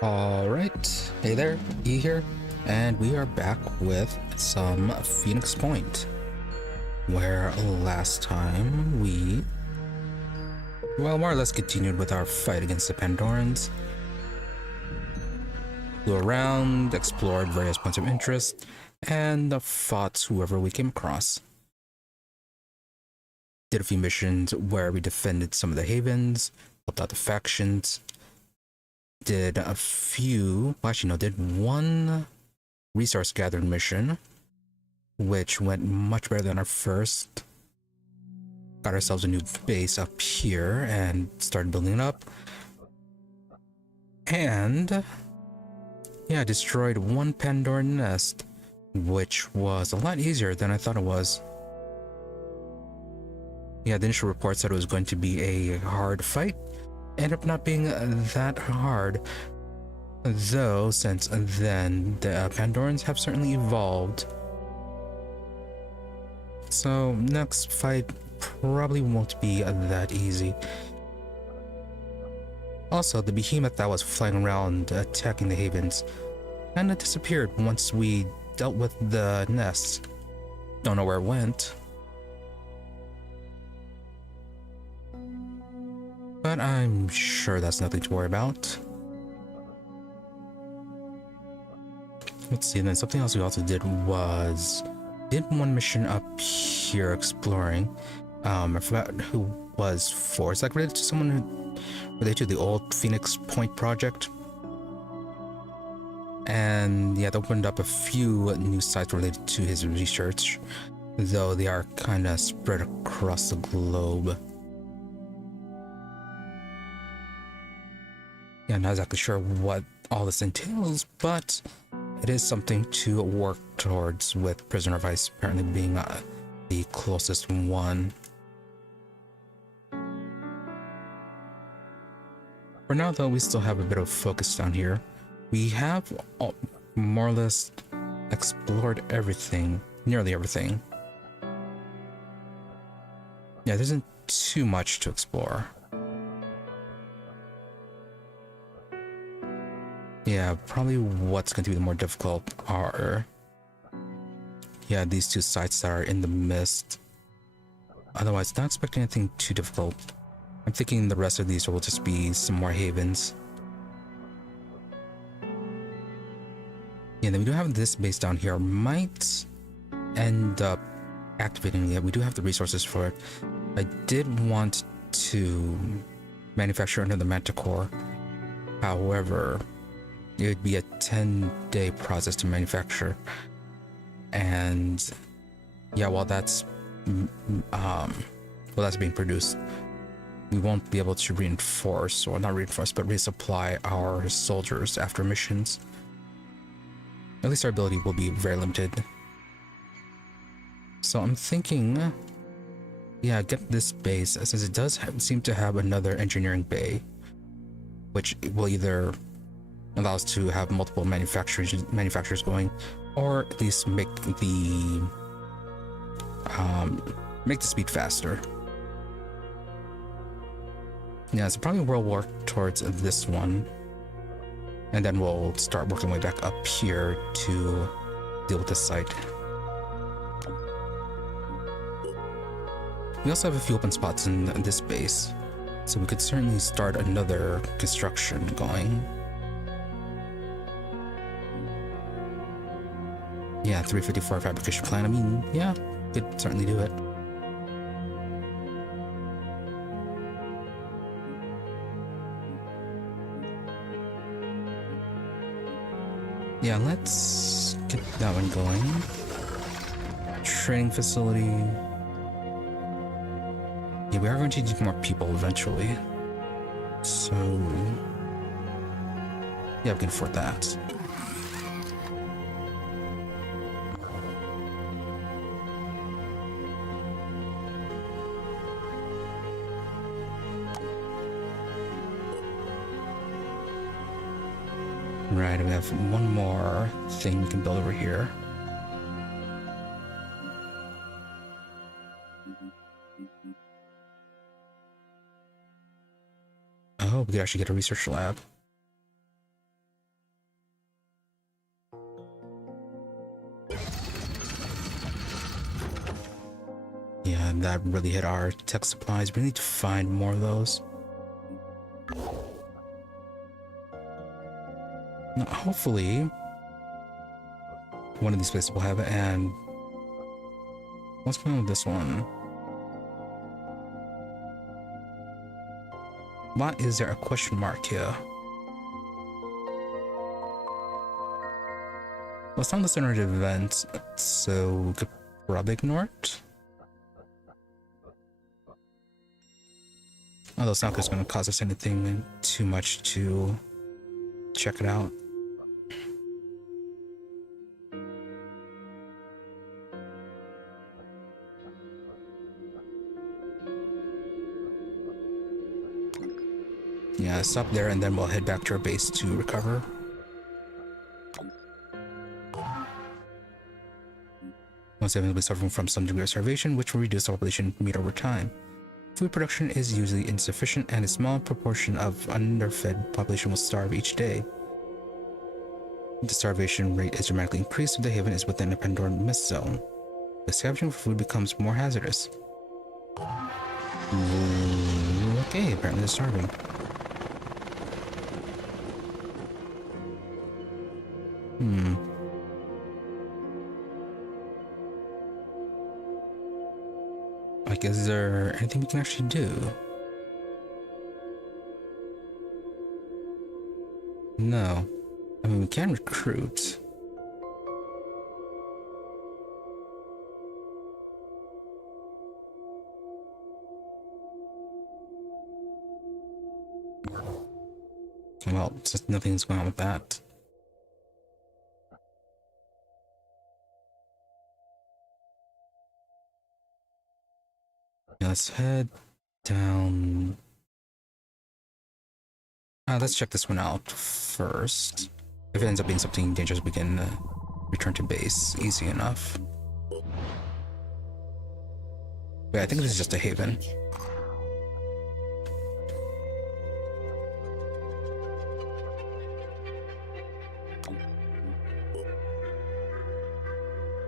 Alright, hey there, E here, and we are back with some Phoenix Point, where last time we, well, more or less continued with our fight against the Pandorans, flew around, explored various points of interest, and fought whoever we came across. Did a few missions where we defended some of the havens, helped out the factions, did a few, well, actually no, did one resource gathering mission, which went much better than our first. Got ourselves a new base up here and started building it up. And yeah, destroyed one Pandoran nest, which was a lot easier than I thought it was. Yeah, the initial report said it was going to be a hard fight. Ended up not being that hard, though since then the Pandorans have certainly evolved. So next fight probably won't be that easy. Also, the behemoth that was flying around attacking the havens kinda disappeared once we dealt with the nests. Don't know where it went. But I'm sure that's nothing to worry about. Let's see, and then something else we also did was did one mission up here exploring. I forgot who was for. It's like related to someone related to the old Phoenix Point project. And yeah, they opened up a few new sites related to his research, though they are kind of spread across the globe. Yeah, I'm not exactly sure what all this entails, but it is something to work towards, with Prisoner of Ice apparently being the closest one. For now, though, we still have a bit of focus down here. We have more or less explored everything, nearly everything. Yeah, there isn't too much to explore. Yeah, probably what's going to be the more difficult are, yeah, these two sites that are in the mist. Otherwise, not expecting anything too difficult. I'm thinking the rest of these will just be some more havens. Yeah, then we do have this base down here. Might end up activating it. We do have the resources for it. I did want to manufacture another manticore. However, it would be a 10-day process to manufacture. And yeah, while that's being produced, we won't be able to reinforce, or not reinforce, but resupply our soldiers after missions. At least our ability will be very limited. So I'm thinking, yeah, get this base, since it does seem to have another engineering bay, which will either allow us to have multiple manufacturers going, or at least make the speed faster. Yeah, so probably we'll work towards this one, and then we'll start working way back up here to deal with this site. We also have a few open spots in this base, so we could certainly start another construction going. Yeah, 354 fabrication plan. I mean, yeah, could certainly do it. Yeah, let's get that one going. Training facility. Yeah, we are going to need more people eventually. So yeah, we can afford that. Right, we have one more thing we can build over here. Oh, we could actually get a research lab. and that really hit our tech supplies. We need to find more of those. Now, hopefully, one of these places will have it. And what's going on with this one? Why is there a question mark here? Well, it's not listed under the event, so we could probably ignore it. Although it's not going to cause us anything too much to check it out. Yeah, stop there and then we'll head back to our base to recover. Most of them will be suffering from some degree of starvation, which will reduce the population meat over time. Food production is usually insufficient, and a small proportion of underfed population will starve each day. The starvation rate is dramatically increased if the haven is within a Pandoran mist zone. The scavenging for food becomes more hazardous. Okay, apparently they're starving. Like, is there anything we can actually do? No. I mean, we can recruit. Well, just nothing's going on with that. Yeah, let's head down. Let's check this one out first. If it ends up being something dangerous, we can return to base easy enough. But I think this is just a haven.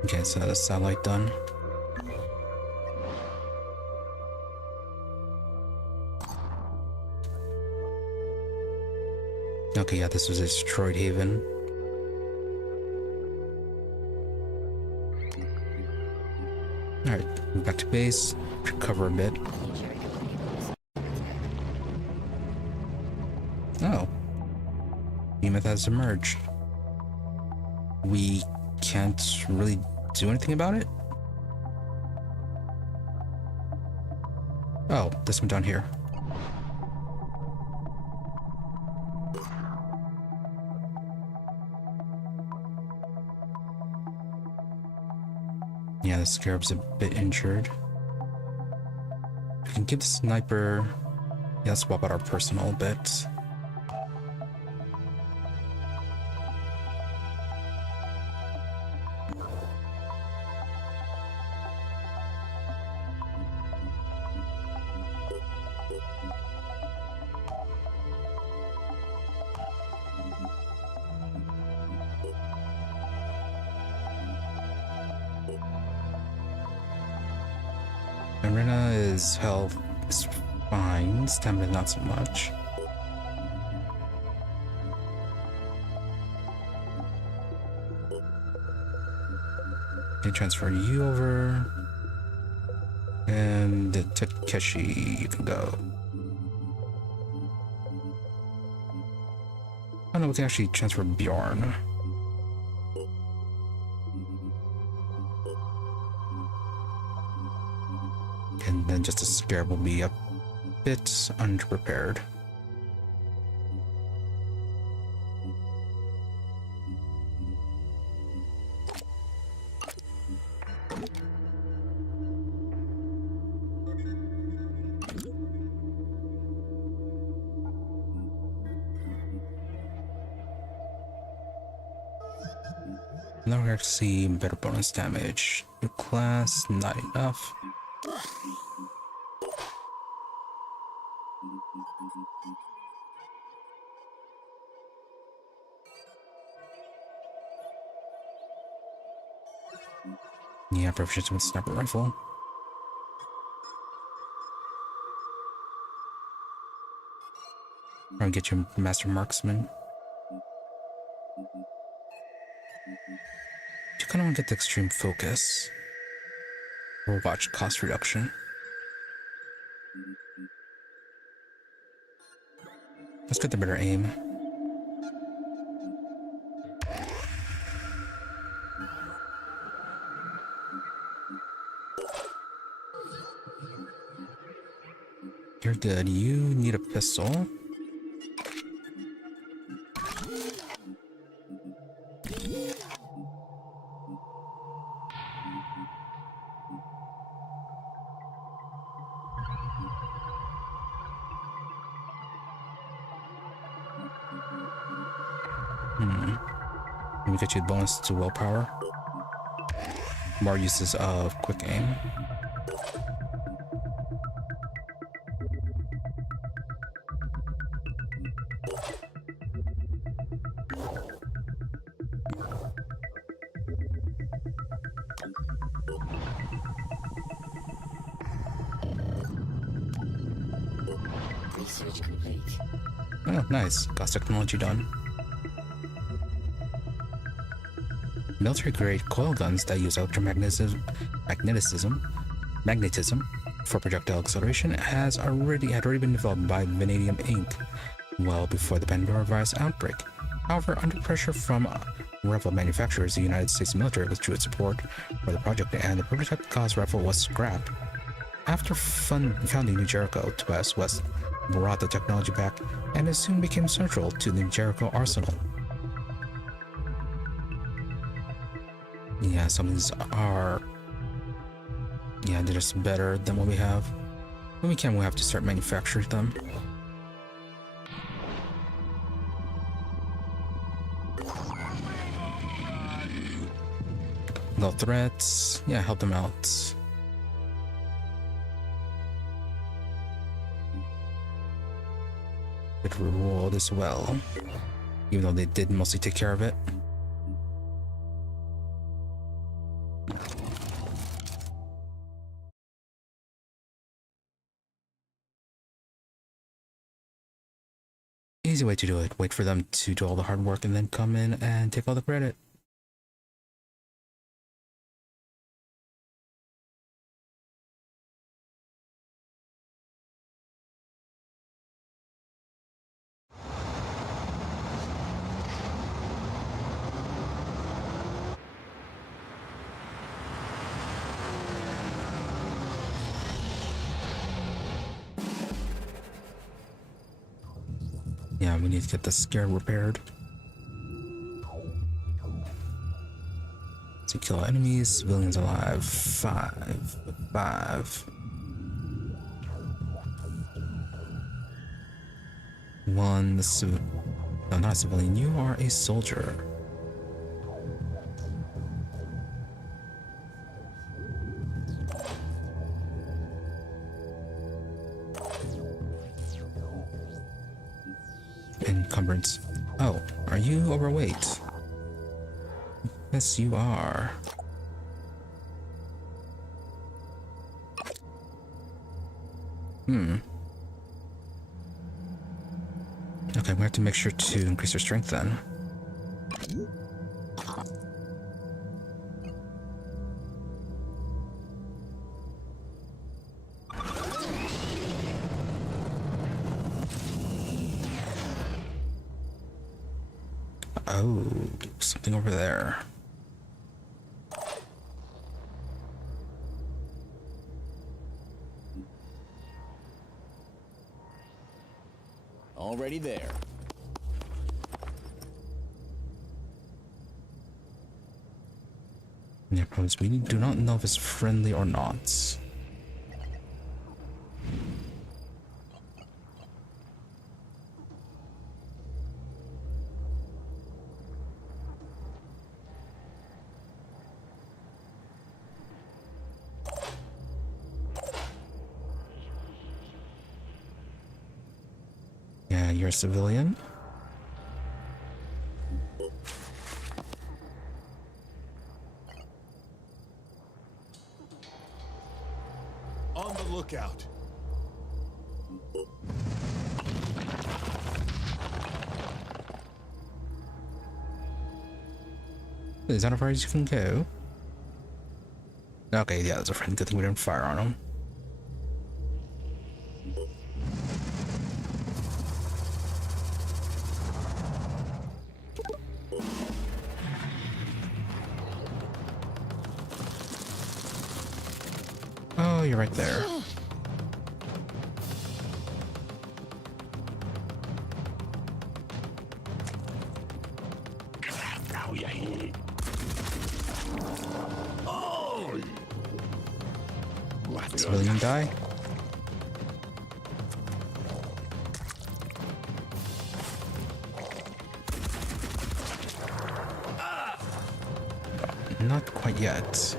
Okay, so the satellite done. Okay, yeah, this was a destroyed haven. Alright, back to base, recover a bit. Oh. Behemoth has emerged. We can't really do anything about it? Oh, this one down here. Yeah, the scarab's a bit injured. We can give the sniper... Yeah, let's swap out our personal a bit. Marina is health is fine, stamina not so much. Can transfer you over, and Takeshi, you can go. Oh no, we can actually transfer Bjorn. And then just a scarab will be a bit underprepared. Now we're going to see better bonus damage. New class, not enough. Yeah, proficiency with sniper rifle. Try and get you a master marksman. You kind of want to get the extreme focus. Or watch cost reduction. Let's get the better aim. You're good. You need a pistol. Let me get you a bonus to willpower. More uses of quick aim. Research complete. Oh, nice. Got technology done. Military-grade coil guns that use magnetism for projectile acceleration had already been developed by Vanadium Inc. well before the Pandora virus outbreak. However, under pressure from rifle manufacturers, the United States military withdrew its support for the project, and the prototype Gauss rifle was scrapped. After founding New Jericho, West brought the technology back, and it soon became central to the Jericho arsenal. Yeah, some of these are... yeah, they're just better than what we have. When we can, we'll have to start manufacturing them. Low threats. Yeah, help them out. Good reward as well. Even though they did mostly take care of it. Easy way to do it. Wait for them to do all the hard work and then come in and take all the credit. Yeah, we need to get the scare repaired. To kill enemies, civilians alive. 5. One, no, not a civilian. You are a soldier. Encumbrance. Oh, are you overweight? Yes, you are. Okay, we have to make sure to increase your strength then. Oh, something over there. Already there. Yeah, problems. We do not know if it's friendly or not. Yeah, you're a civilian. On the lookout. Is that as far as you can go? Okay, yeah, that's a friend. Good thing we didn't fire on him. Oh, you're right there. Civilian die. Not quite yet.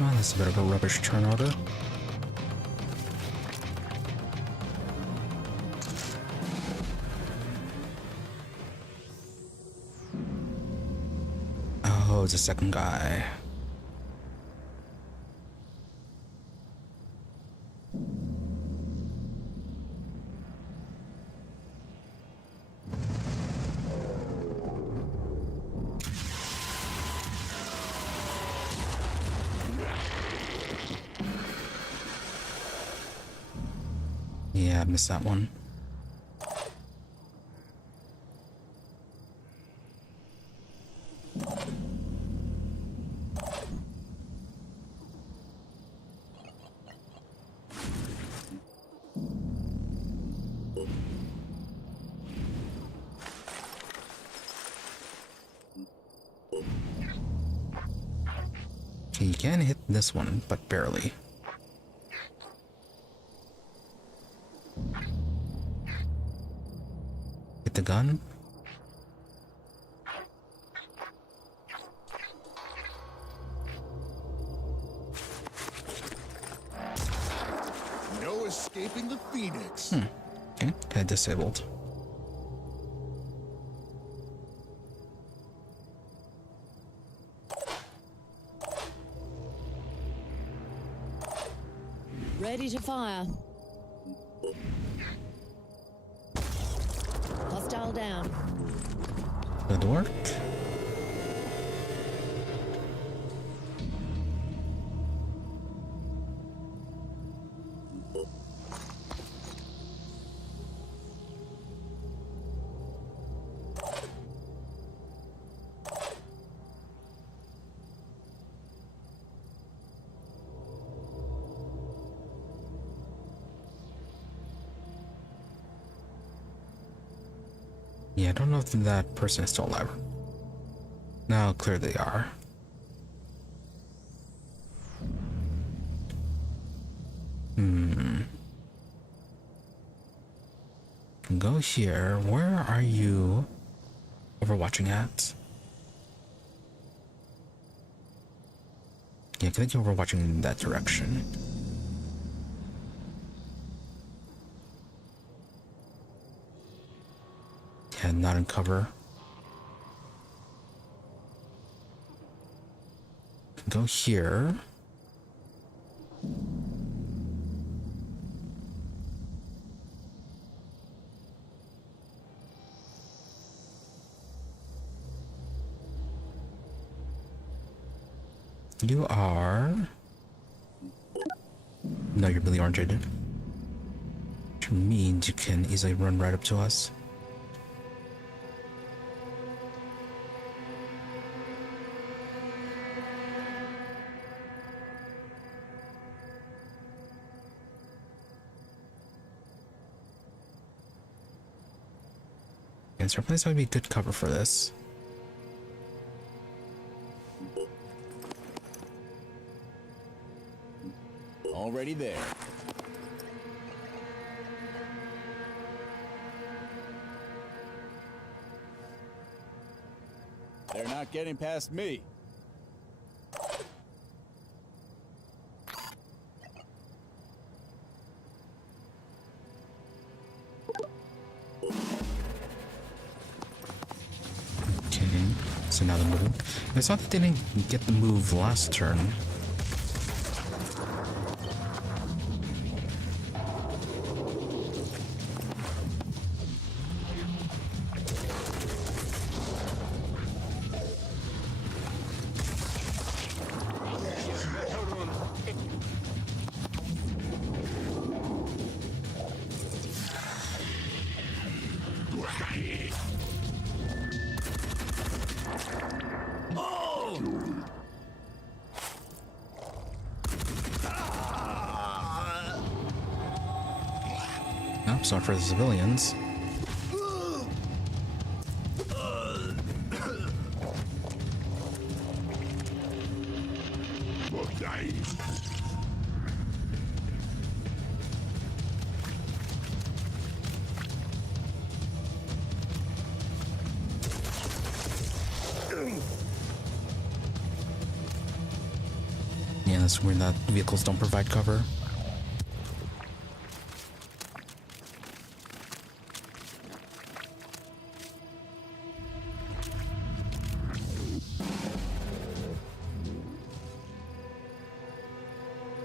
Well, this is a bit of a rubbish turn order. Oh, it's a second guy. Yeah, I missed that one. Okay, you can hit this one, but barely. Hit the gun. No escaping the Phoenix. Okay, head disabled. Ready to fire. Hostile down. Good work. Yeah, I don't know if that person is still alive. No, clearly they are. Go here. Where are you overwatching at? Yeah, I think you're overwatching in that direction. Yeah, not in cover. Go here. You are... No, you're really orange, which means you can easily run right up to us. Is there a place that would be good cover for this? Already there. They're not getting past me. So now they're moving. It's not that they didn't get the move last turn. It's not for the civilians. Yeah, that's weird that vehicles don't provide cover.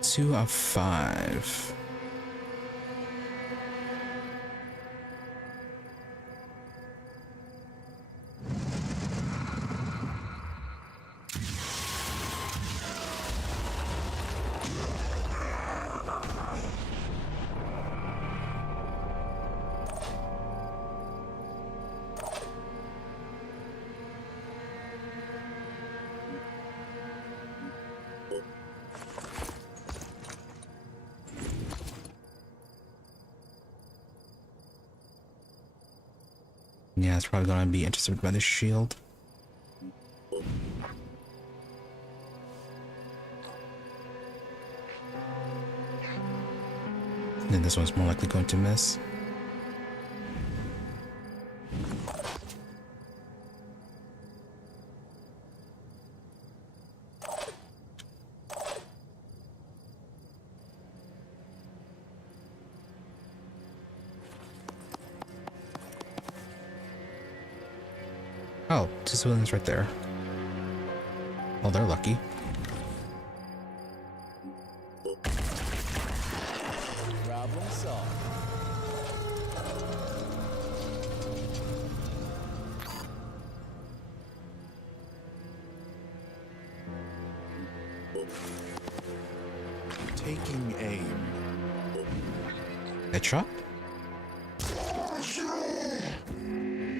Two of 5. Yeah, it's probably gonna be intercepted by the shield. Then this one's more likely going to miss. Oh, 2 civilians right there. Well, they're lucky. Problem solved. Taking aim. Headshot?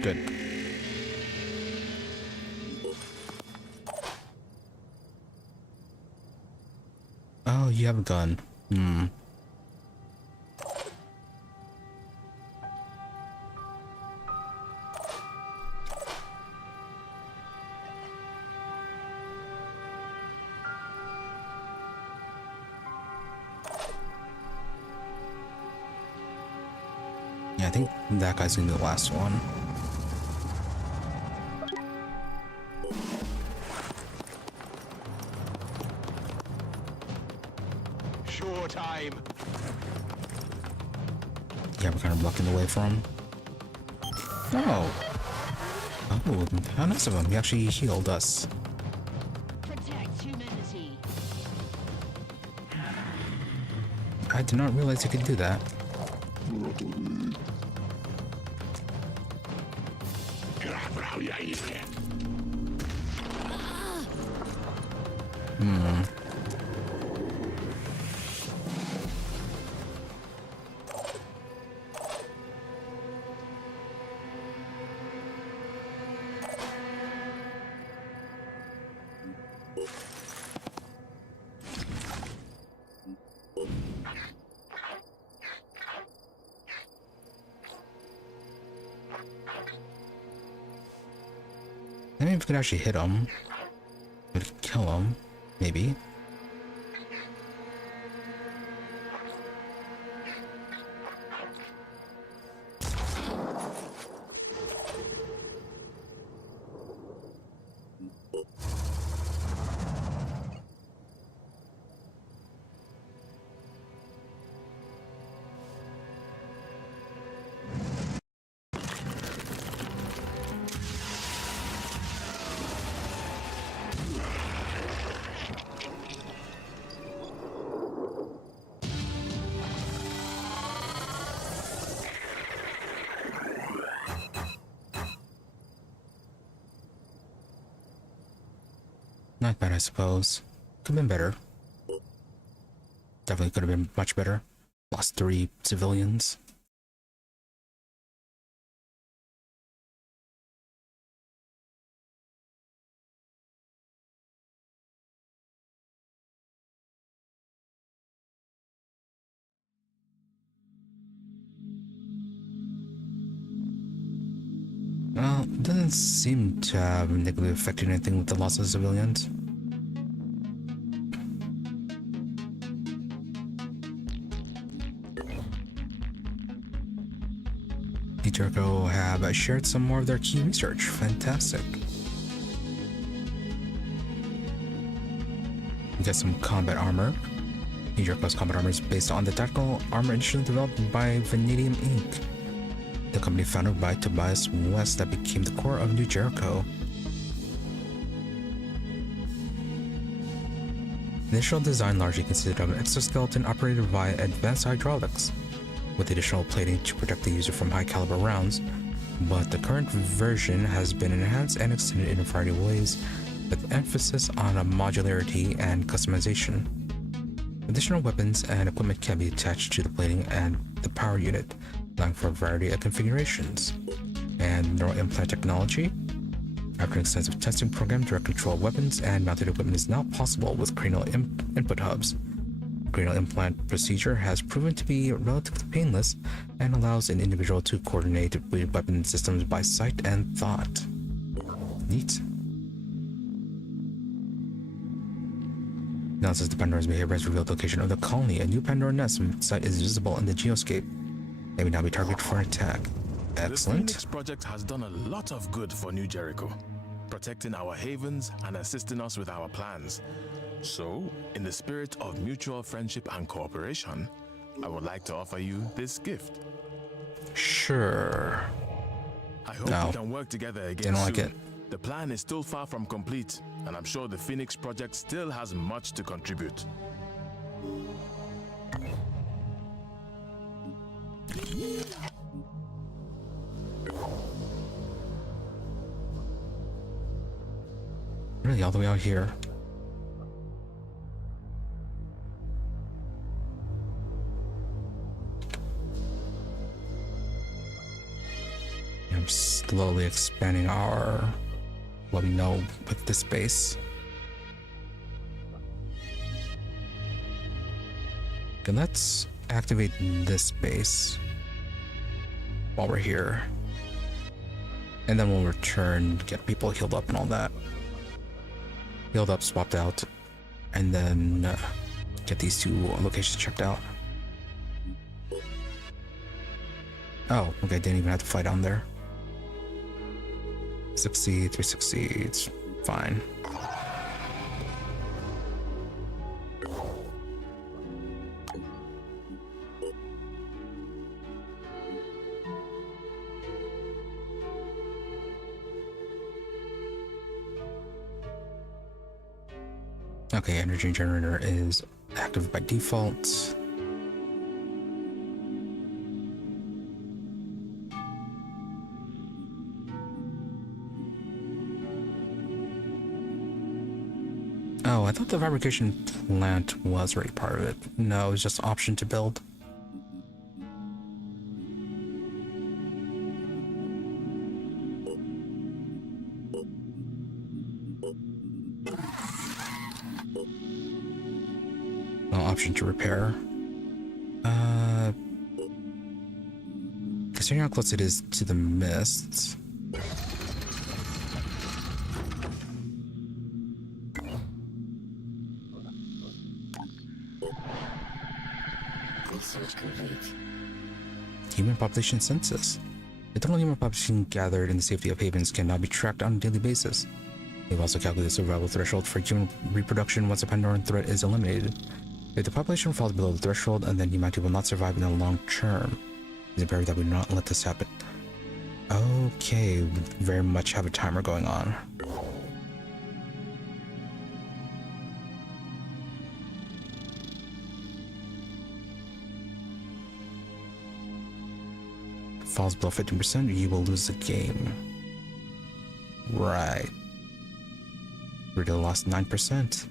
Good. Oh, you have a gun. Yeah, I think that guy's gonna be the last one. Sure time. Yeah, we're kind of blocking the way for him. Oh. Oh, how nice of him. He actually healed us. Protect humanity. I did not realize he could do that. Maybe if we could actually hit him, we could kill him, maybe. Not bad, I suppose. Could have been better. Definitely could have been much better. Lost 3 civilians. Well, it doesn't seem to have negatively affected anything with the loss of civilians. Jericho have shared some more of their key research. Fantastic. We got some combat armor. Jericho's combat armor is based on the tactical armor initially developed by Vanadium Inc., the company founded by Tobias West that became the core of New Jericho. Initial design largely consisted of an exoskeleton operated via advanced hydraulics, with additional plating to protect the user from high-caliber rounds, but the current version has been enhanced and extended in a variety of ways, with emphasis on modularity and customization. Additional weapons and equipment can be attached to the plating and the power unit, allowing for a variety of configurations. And neural implant technology. After an extensive testing program, direct control of weapons and mounted equipment is now possible with cranial input hubs. Cranial implant procedure has proven to be relatively painless and allows an individual to coordinate with weapon systems by sight and thought. Neat. Analysis of the Pandorans' behavior has revealed the location of the colony. A new Pandoran nest site is visible in the geoscape. They may now be targeted for an attack. Excellent. The Phoenix project has done a lot of good for New Jericho, protecting our havens and assisting us with our plans. So, in the spirit of mutual friendship and cooperation, I would like to offer you this gift. Sure. I hope we can work together again Didn't soon. like it. The plan is still far from complete, and I'm sure the Phoenix project still has much to contribute. Really, all the way out here. I'm slowly expanding what we know with this base. Okay, let's activate this base while we're here. And then we'll return, get people healed up and all that. Healed up, swapped out, and then get these 2 locations checked out. Oh, okay, didn't even have to fight on there. 60, 360, it's fine. Okay, energy generator is active by default. Oh, I thought the fabrication plant was already part of it. No, it was just an option to build. No option to repair. Considering how close it is to the mists. Research complete. Human population census. The total human population gathered in the safety of havens can now be tracked on a daily basis. They've also calculated the survival threshold for human reproduction once a Pandoran threat is eliminated. If the population falls below the threshold, and then humanity will not survive in the long term. It's imperative that we not let this happen. Okay, we very much have a timer going on. Falls below 15%, you will lose the game. Right. Really lost 9%.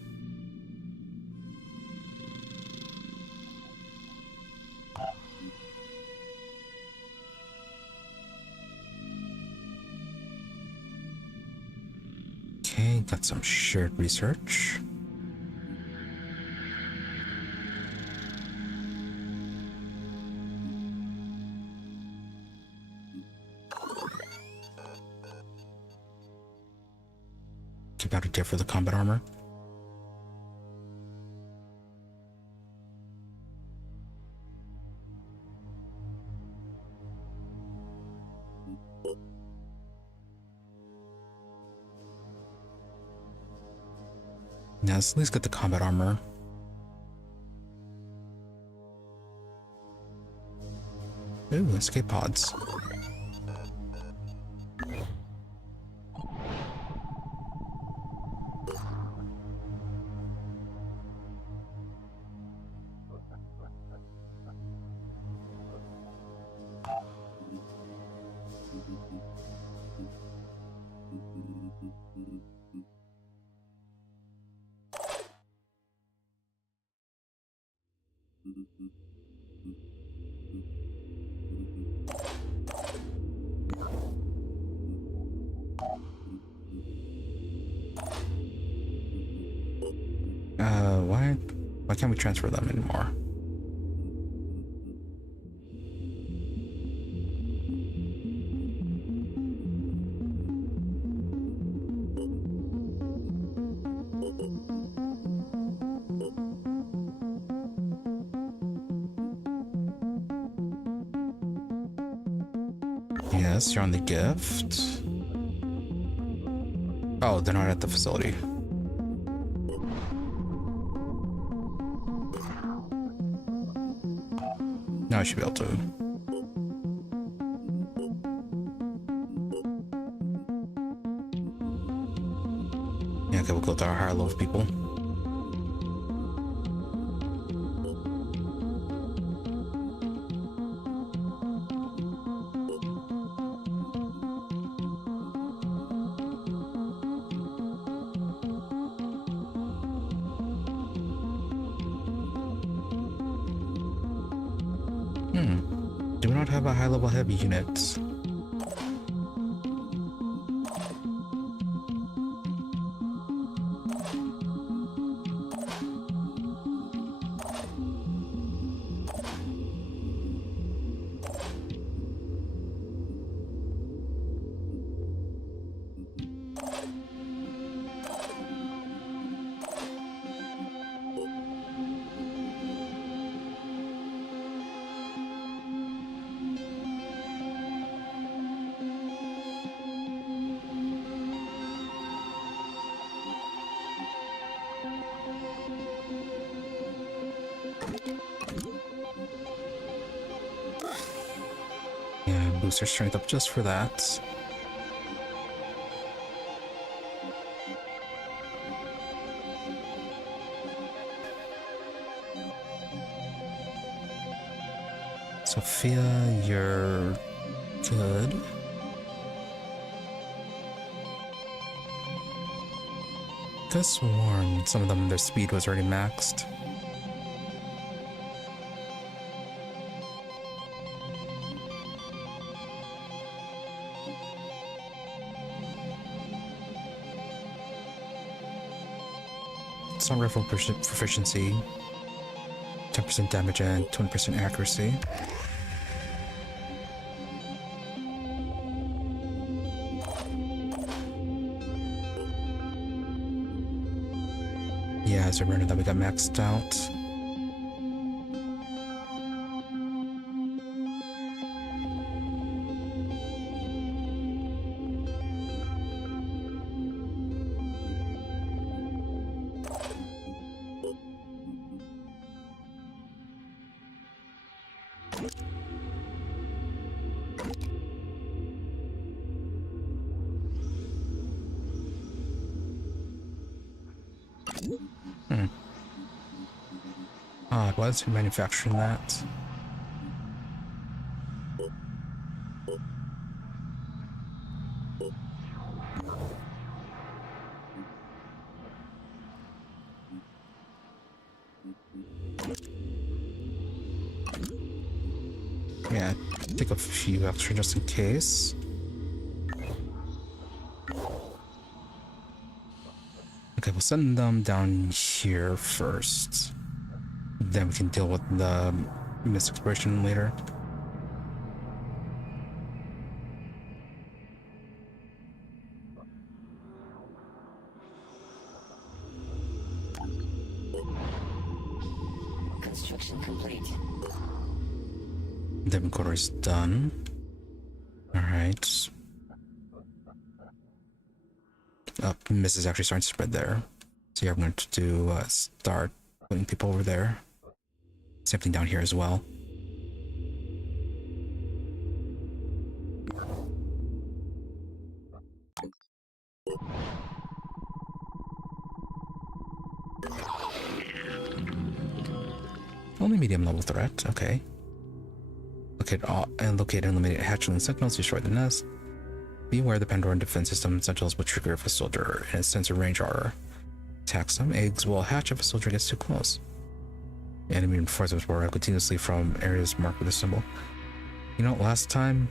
Okay, got some shared research. Keep out a Diff for the combat armor. Now let's at least get the combat armor. Ooh, escape pods. Why can't we transfer them anymore? Yes, you're on the gift. Oh, they're not at the facility. Now I should be able to. Yeah, okay, we'll go to our higher level people. Do we not have a high level heavy unit? Yeah, boost their strength up just for that. Sophia, you're good. Could have sworn some of them, their speed was already maxed. Assault rifle proficiency, 10% damage and 20% accuracy. Yeah, as a render that we got maxed out. Why is he manufacturing that? take a few extra just in case. Okay, we'll send them down here first. Then we can deal with the mist exploration later. Construction complete. Living quarters done. Alright. Mist is actually starting to spread there. So yeah, I'm going to do start putting people over there. Same thing down here as well. Only medium level threat, okay. Locate and eliminate hatchling sentinels, destroy the nest. Beware the Pandoran defense system sentinels will trigger if a soldier in a sensor range are attack. Some eggs will hatch if a soldier gets too close. Enemy reinforcements will arrive continuously from areas marked with a symbol. You know, last time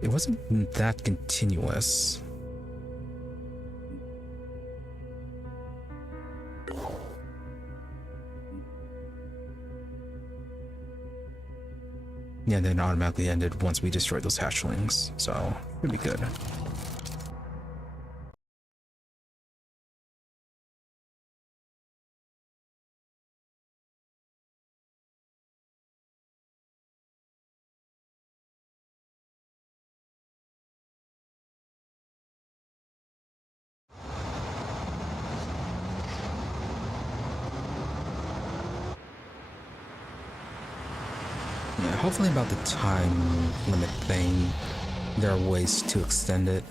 it wasn't that continuous. Yeah, then automatically ended once we destroyed those hatchlings, so it'd be good. Yeah, hopefully about the time limit thing, there are ways to extend it.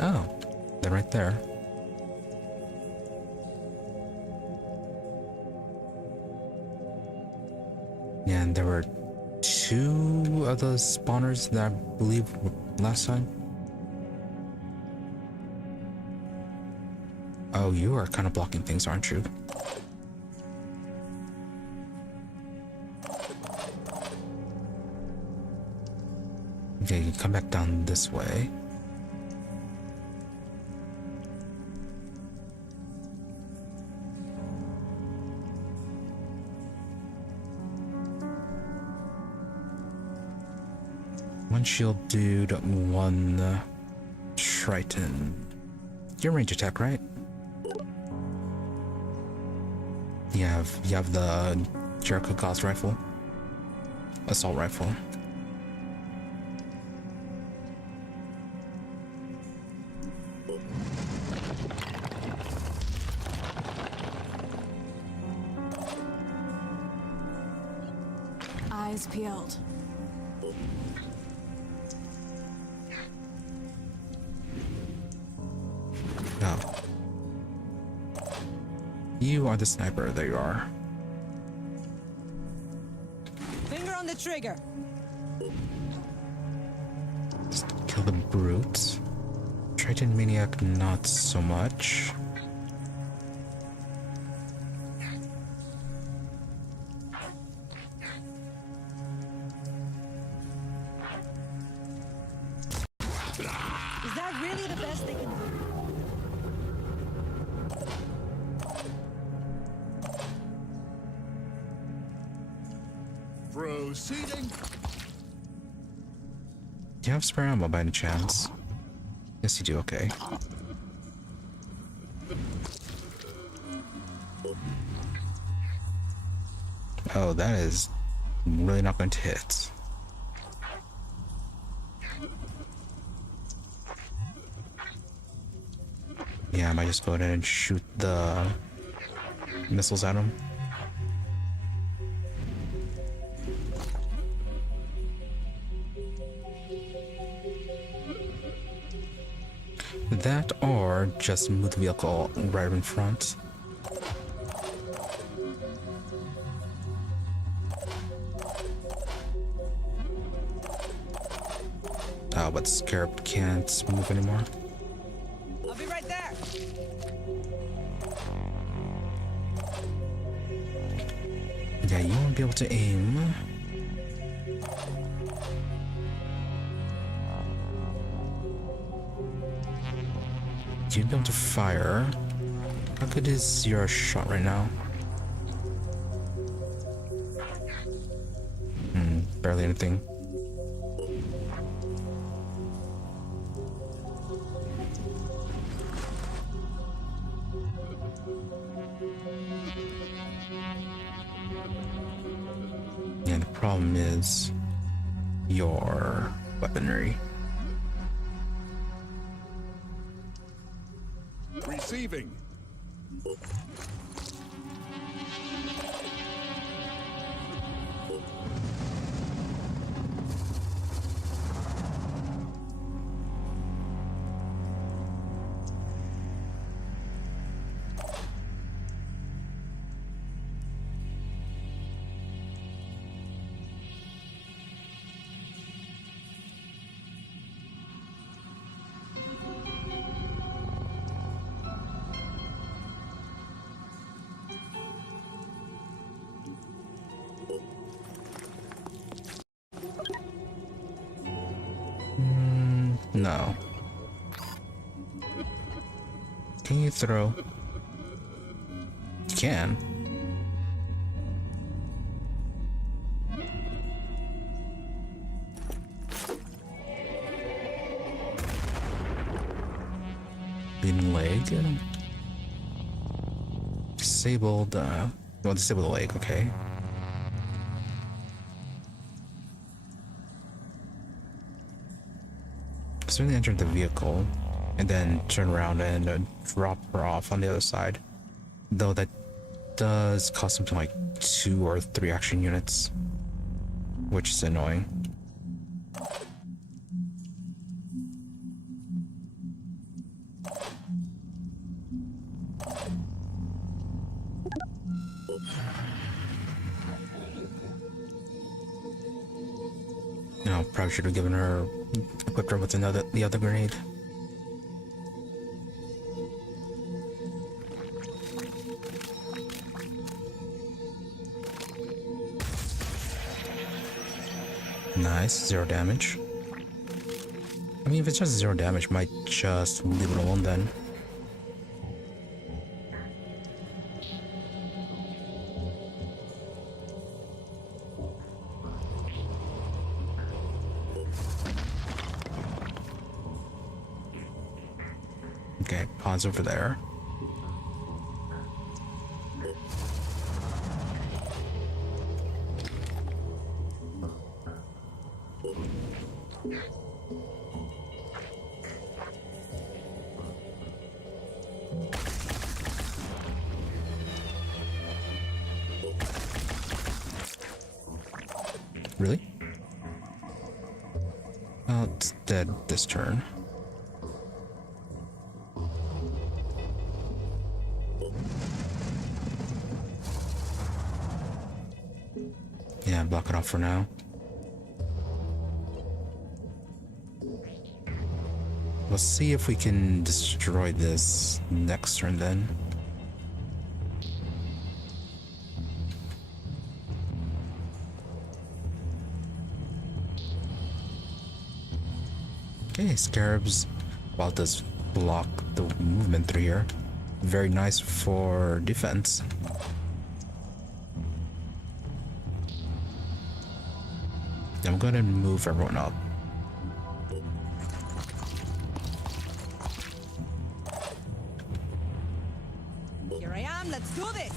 Oh, they're right there. Yeah, and there were 2 of those spawners that I believe were last time. Oh, you are kind of blocking things, aren't you? Okay, you come back down this way. One shield dude, 1 Triton. Your range attack, right? You have the Jericho Gauss rifle, assault rifle. Eyes peeled. Oh. You are the sniper, there you are. Finger on the trigger. Just kill the brutes. Triton Maniac, not so much. Is that really the best they can do? Proceeding. Do you have spare ammo by any chance? Yes, you do, okay. Oh, that is really not going to hit. Yeah, I might just go ahead and shoot the missiles at him. That or just move the vehicle right in front. Oh, but Scarab can't move anymore. I'll be right there. Yeah, you won't be able to aim. You'd be able to fire. How good is your shot right now? Barely anything. Yeah, the problem is your weaponry. Receiving. No. Can you throw? You can. Being leg? Disabled, well, disable the leg, okay. Certainly enter the vehicle and then turn around and drop her off on the other side. Though that does cost something like 2 or 3 action units, which is annoying. No, probably should have given her, equipped her with the other grenade. Nice, 0 damage. I mean, if it's just 0 damage, might just leave it alone then. Okay, pause over there. Really? Well, it's dead this turn. Yeah, block it off for now. We'll see if we can destroy this next turn then. Okay, scarabs, while it does block the movement through here, very nice for defense. I'm going to move everyone up. Here I am, let's do this!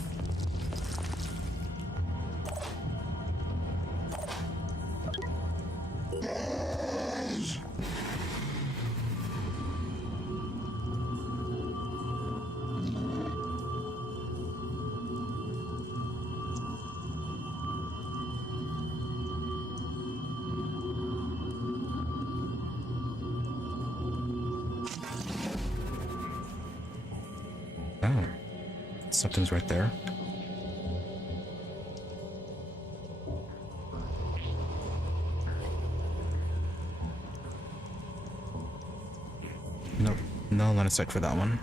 Oh, something's right there. Nope, no line of sight for that one.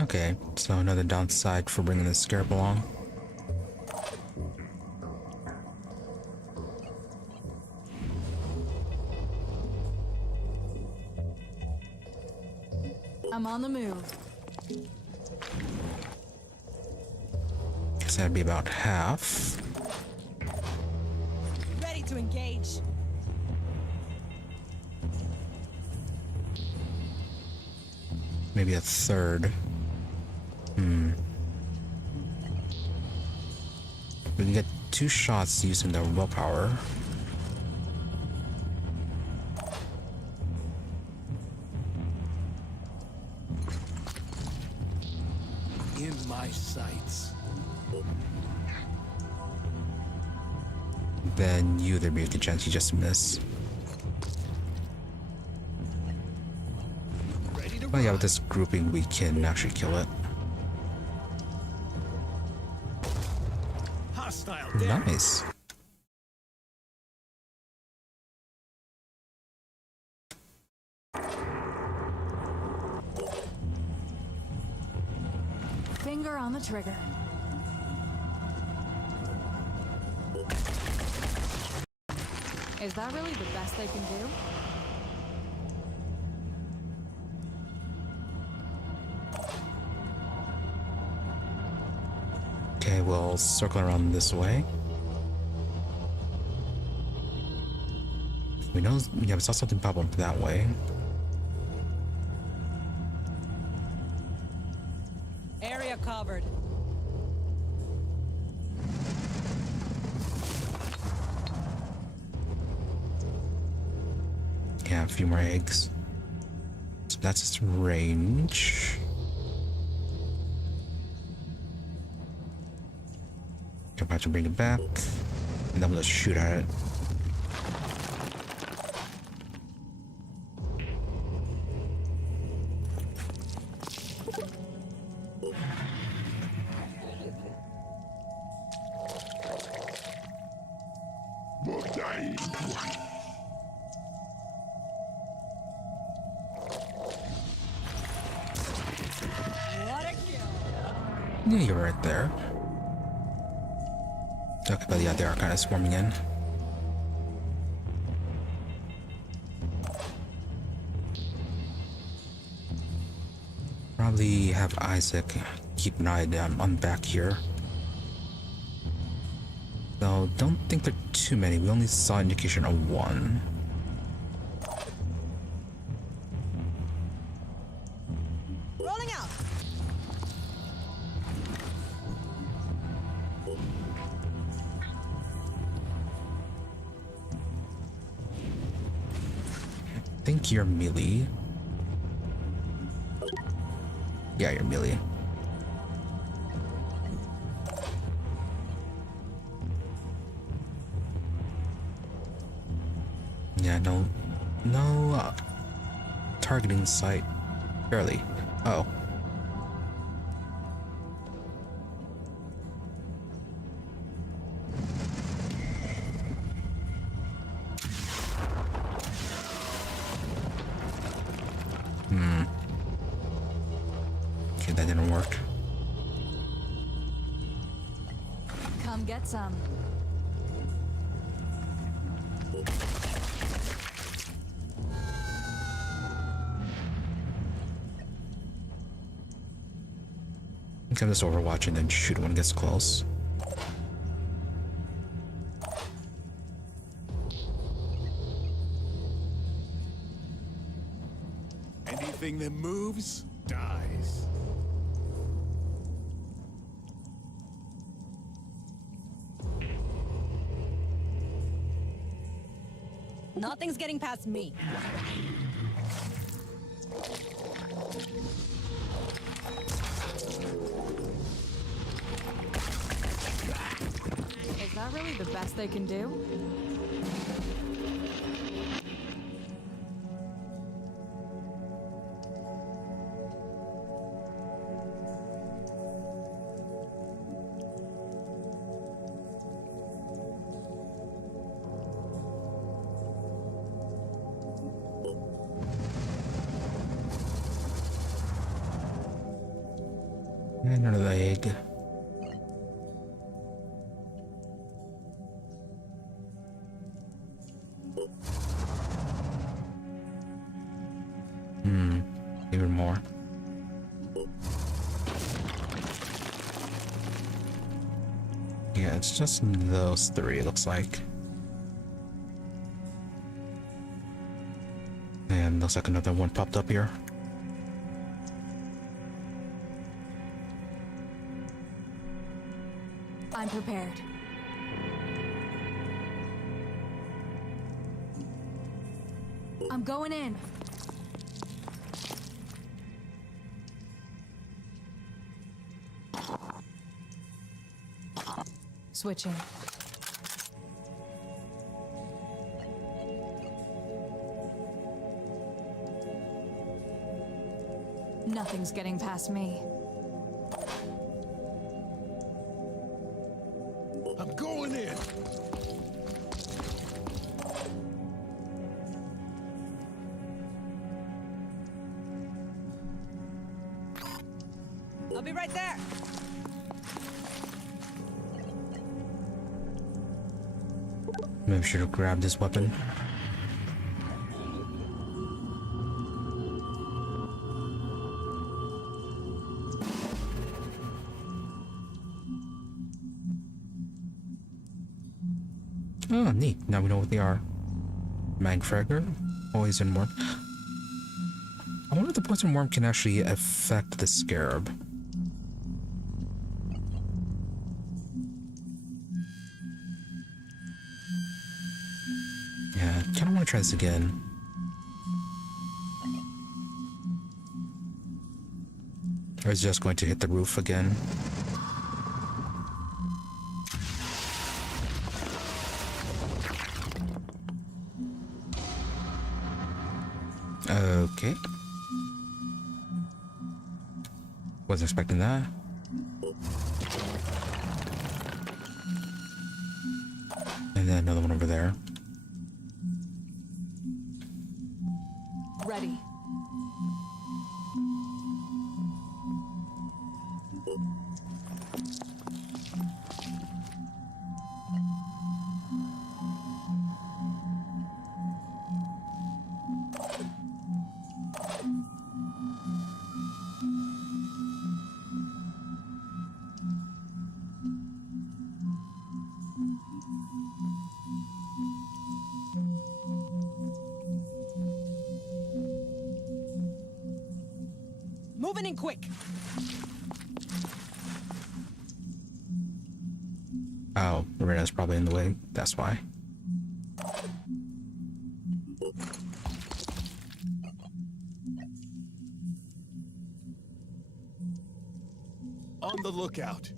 Okay, so another downside for bringing the scarab along. I'm on the move. Guess that'd be about half. Ready to engage. Maybe a third. We can get 2 shots using the willpower. In my sights. Then there may be the chance you just miss. Ready to But yeah, with this grouping, we can actually kill it. hostile. Nice. Finger on the trigger. Is that really the best they can do? Okay, we'll circle around this way. We know, yeah, we saw something pop up that way. Area covered. Yeah, a few more eggs. So that's its range. I'm about to bring it back, and then we'll just shoot at it. What a kill. Yeah, you're right there. Okay, but yeah, they are kind of swarming in. Probably have Isaac keep an eye down on back here. Though, don't think there are too many. We only saw indication of 1. Rolling out. I think you're melee. Yeah, you're melee. Yeah, no targeting sight. Barely. Oh. Okay, that didn't work. Come get some. I think I'm just overwatch and then shoot when it gets close. Anything that moves dies. Nothing's getting past me. Is that really the best they can do? And another egg. Even more. Yeah, it's just those three, it looks like. And looks like another one popped up here. I'm prepared. I'm going in. Switching. Nothing's getting past me. I'm going in. I'll be right there. Maybe I should have grabbed this weapon. Oh, neat. Now we know what they are. Mind Fragger, Poison Worm. I wonder if the Poison Worm can actually affect the Scarab. Yeah, I kind of want to try this again. Or is it just going to hit the roof again? Okay. Wasn't expecting that. And then another one over there. Ready. Moving in quick. Oh, Lorena's probably in the way. That's why. On the lookout.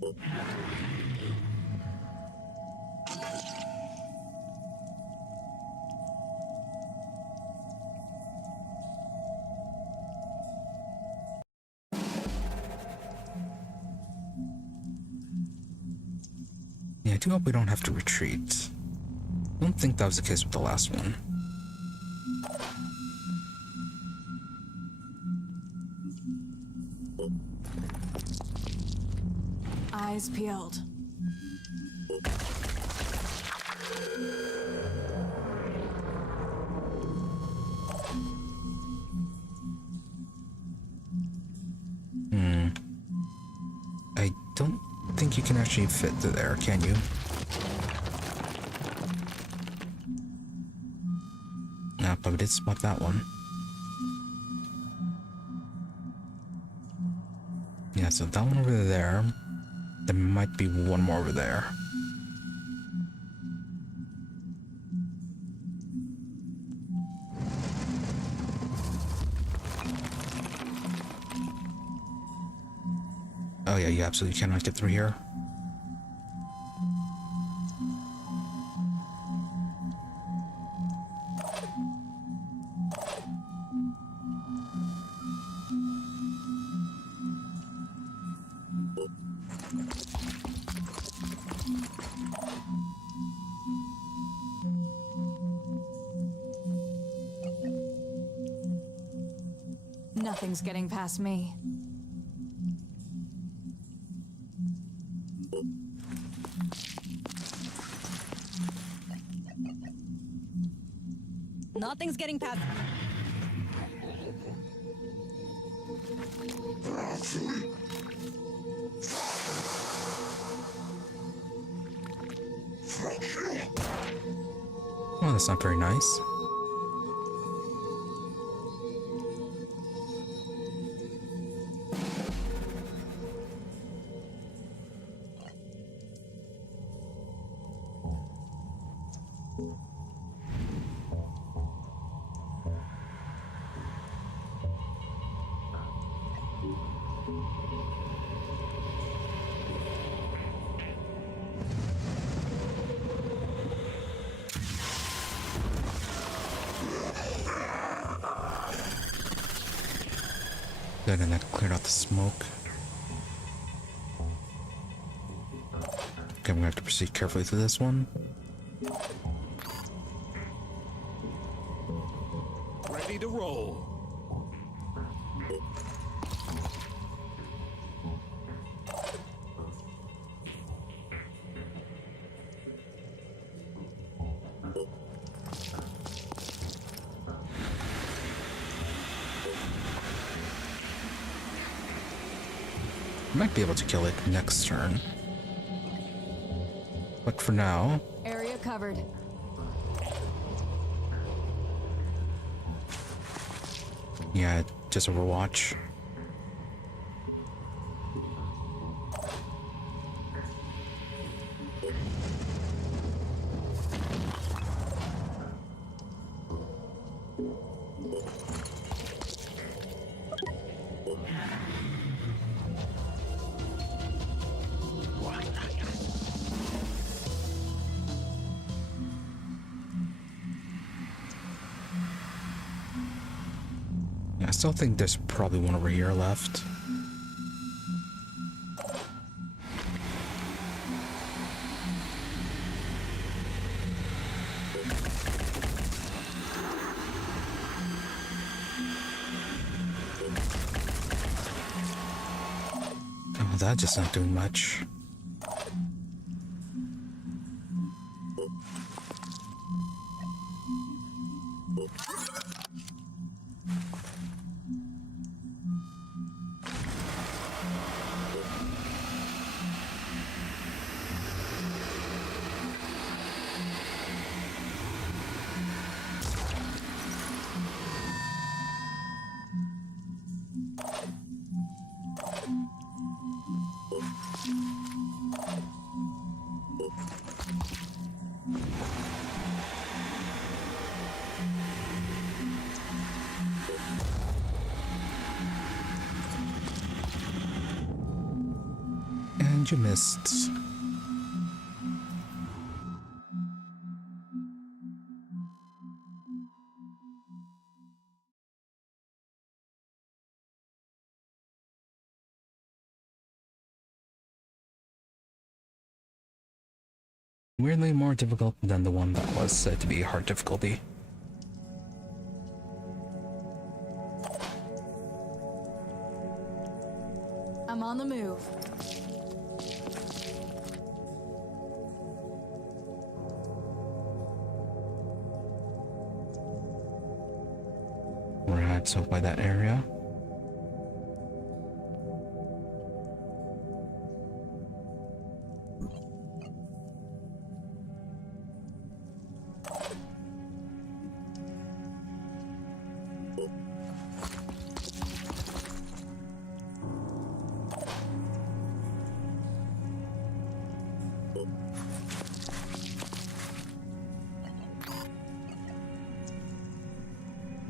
Yeah, I do hope we don't have to retreat. I don't think that was the case with the last one. Eyes peeled. I don't think you can actually fit through there, can you? No, but we did spot that one. Yeah, so that one over there. There might be one more over there. Oh yeah, you absolutely cannot get through here. Nothing's getting past me. Nothing's getting past. Oh, that's not very nice. Good, and that cleared out the smoke. Okay, I'm gonna have to proceed carefully through this one. Ready to roll. Might be able to kill it next turn. But for now, Area covered. yeah, just overwatch. Yeah, I still think there's probably one over here left. Oh, that's just not doing much. And you missed. Weirdly more difficult than the one that was said to be hard difficulty. I'm on the move. Right, so by that area.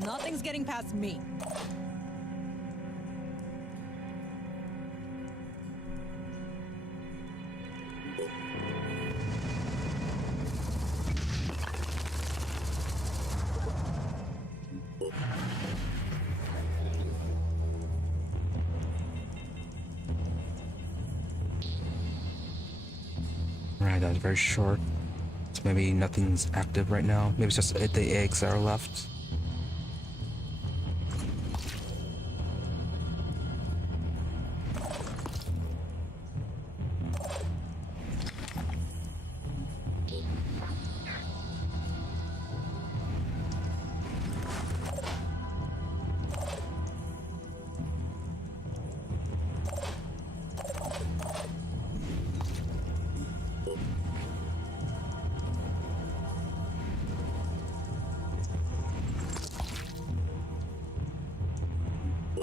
Nothing's getting past me. Right, that was very short. So maybe nothing's active right now. Maybe it's just the eggs that are left.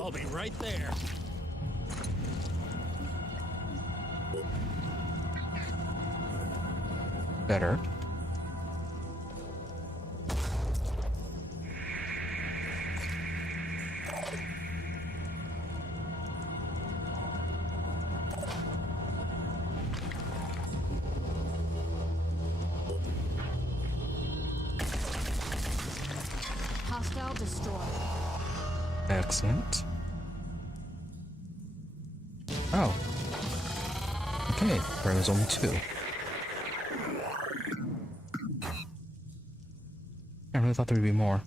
I'll be right there. Better. Hostile destroyed. Excellent. Oh. Okay, there was only 2. I really thought there would be more.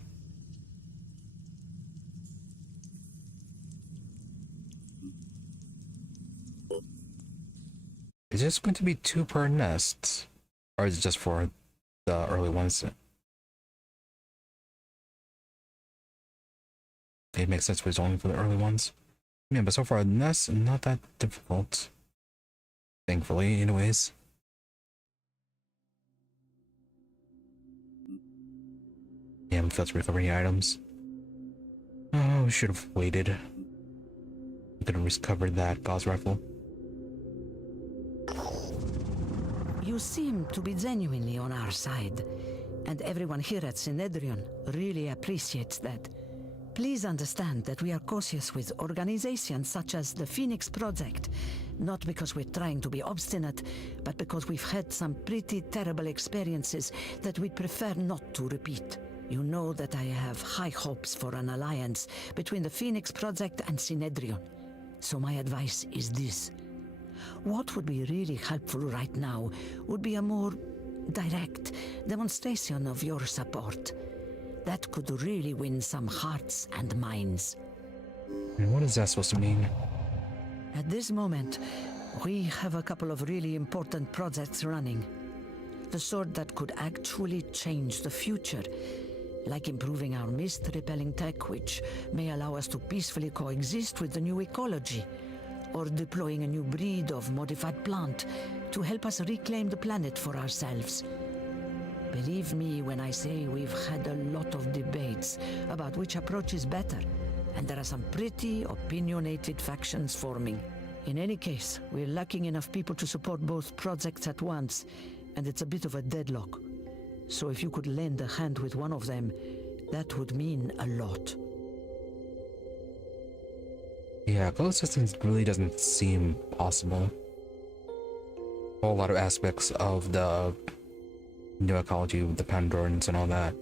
Is this going to be 2 per nest? Or is it just for the early ones? It makes sense, but it's only for the early ones. Yeah, but so far, nests not that difficult. Thankfully, anyways. Yeah, we've got to recover any items. Oh, we should have waited. We could have recovered that Gauss rifle. You seem to be genuinely on our side, and everyone here at Synedrion really appreciates that. Please understand that we are cautious with organizations such as the Phoenix Project, not because we're trying to be obstinate, but because we've had some pretty terrible experiences that we'd prefer not to repeat. You know that I have high hopes for an alliance between the Phoenix Project and Synedrion. So my advice is this. What would be really helpful right now would be a more direct demonstration of your support. That could really win some hearts and minds. And what is that supposed to mean? At this moment, we have a couple of really important projects running. The sort that could actually change the future, like improving our mist-repelling tech, which may allow us to peacefully coexist with the new ecology, or deploying a new breed of modified plant to help us reclaim the planet for ourselves. Believe me when I say we've had a lot of debates about which approach is better, and there are some pretty opinionated factions forming. In any case, we're lacking enough people to support both projects at once, and it's a bit of a deadlock. So if you could lend a hand with one of them, that would mean a lot. Yeah, coexistence really doesn't seem possible. A whole lot of aspects of the new ecology with the Pandorans and all that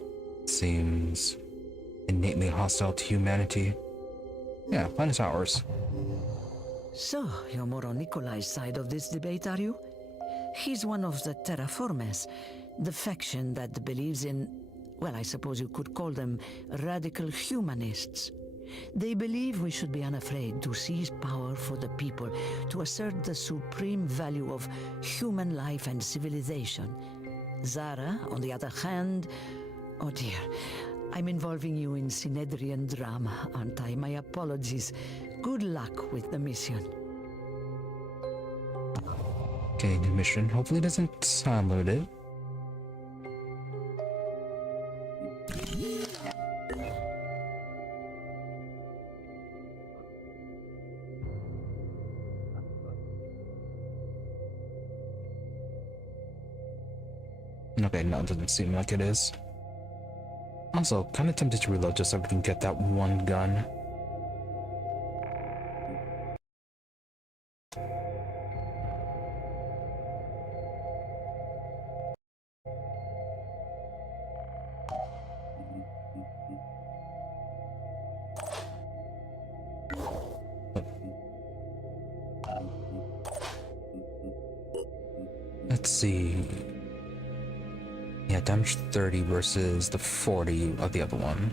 seems innately hostile to humanity. Yeah, plan is ours. So, you're more on Nikolai's side of this debate, are you? He's one of the Terraformers, the faction that believes in, well, I suppose you could call them radical humanists. They believe we should be unafraid to seize power for the people, to assert the supreme value of human life and civilization. Zara, on the other hand, oh dear, I'm involving you in Synedrian drama, aren't I? My apologies. Good luck with the mission. Okay, new mission. Hopefully it doesn't load it. Okay, no, it doesn't seem like it is. Also, kind of tempted to reload just so we can get that one gun. Let's see. Yeah, damage 30 versus the 40 of the other one.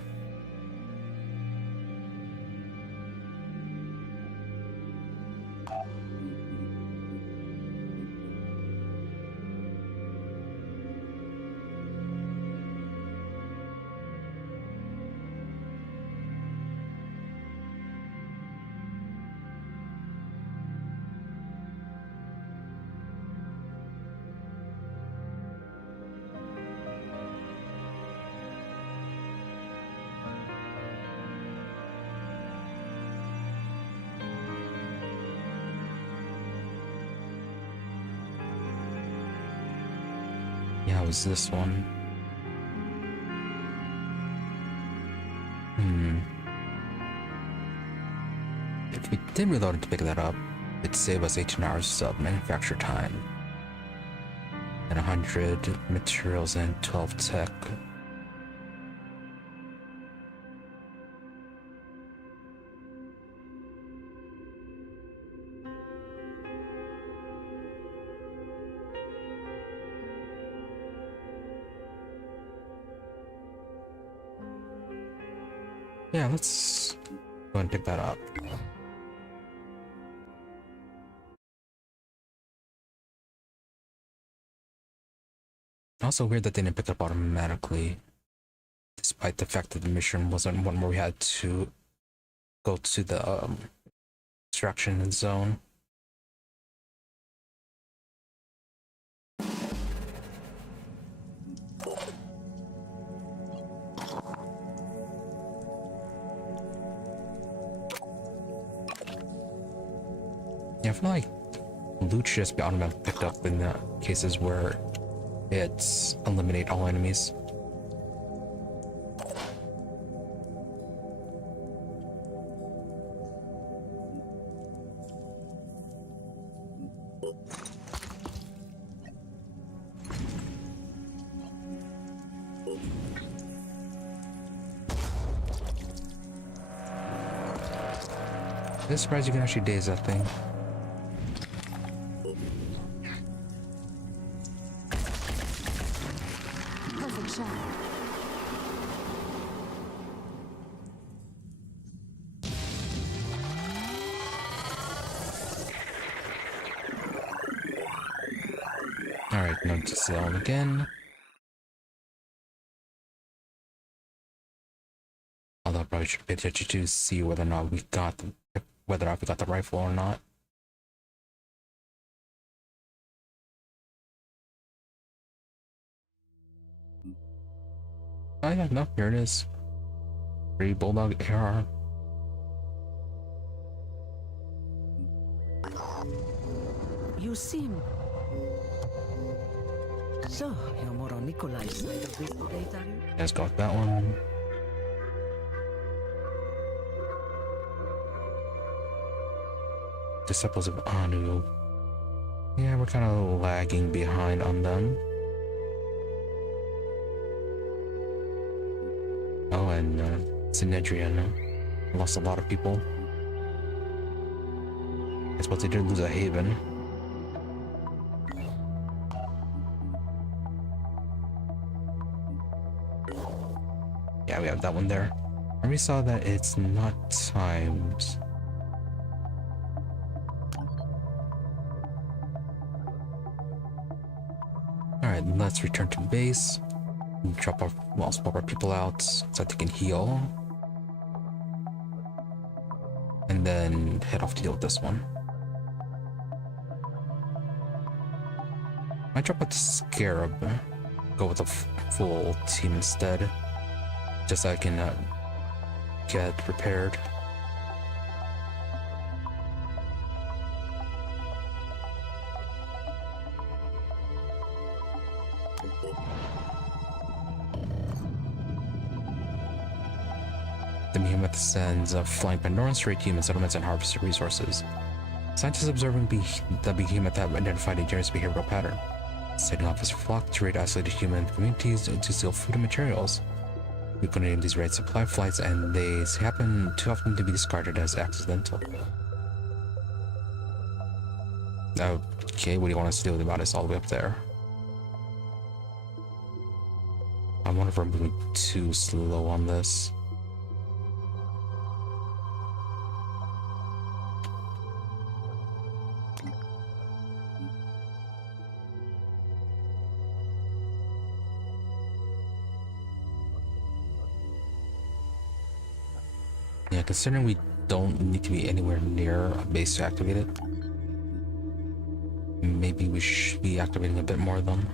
Yeah, it was this one. If we did reload to pick that up, it'd save us 18 hours of manufacture time. And 100 materials and 12 tech. Yeah, let's go and pick that up. Also weird that they didn't pick it up automatically, despite the fact that the mission wasn't one where we had to go to the extraction zone. Yeah, I feel like loot should just be automatically picked up in the cases where it's eliminate all enemies. I'm surprised you can actually daze that thing. Perfect shot. Alright, note to self again. Although I probably should pay attention to see whether or not we got the rifle or not. Oh yeah, no, here it is. Free Bulldog AR. You seem... So, you're more on Nikolai's side of this debate, are you? Let's go with that one. Disciples of Anu. Yeah, we're kind of lagging behind on them. Oh, and Synedrian lost a lot of people. I suppose they did lose a haven. Yeah, we have that one there. And we saw that it's not times. Alright, let's return to base. Drop our, well, swap our people out so that they can heal. And then head off to deal with this one. Might drop out the Scarab. Go with a full team instead. Just so I can get prepared. The behemoth sends flying Pandorans to raid human settlements and harvest resources. Scientists observing the behemoth have identified a generous behavioral pattern, setting off his flock to raid isolated human communities to steal food and materials. We could name these raids supply flights, and they happen too often to be discarded as accidental. Okay, what do you want us to do about this all the way up there? I wonder if we're moving too slow on this. Yeah, considering we don't need to be anywhere near a base to activate it, maybe we should be activating a bit more of them.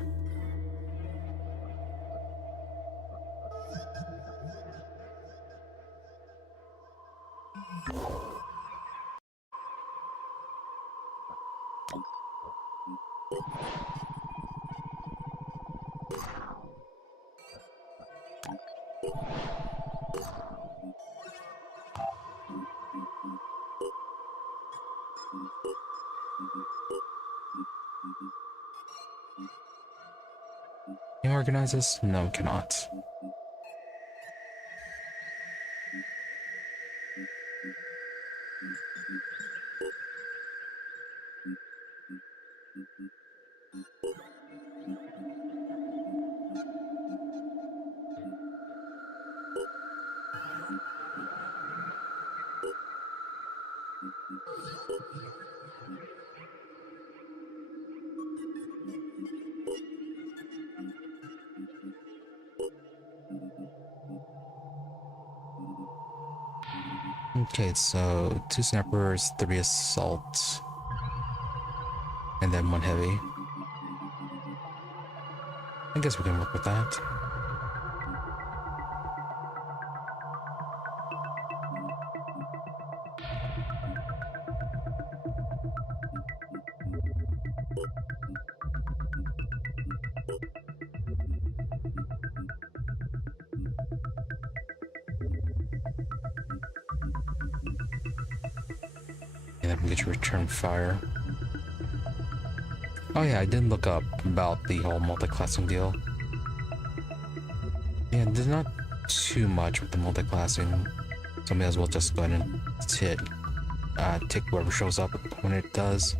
Can you organize this? No, cannot. Okay, so 2 snappers, 3 assault, and then 1 heavy. I guess we can work with that. And then we get your return fire. Oh yeah, I did look up about the whole multi-classing deal. Yeah, there's not too much with the multi-classing, so may as well just go ahead and take whoever shows up when it does.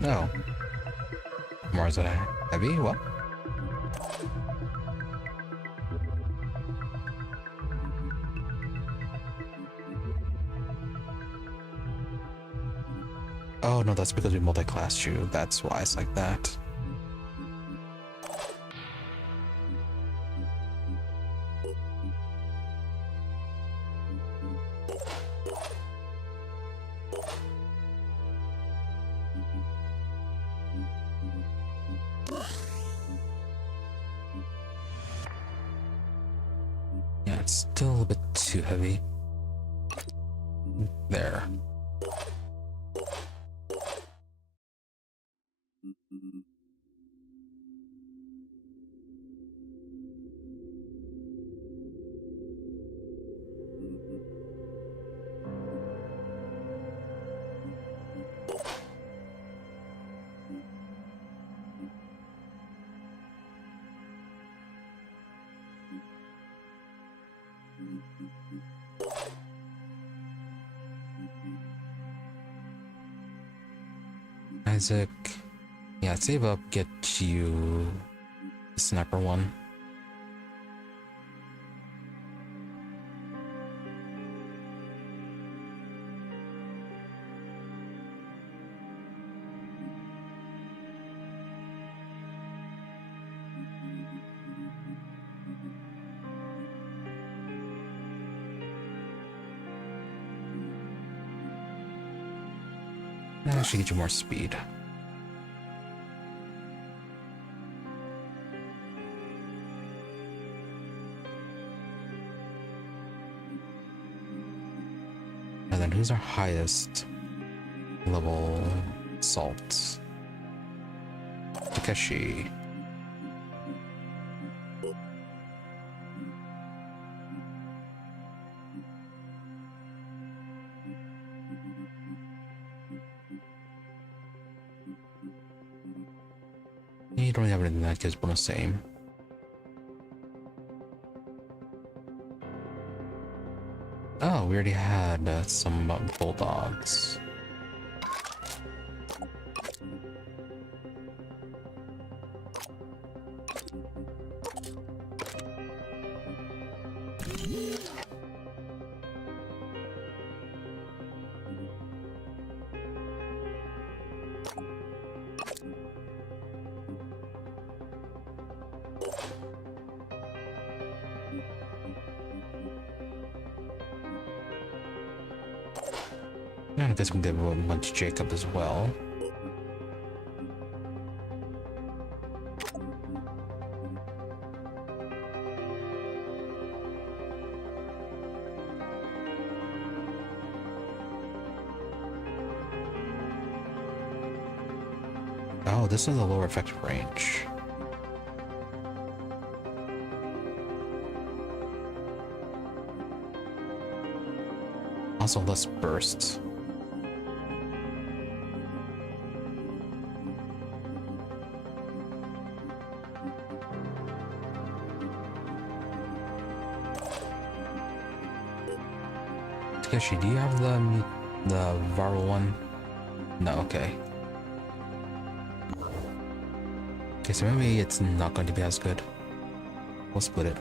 No. Mars heavy? What? Oh no, that's because we multi-classed you. That's why it's like that. Yeah, it's still a little bit too heavy. There. Isaac, yeah, save up, get you the sniper one. That should get you more speed. And then who's our highest level assault? Takeshi. You don't have anything that gives bonus same. Oh, we already had some bulldogs. I guess we can give a bunch to Jacob as well. Oh, this is a lower effective range. Also less bursts. Takeshi, do you have the viral one? No, okay. Okay, so maybe it's not going to be as good. We'll split it.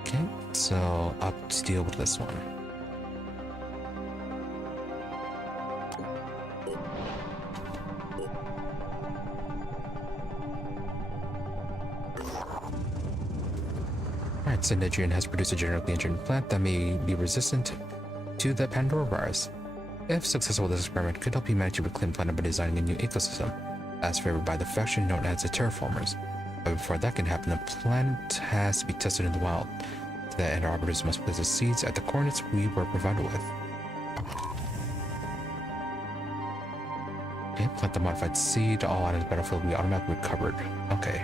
Okay, so up to deal with this one. Alright, so Nigerian has produced a genetically engineered plant that may be resistant to the Pandora virus. If successful, this experiment could help humanity reclaim the planet by designing a new ecosystem, as favored by the faction known as the Terraformers. But before that can happen, the plant has to be tested in the wild. To that end, our operatives must place the seeds at the coordinates we were provided with. Okay, plant the modified seed. All items on the battlefield will be automatically recovered. Okay.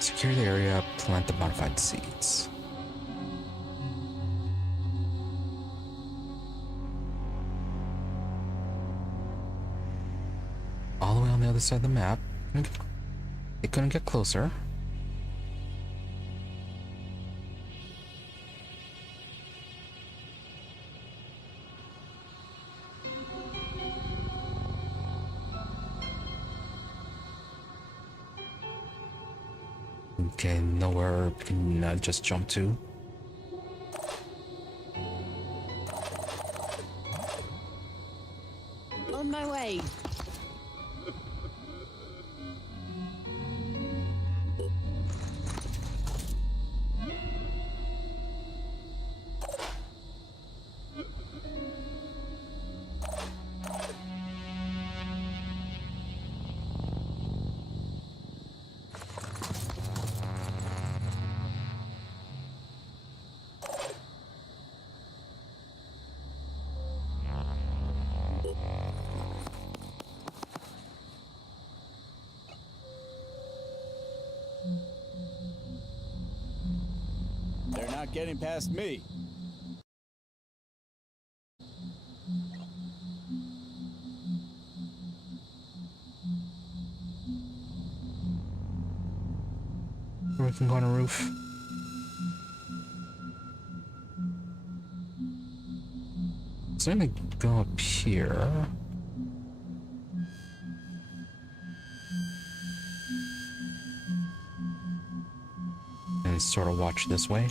Secure the area, plant the modified seeds. All the way on the other side of the map. They couldn't get closer. Okay, nowhere we can just jump to. On my way. They're not getting past me. We can go on a roof. So I'm gonna go up here. And sort of watch this way.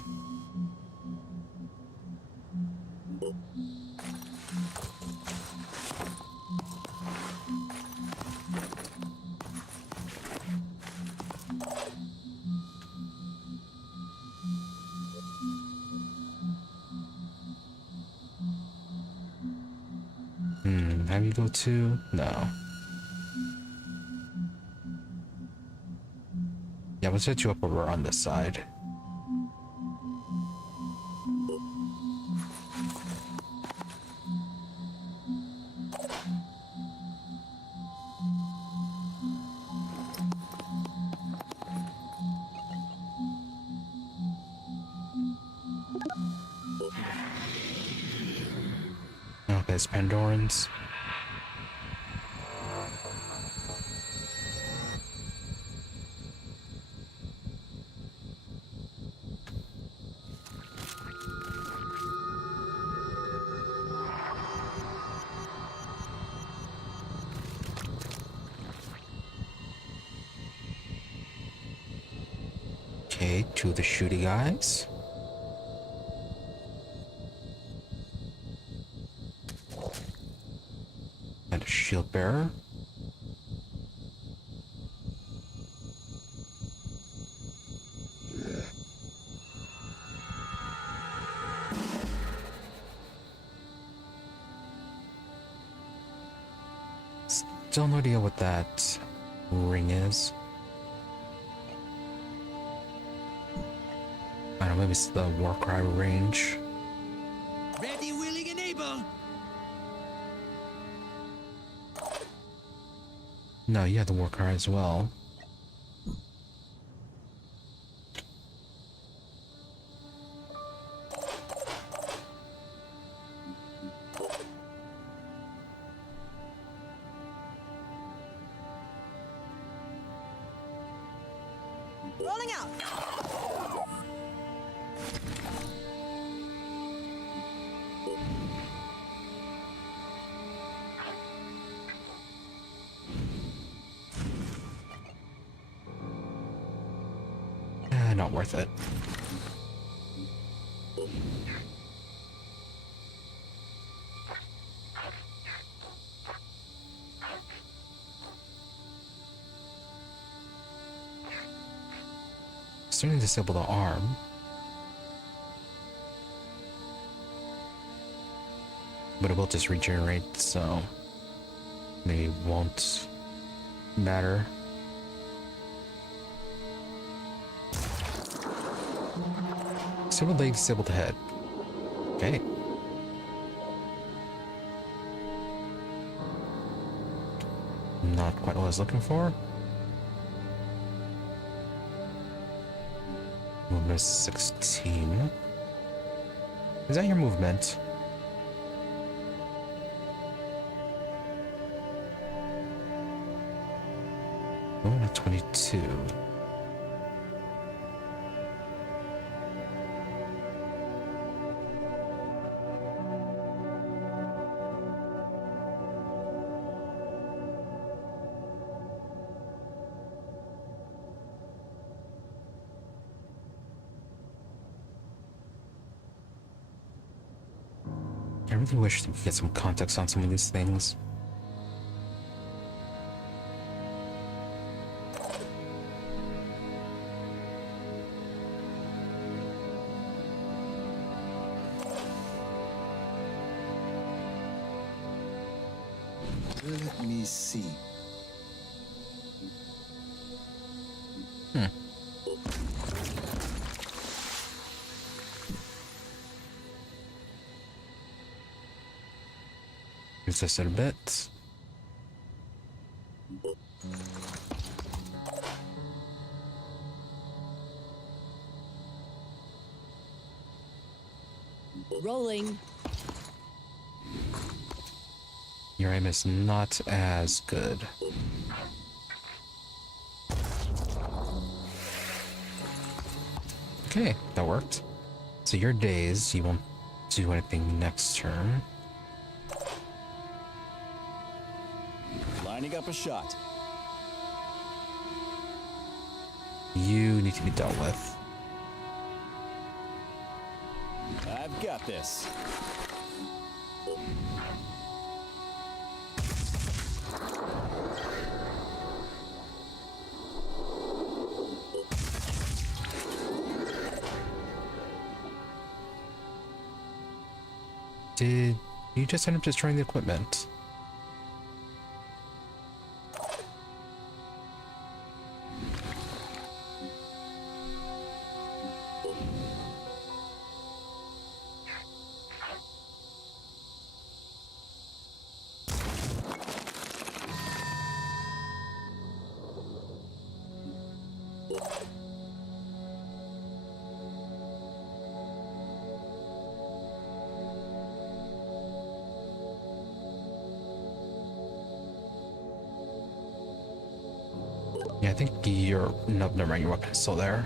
Have you go to? No. Yeah, we'll set you up over on this side. Okay, it's Pandorans. Okay, two of the shooty guys. And a shield bearer. Still no idea what that ring is. I don't know, maybe it's the Warcry range. Ready, willing, and able. No, you have the Warcry as well. Rolling out. Not worth it. Starting to disable the arm. But it will just regenerate, so maybe it won't matter. Disabled leg, disabled head. Okay. Not quite what I was looking for. Movement 16. Is that your movement? Movement at 22. I really wish we could get some context on some of these things. Let me see. Resist it a bit. Rolling. Your aim is not as good. Okay, that worked. So your days, you won't do anything next turn. Lining up a shot. You need to be dealt with. I've got this. Did you just end up destroying the equipment? Yeah, I think you're... No, never mind, your weapon's still there.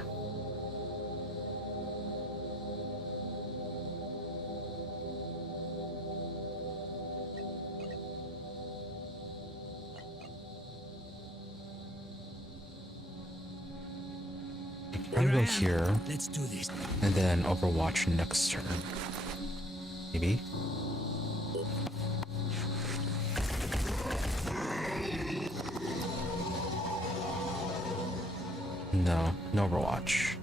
Probably go here, Let's do this. and then Overwatch next turn. Maybe. No, no Overwatch.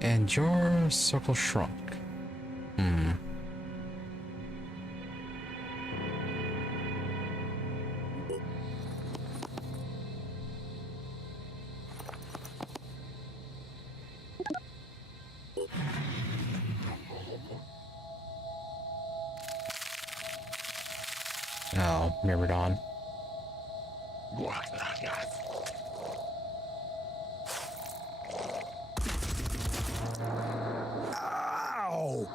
And your circle shrunk. Oh, Mirrodon. Ow!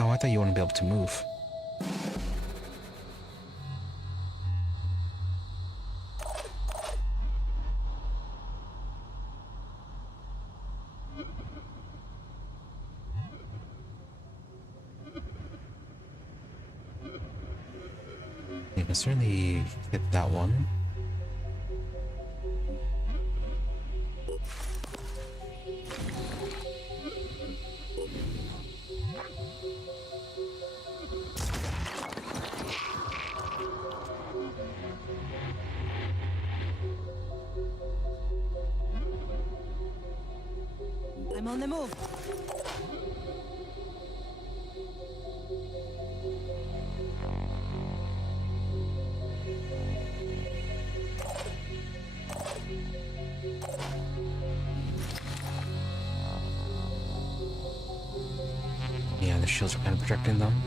Oh, I thought you wouldn't be able to move. You can certainly hit that one. I'm on the move. Yeah, the shields are kind of protecting them.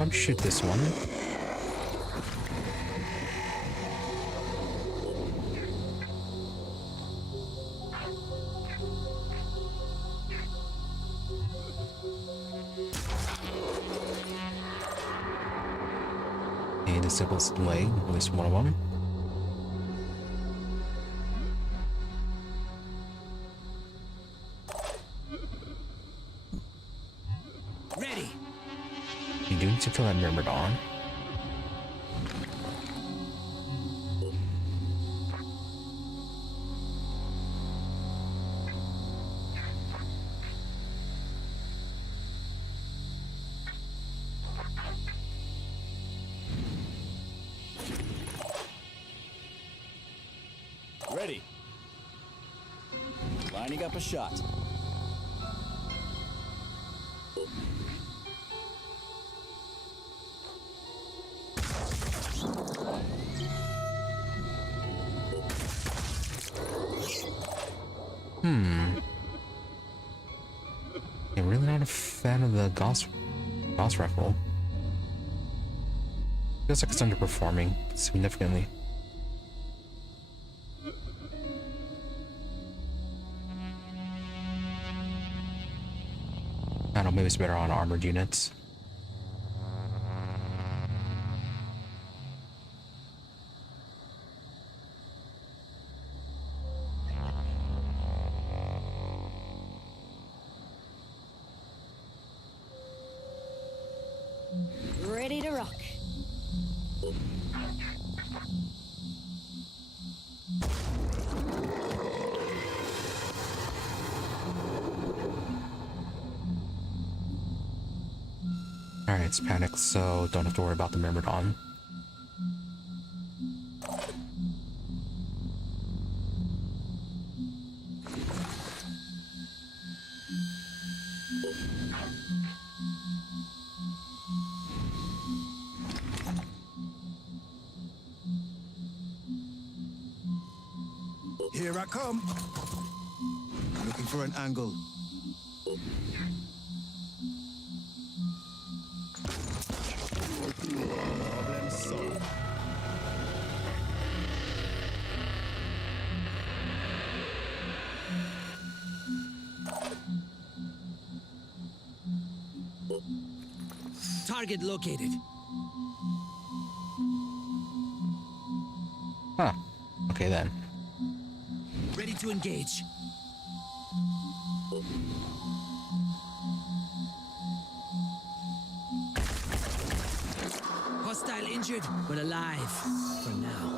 I'll shoot this one. Okay, disables delay, at least one of them. Ready. You do need to kill that Myrmidon. Ready. Lining up a shot. I'm really not a fan of the Gauss rifle. Feels like it's underperforming significantly. I don't know, maybe it's better on armored units. Ready to rock. Alright, it's panicked, so don't have to worry about the Myrmidon. Here I come. Looking for an angle. Problem Target located. Huh. Okay then. Ready to engage. Hostile injured, but alive. For now.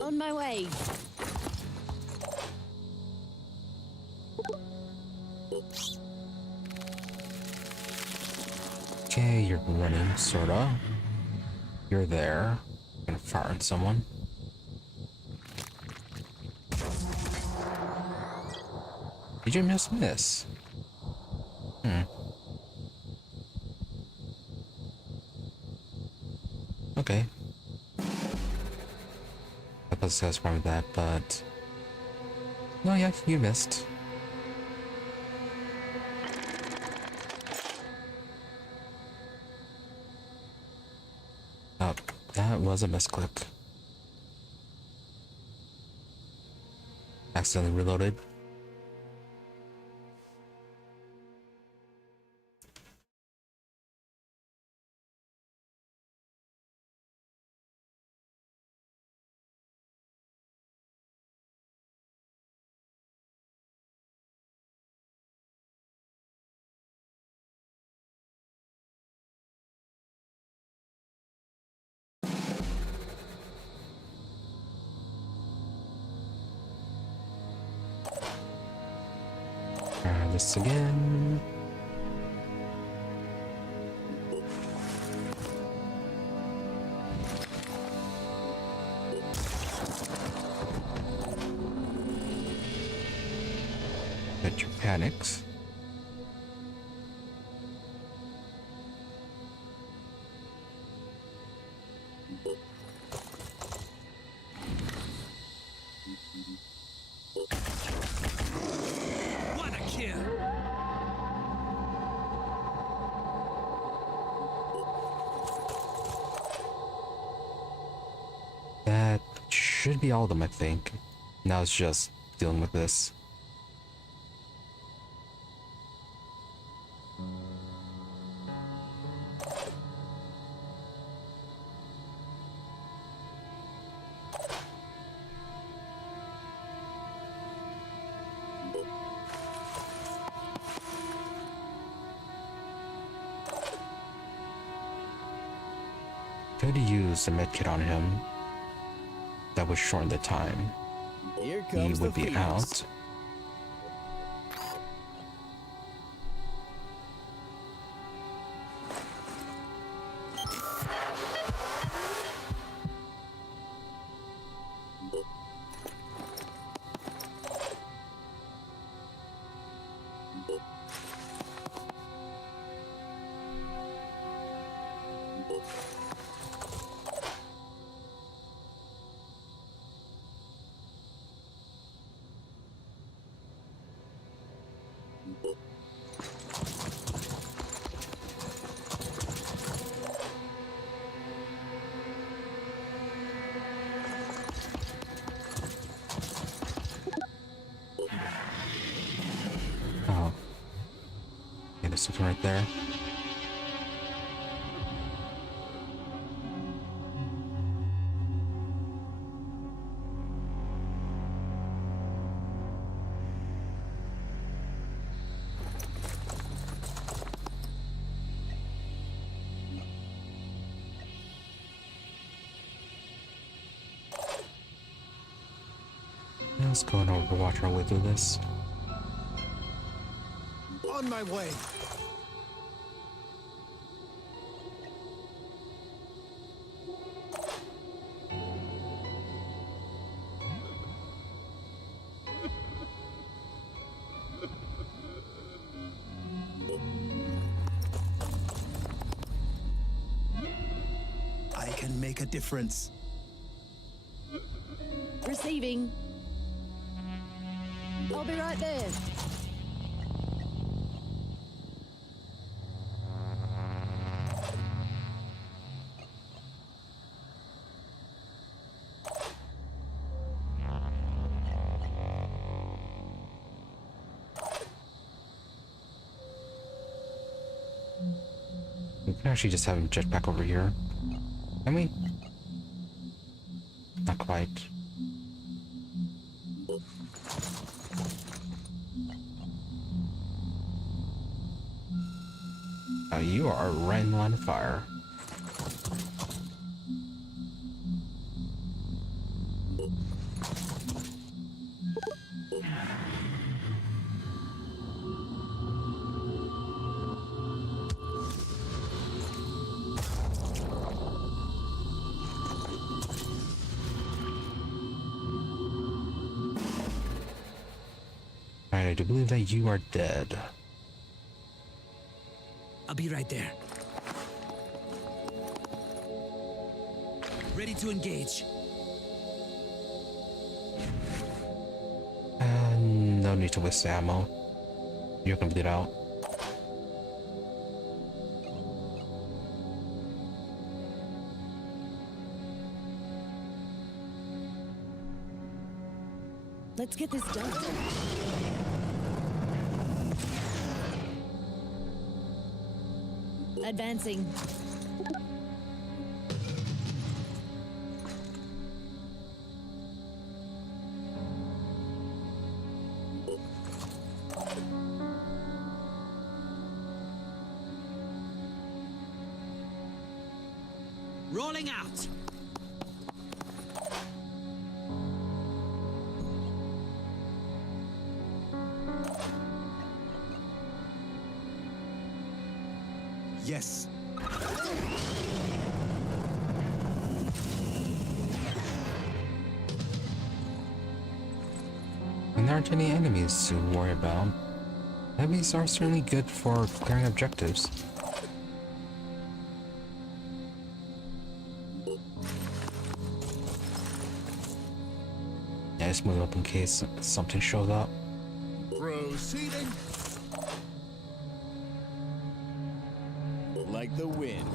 On my way. Okay, you're running, sorta. You're there. I'm gonna fire at someone. Did you miss? Okay. I was wrong with that, but... No, yeah, you missed. Oh, that was a misclick. Accidentally reloaded. Try this again. Get your panics. What a kill! That should be all of them, I think. Now it's just dealing with this. Could use a medkit on him. That would shorten the time. Here He comes would the be feast. out. Oh. Yeah, there's something right there. Let's go and overwatch our way through this. On my way. make a difference. Receiving. I'll be right there. We can actually just have him jet back over here. Can we? Not quite. You are right in the line of fire. Alright, I do believe that you are dead. I'll be right there. Ready to engage. No need to waste ammo. You're gonna bleed out. Let's get this done. Advancing. Rolling out. Yes. And there aren't any enemies to worry about. Enemies are certainly good for clearing objectives. Yeah, just move up in case something shows up. Proceeding. Like the wind.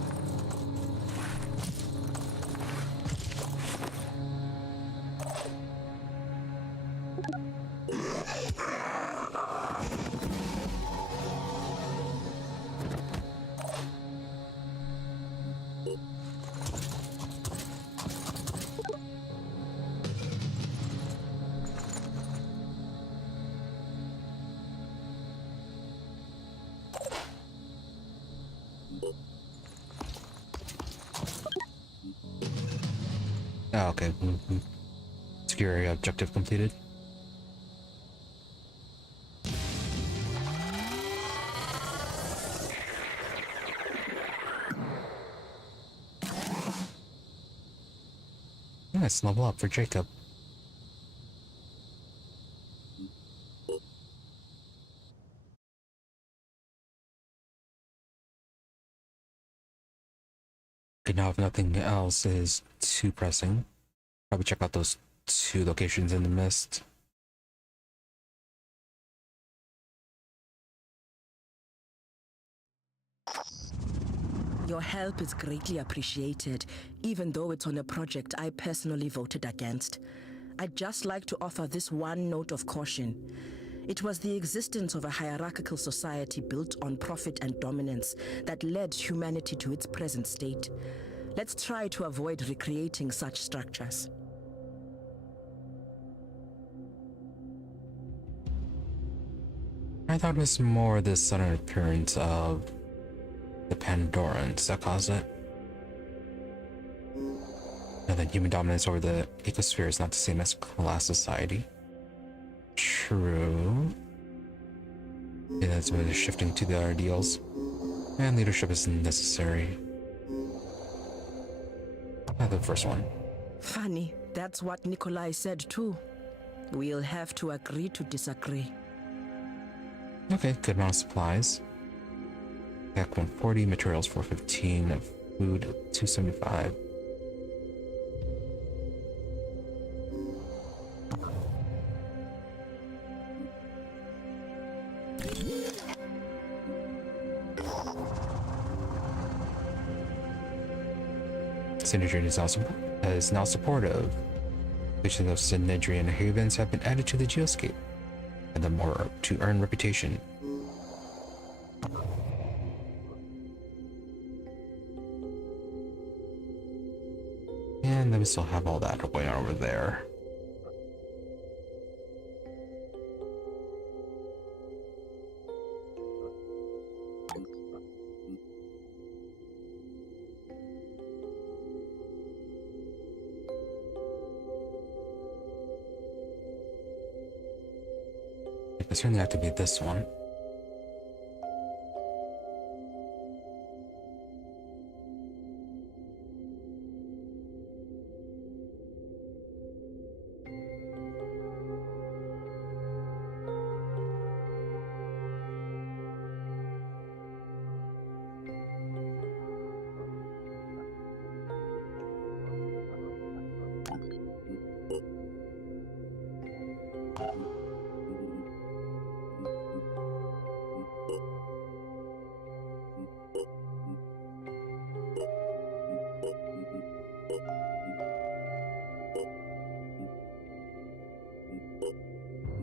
Oh, okay. Secure area objective completed. Nice level up for Jacob. Okay, now if nothing else is too pressing, probably check out those 2 locations in the mist. Your help is greatly appreciated, even though it's on a project I personally voted against. I'd just like to offer this one note of caution. It was the existence of a hierarchical society built on profit and dominance that led humanity to its present state. Let's try to avoid recreating such structures. I thought it was more the sudden appearance of the Pandorans that caused it. And then human dominance over the ecosphere is not the same as class society. True. Yeah, that's where they're shifting to the ideals. And leadership is necessary. The first one. Funny, that's what Nikolai said too. We'll have to agree to disagree. Okay, good amount of supplies. Tech 140, materials 415, food 275. Synedrian is now supportive. Legions of Synedrian havens have been added to the geoscape, and the more to earn reputation. And then we still have all that going on over there. I can certainly activate this one.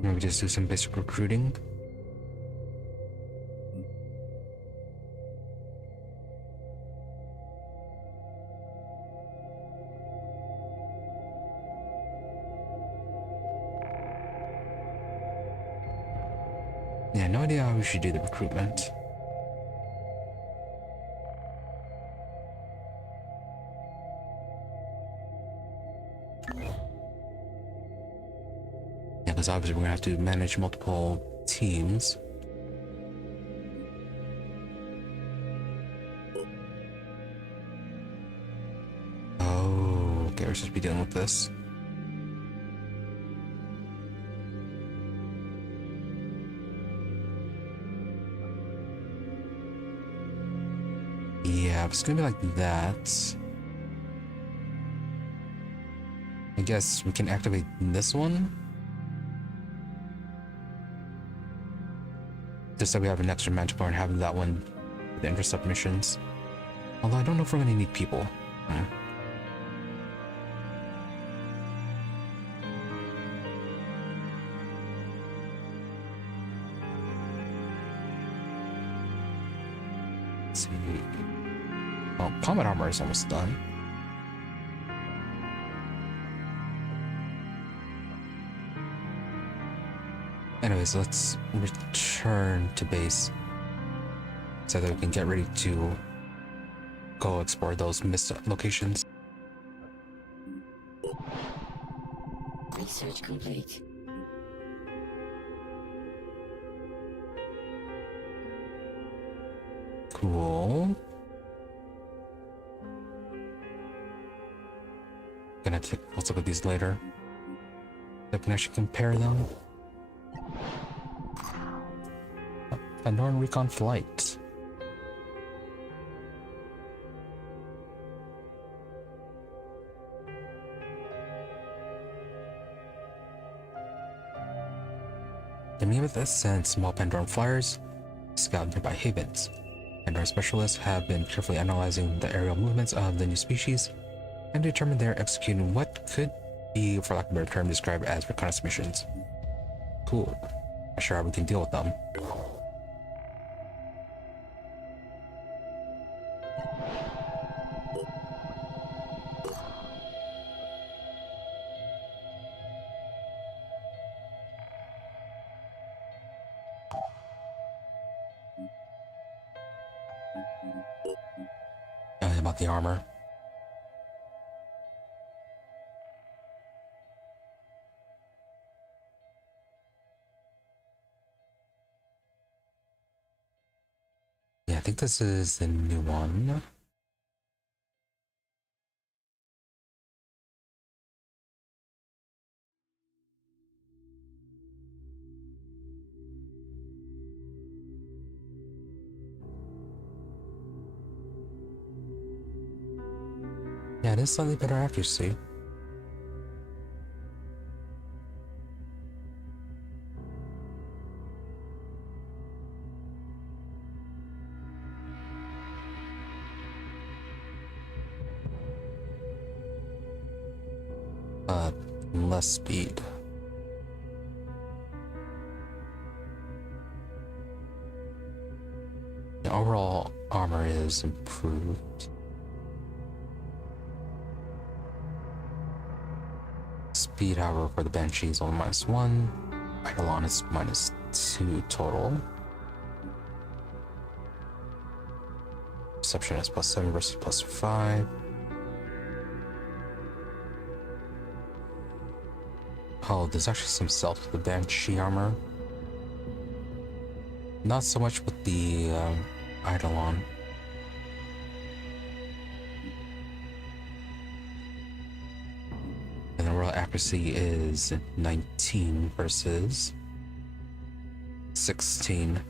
Maybe just do some basic recruiting. Yeah, no idea how we should do the recruitment. Yeah, because obviously we're gonna have to manage multiple teams. Oh, okay, we're supposed to be dealing with this. Yeah, it's gonna be like that. I guess we can activate this one. Just so we have an extra manticore and have that one for the intercept missions. Although I don't know if we're gonna need people. Let's see. Oh, combat armor is almost done. Anyways, let's return to base so that we can get ready to go explore those missed locations. Research complete. Cool. Gonna take a look at these later. I can actually compare them. Pandoran recon flight. Nemesis sent small Pandoran flyers to scout nearby havens. Pandoran specialists have been carefully analyzing the aerial movements of the new species and determined they are executing what could be, for lack of a better term, described as reconnaissance missions. Cool. Not sure how we can deal with them. About the armor. Yeah, I think this is the new one. Yeah, it is slightly better accuracy. Less speed. The overall armor is improved. Speed, however, for the Banshee is only -1. Eidolon is -2 total. Perception is +7 versus +5. Oh, there's actually some stealth with the Banshee armor. Not so much with the Eidolon. And the overall accuracy is 19 versus 16.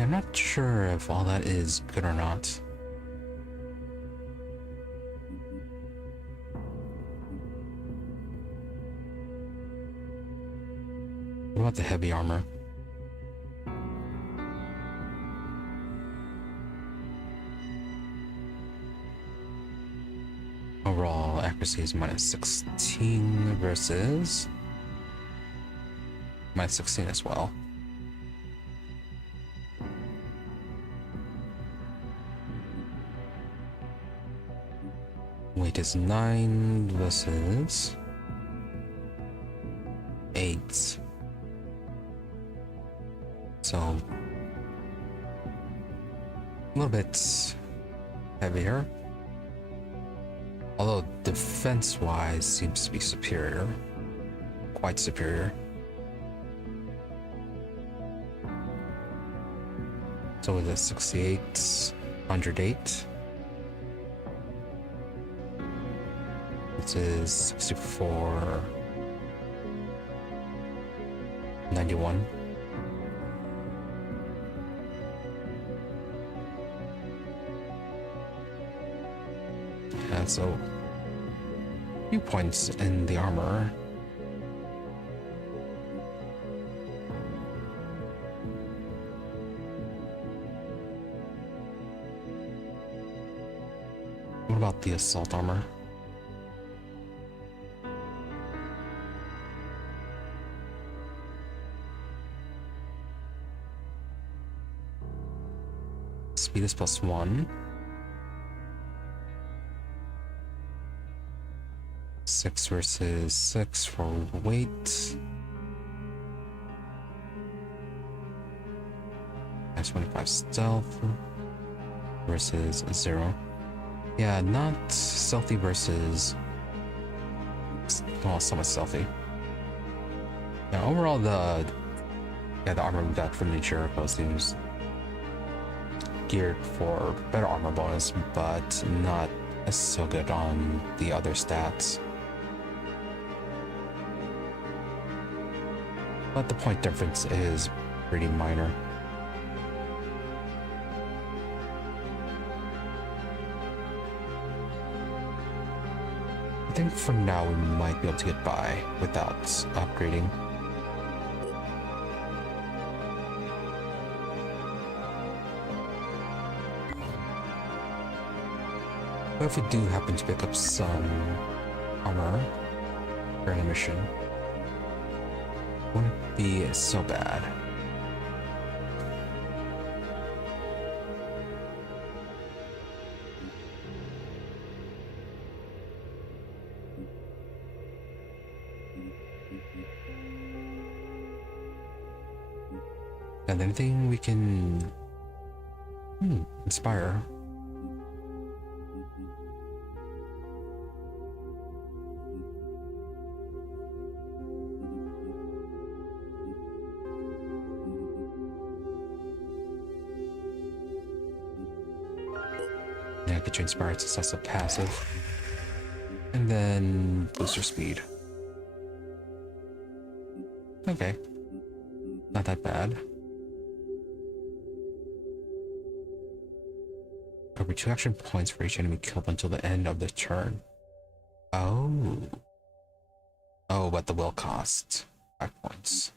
I'm not sure if all that is good or not. What about the heavy armor? Overall accuracy is -16 versus -16 as well. Weight is 9 versus 8. So a little bit heavier. Although defense-wise seems to be superior. Quite superior. So with a 68, 108. This is 64, 91. Yeah, so a few points in the armor. What about the assault armor? Speed is +1. 6 versus 6 for weight. That's 25 stealth versus 0. Yeah, not stealthy versus... well, somewhat stealthy. Yeah, overall the armor we got from the Jericho seems geared for better armor bonus, but not so good on the other stats. But the point difference is pretty minor. I think for now we might be able to get by without upgrading. But if we do happen to pick up some armor during the mission, it wouldn't be so bad. And anything we can inspire. Yeah, get you inspired success of passive. And then boost your speed. Okay. Not that bad. Over 2 action points for each enemy killed until the end of the turn. Oh. Oh, but the will cost 5 points.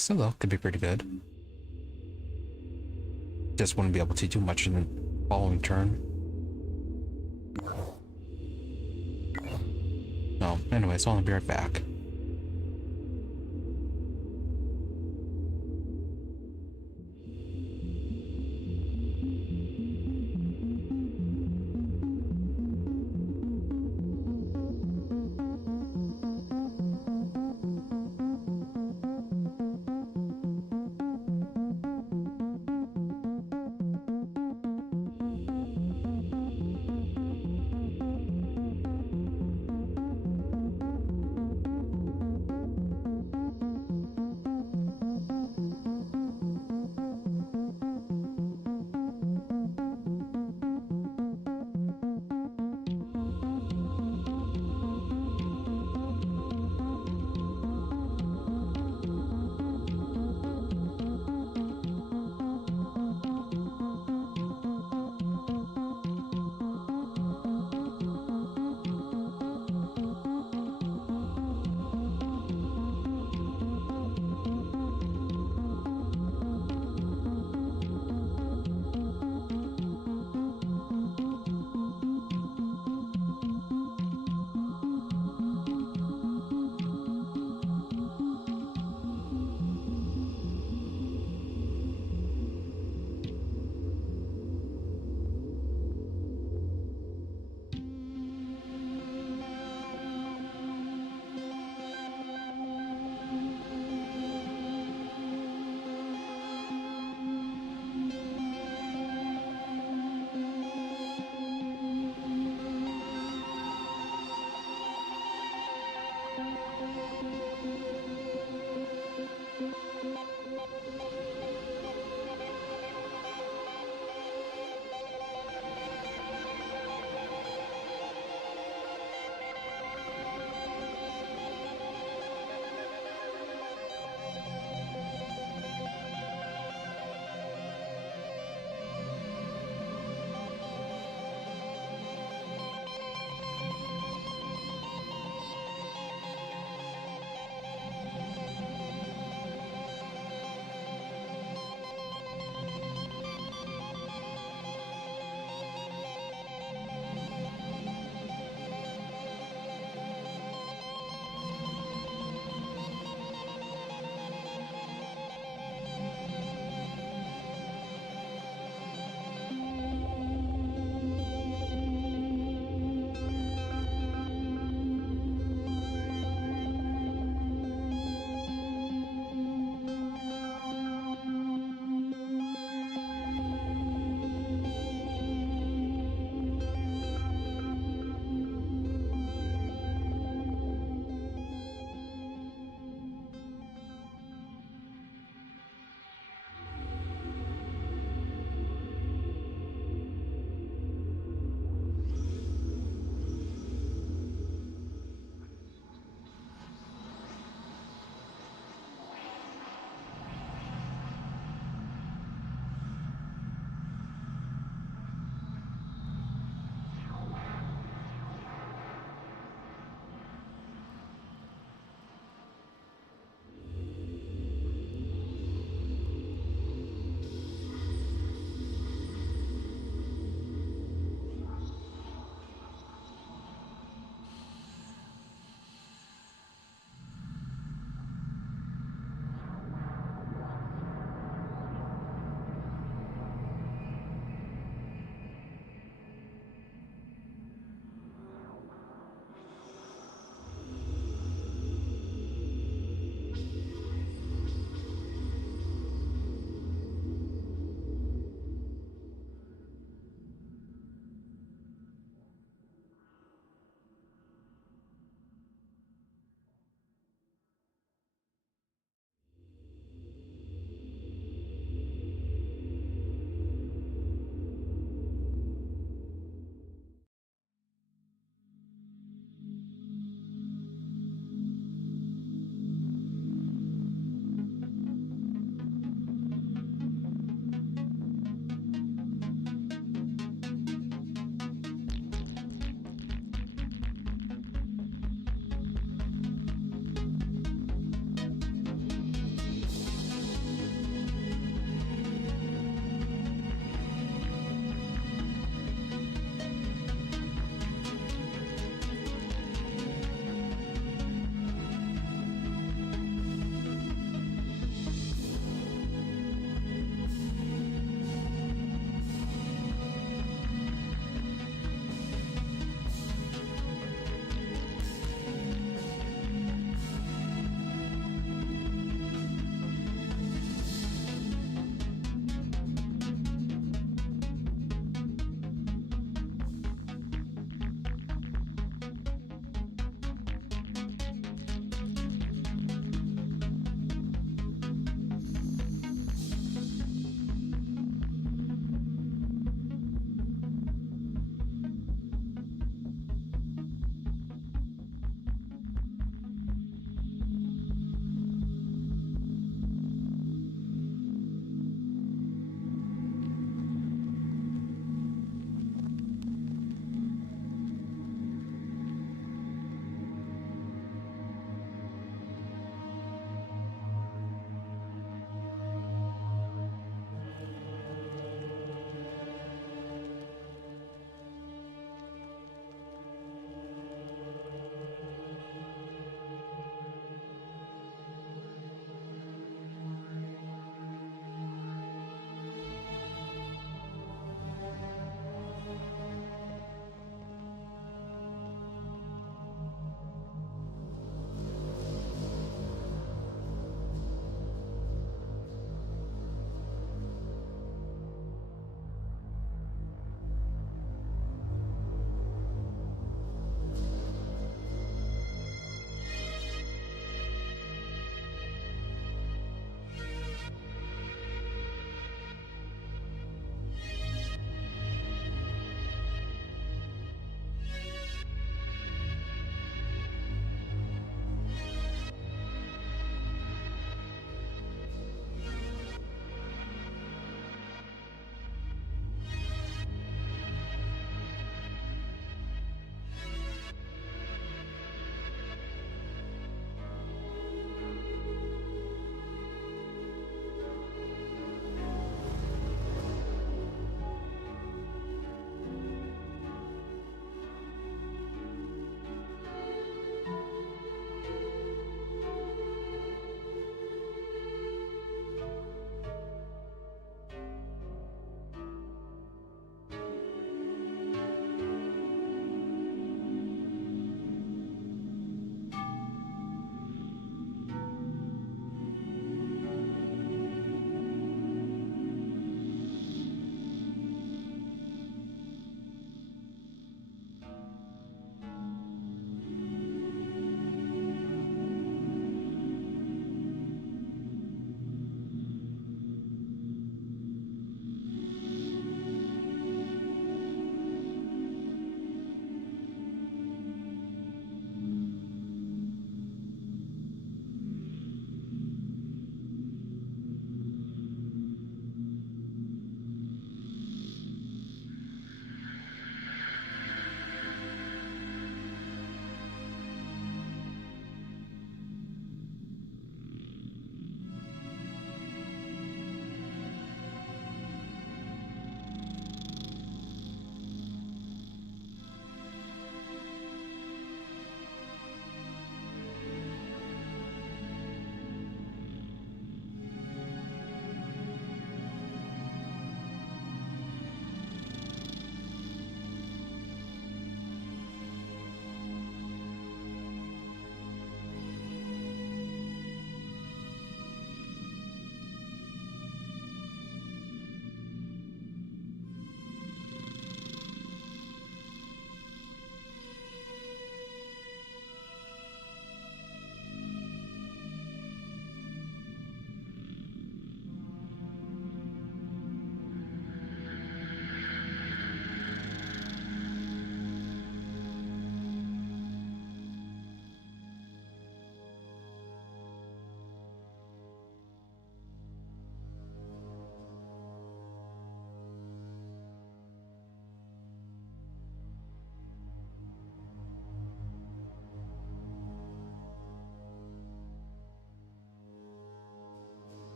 Still though, could be pretty good. Just wouldn't be able to do much in the following turn. No, anyways, I'll be right back.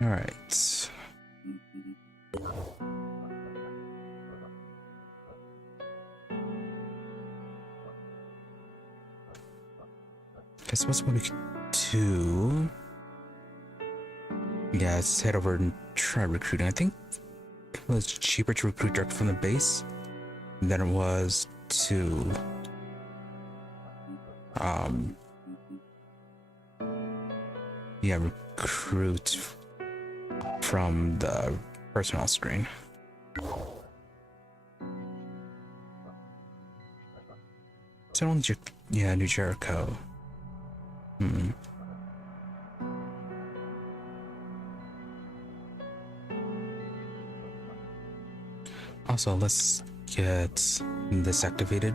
All right. Guess what's what we could do? Yeah, let's head over and try recruiting. I think it was cheaper to recruit direct from the base than it was to recruit from the personnel screen. So only New Jericho. Also, let's get this activated.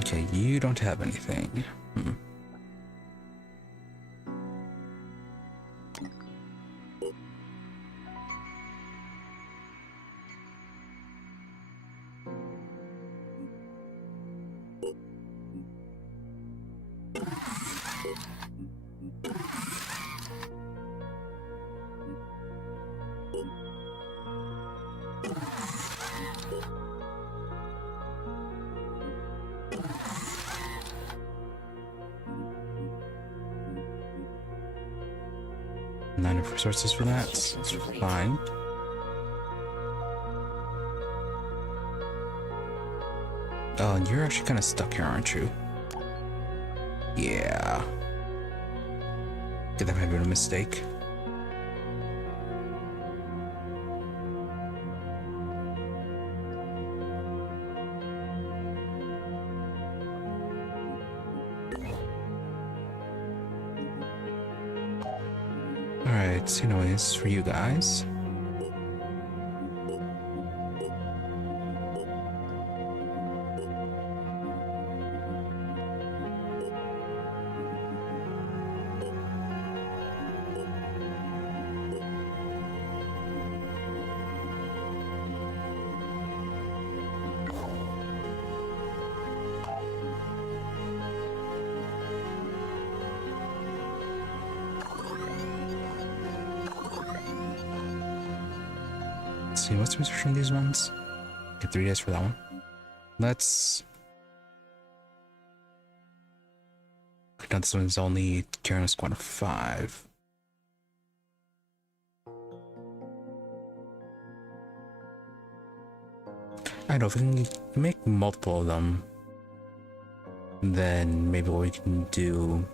Okay, you don't have anything. None of resources for that. That's fine. Oh, and you're actually kind of stuck here, aren't you? Yeah. Did that might have been a mistake. Alright, anyways, for you guys. See, what's the research from these ones? Get 3 days for that one. Let's. Now this one's only carrying a squad of 5. I know if we can make multiple of them, then maybe what we can do,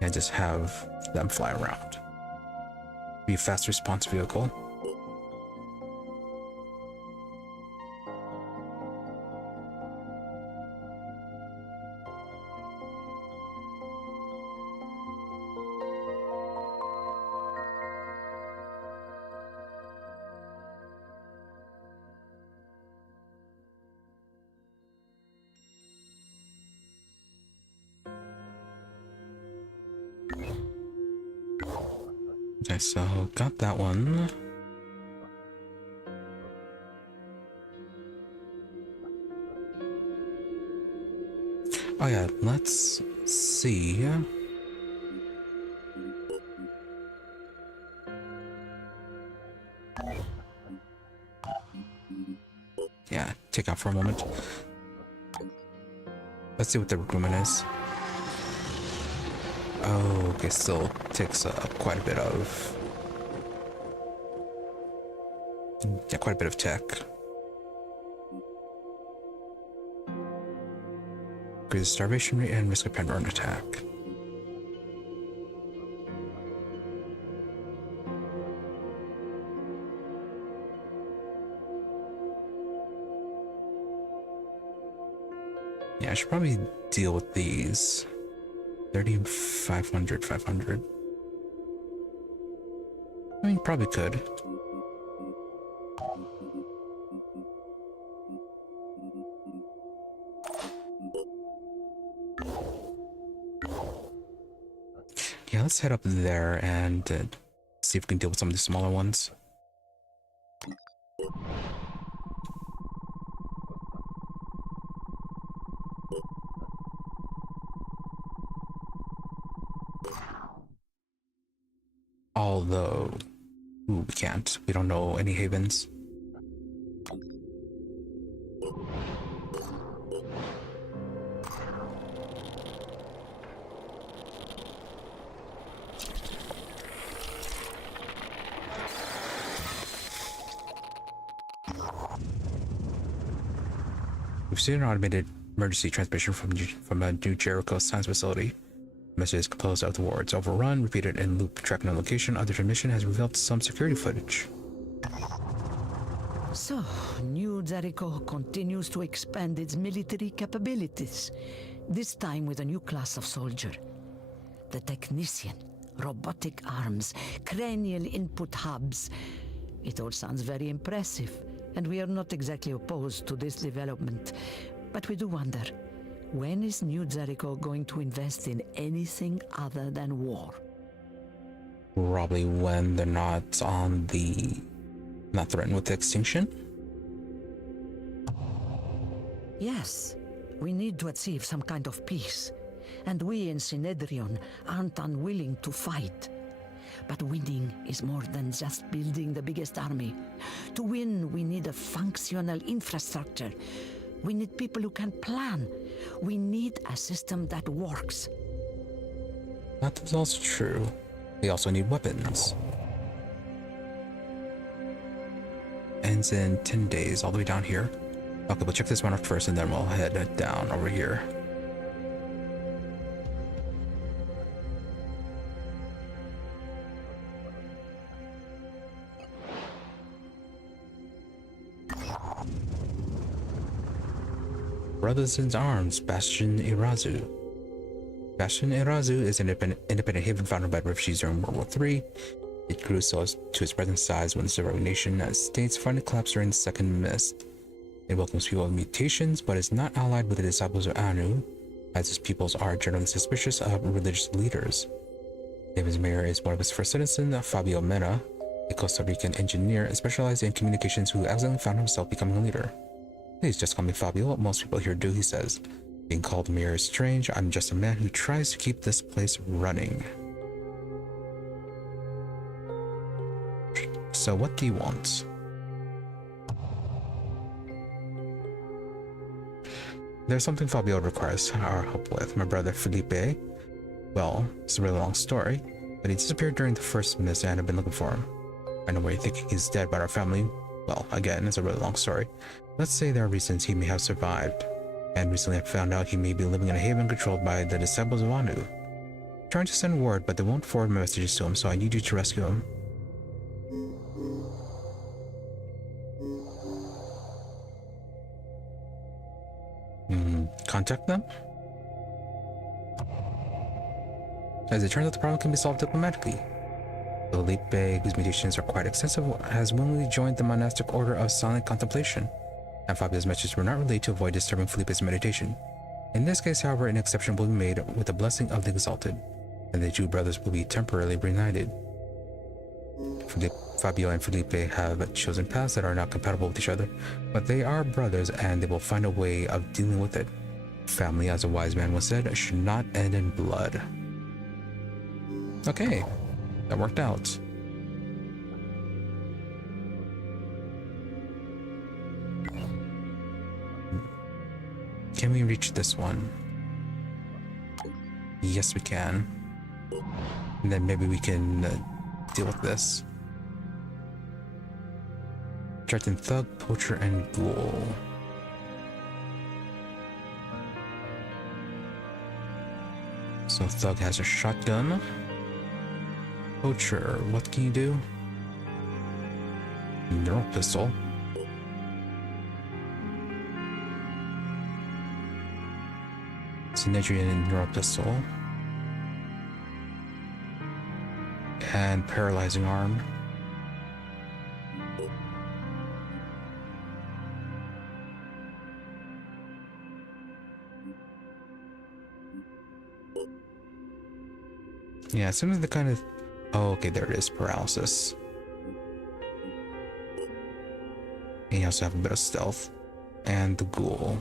yeah, just have them fly around. Be a fast response vehicle. Okay, so got that one. Oh yeah, let's see. Yeah, take out for a moment. Let's see what the recruitment is. Oh, okay, still takes quite a bit of... Yeah, quite a bit of tech. Increases starvation rate and risk of Pandoran attack. Yeah, I should probably deal with these. 3,500, 500. I mean, probably could. Yeah, let's head up there and see if we can deal with some of the smaller ones. Although, ooh, we can't. We don't know any havens. We've seen an automated emergency transmission from a New Jericho science facility. The message is composed of the words overrun, repeated in loop, tracking a location. Other transmission has revealed some security footage. So, New Jericho continues to expand its military capabilities, this time with a new class of soldier. The technician, robotic arms, cranial input hubs. It all sounds very impressive, and we are not exactly opposed to this development. But we do wonder, when is New Jericho going to invest in anything other than war? Probably when they're not threatened with extinction. Yes, we need to achieve some kind of peace. And we in Synedrion aren't unwilling to fight. But winning is more than just building the biggest army. To win, we need a functional infrastructure. We need people who can plan. We need a system that works. That is also true. We also need weapons. Ends in 10 days, all the way down here. Okay, we'll check this one out first and then we'll head down over here. Brothers in Arms, Bastion Irazu. Bastion Irazu is an independent haven founded by refugees during World War III. It grew so as to its present size when the surviving nation states finally collapsed during the Second Mist. It welcomes people with mutations, but is not allied with the disciples of Anu, as its peoples are generally suspicious of religious leaders. Haven's mayor is one of its first citizens, Fabio Mena, a Costa Rican engineer specialized in communications who accidentally found himself becoming a leader. Please just call me Fabio. Most people here do, he says. Being called mayor is strange. I'm just a man who tries to keep this place running. So what do you want? There's something Fabio requires our help with. My brother Felipe, well, it's a really long story, but he disappeared during the first Mist and I've been looking for him. I know where you think he's dead, but our family, well, again, it's a really long story. Let's say there are reasons he may have survived, and recently I found out he may be living in a haven controlled by the disciples of Anu. I'm trying to send word, but they won't forward my messages to him, so I need you to rescue him. Contact them? As it turns out, the problem can be solved diplomatically. Felipe, whose mutations are quite extensive, has willingly joined the monastic order of silent contemplation, and Fabio's messages were not relayed to avoid disturbing Felipe's meditation. In this case, however, an exception will be made with the blessing of the Exalted, and the two brothers will be temporarily reunited. Fabio and Felipe have chosen paths that are not compatible with each other, but they are brothers and they will find a way of dealing with it. Family, as a wise man once said, should not end in blood. Okay, that worked out. Can we reach this one? Yes, we can. And then maybe we can deal with this. Threaten Thug, Poacher, and Ghoul. So Thug has a shotgun. Poacher, what can you do? Neural pistol. Synedrian neural pistol. And paralyzing arm. Yeah, it seems like the kind of... Oh, okay, there it is. Paralysis. And you also have a bit of stealth. And the ghoul.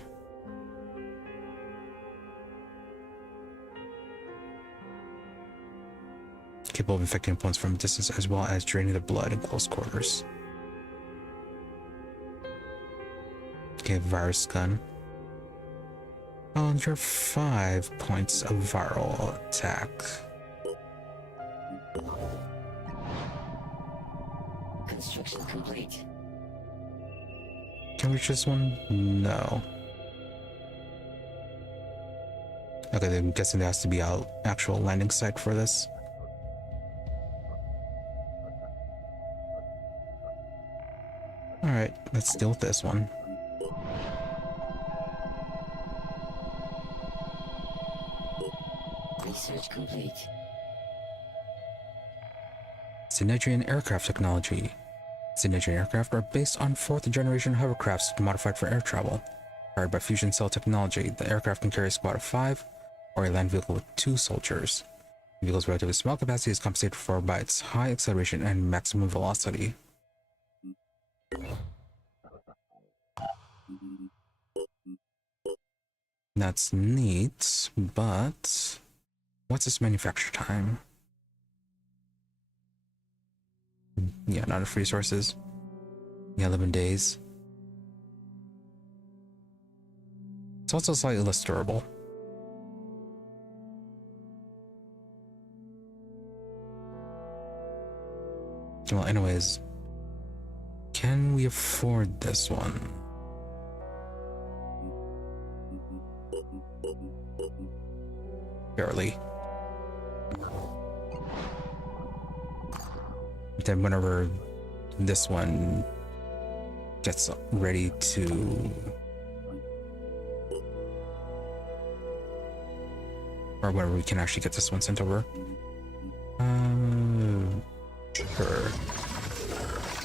Capable of infecting opponents from a distance as well as draining their blood in close quarters. Okay, virus gun. Oh, and you're 5 points of viral attack. Construction complete. Can we reach this one? No. Okay, then I'm guessing there has to be an actual landing site for this. Alright, let's deal with this one. Research complete. Synedrian aircraft technology. Synedrian aircraft are based on 4th generation hovercrafts modified for air travel. Powered by fusion cell technology, the aircraft can carry a squad of 5 or a land vehicle with 2 soldiers. The vehicle's relatively small capacity is compensated for by its high acceleration and maximum velocity. That's neat, but what's its manufacture time? Yeah, not enough resources. Yeah, 11 days. It's also slightly less durable. Well, anyways, can we afford this one? Barely. Then whenever this one gets ready to... Or whenever we can actually get this one sent over. Sure.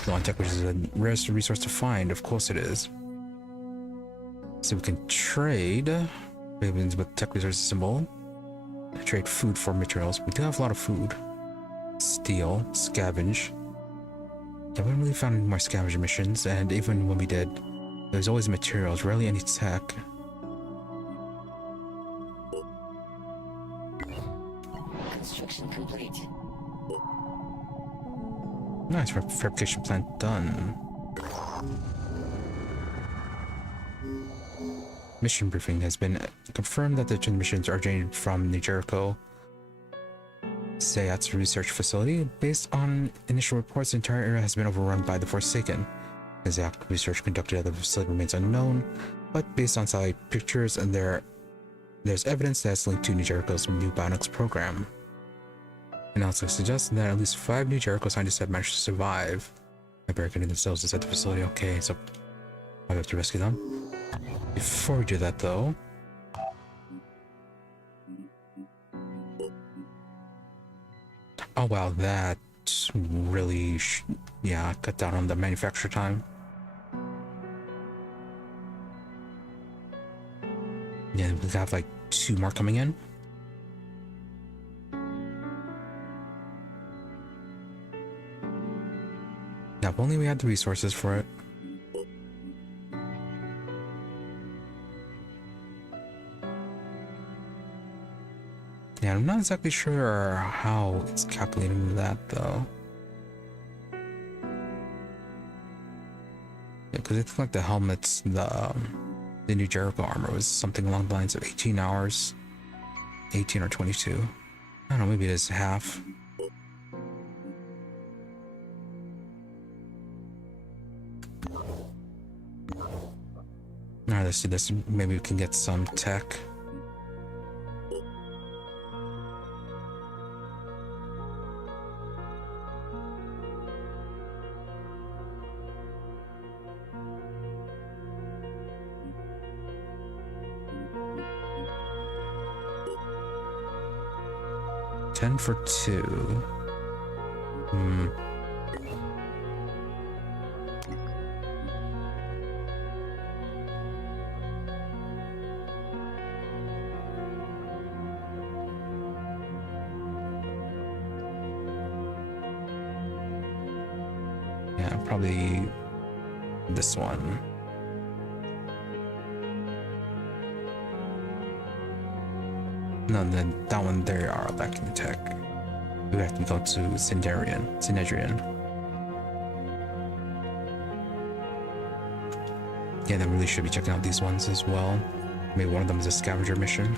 Long tech, which is the rarest resource to find. Of course it is. So we can trade ravens with tech resources symbol. Trade food for materials. We do have a lot of food. Steal, scavenge. Yeah, we haven't really found any more scavenge missions, and even when we did, there's always materials, rarely any tech. Construction complete. Nice, fabrication plant done. Mission briefing has been confirmed that the transmissions are generated from New Jericho Sayat's research facility. Based on initial reports, the entire area has been overrun by the Forsaken. Exact research conducted at the facility remains unknown, but based on satellite pictures and there's evidence that's linked to New Jericho's new bionics program. Analysis suggests that at least 5 New Jericho scientists have managed to survive by barricading themselves inside the facility. Okay, so I have to rescue them. Before we do that, though, oh wow, that really yeah, cut down on the manufacture time. Yeah, we have like 2 more coming in. Now, if only we had the resources for it. Yeah, I'm not exactly sure how it's calculating that, though. Yeah, because it's like the helmets, the New Jericho armor was something along the lines of 18 hours, 18 or 22. I don't know, maybe it is half. Alright, let's do this. Maybe we can get some tech. $10 for 2. probably this one. No, then that one there are lacking tech. We have to go to Synedrian. Yeah, then we really should be checking out these ones as well. Maybe one of them is a scavenger mission.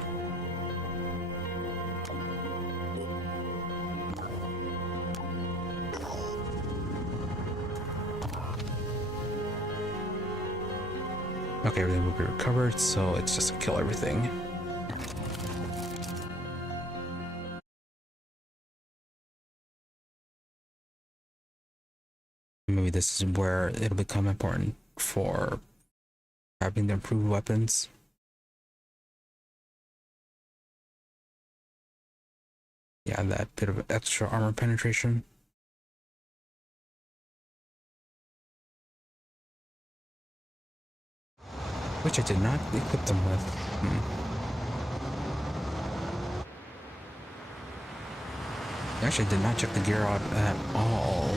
Okay, everything will be recovered, so it's just to kill everything. Maybe this is where it'll become important for having the improved weapons. Yeah, that bit of extra armor penetration. Which I did not equip them with. Actually, I did not check the gear out at all.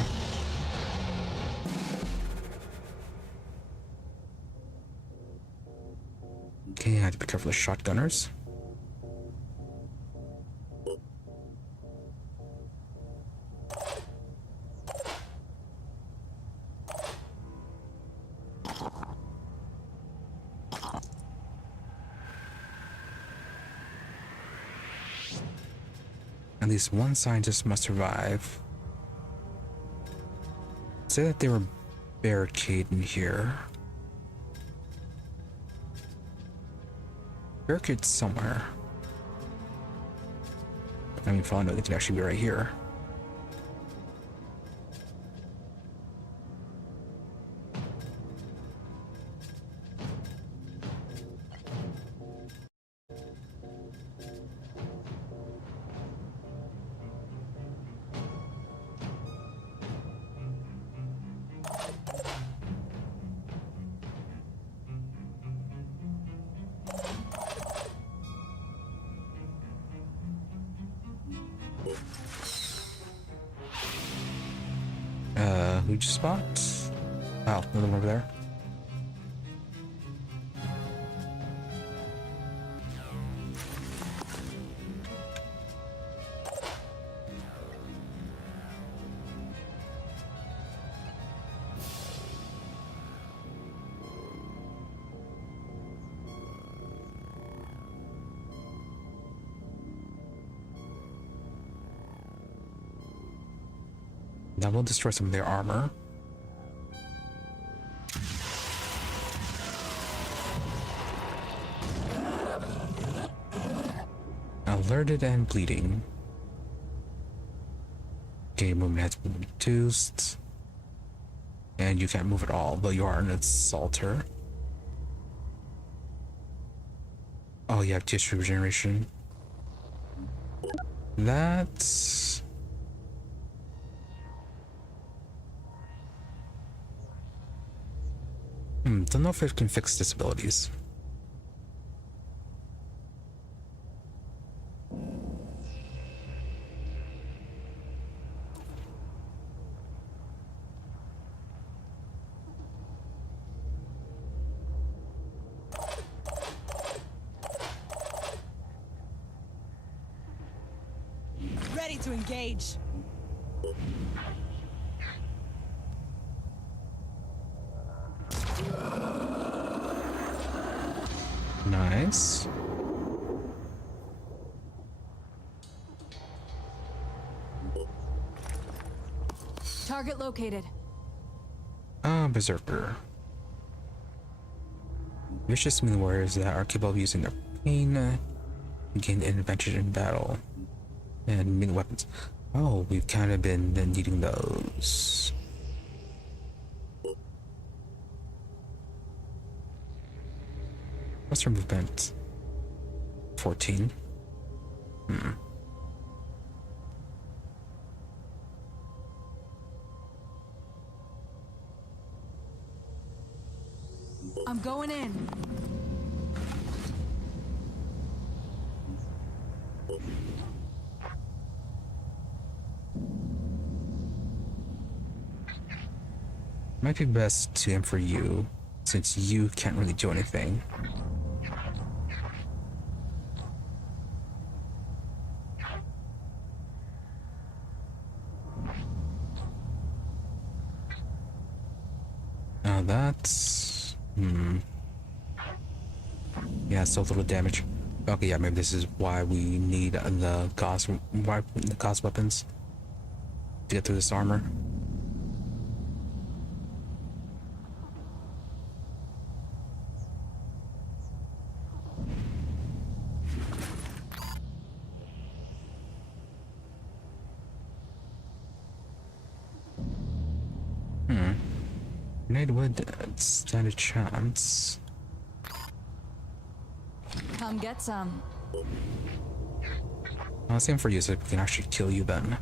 Okay, I have to be careful of shotgunners. At least one scientist must survive. Say that they were barricading here. Barricade somewhere. I mean, for all I know, they could actually be right here. Who'd you spot? Oh, another one over there. That will destroy some of their armor. Alerted and bleeding. Okay, movement has been reduced. And you can't move at all, though you are an assaulter. Oh, you have tissue regeneration. That's... don't know if it can fix disabilities. Ready to engage. Nice. Target located. Berserker. Vicious melee warriors that are capable of using their pain gain an advantage in battle. And melee weapons. Oh, we've kind of been needing those. What's her movement? 14. I'm going in. Might be best to aim for you, since you can't really do anything. Now that's... Yeah, so little damage. Okay, yeah, maybe this is why we need the gauss weapons to get through this armor. Grenade would stand a chance. Come get some. I'll same for you, so we can actually kill you then.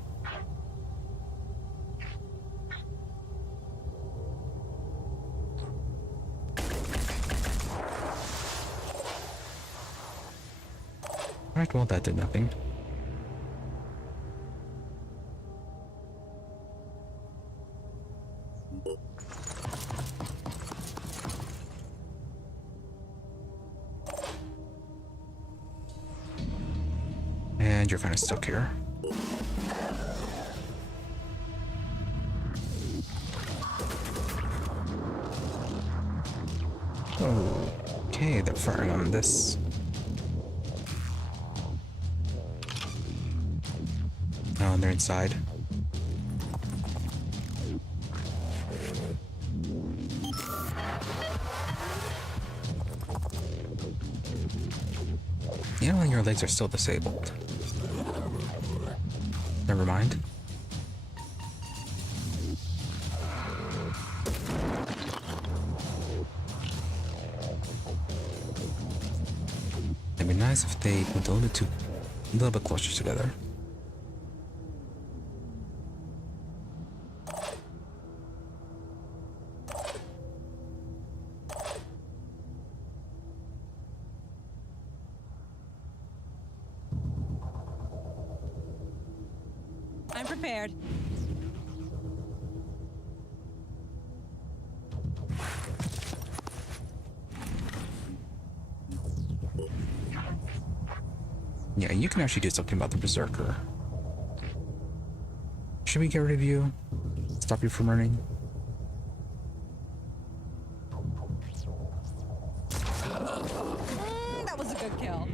Alright, well that did nothing. And you're kind of stuck here. Okay, they're firing on this. Oh, and they're inside. You know, your legs are still disabled. Never mind. It'd be nice if they went a little bit closer together. I'm prepared. Yeah, you can actually do something about the Berserker. Should we get rid of you? Stop you from running? That was a good kill.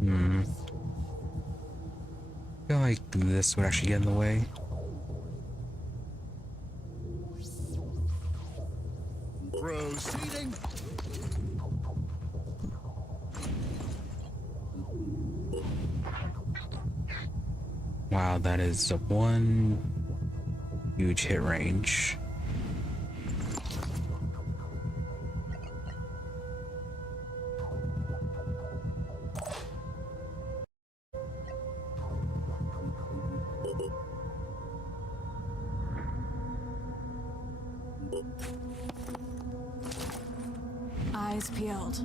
I feel like this would actually get in the way. Proceeding. Wow, that is a one huge hit range. Eyes peeled.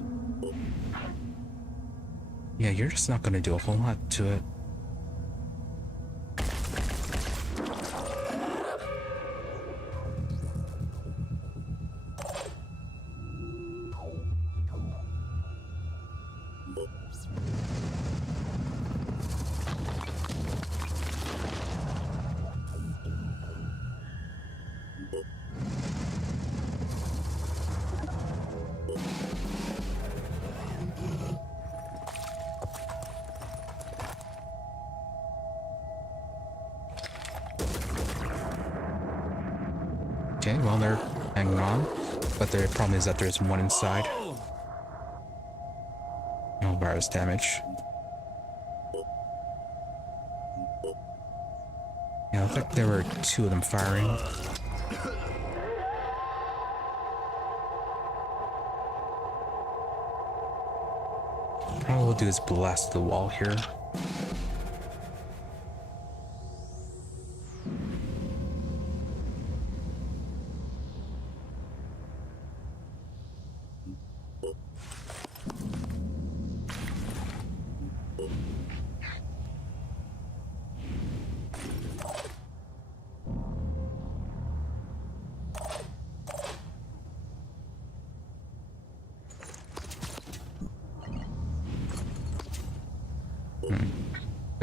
Yeah, you're just not gonna do a whole lot to it. Okay, well, they're hanging on, but the problem is that there's one inside. No virus damage. Yeah, it looked like there were two of them firing. All we'll do is blast the wall here.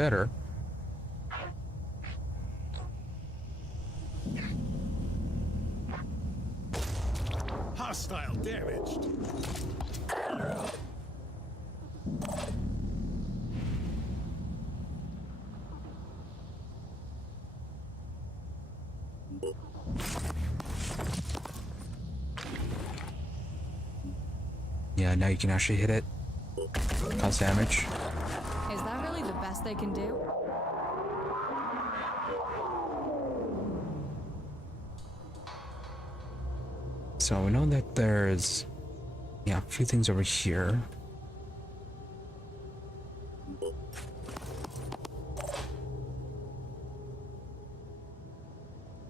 better. Hostile damaged. Yeah, now you can actually hit it. Cause damage. Is that really the best they can do? So we know that there's, yeah, a few things over here.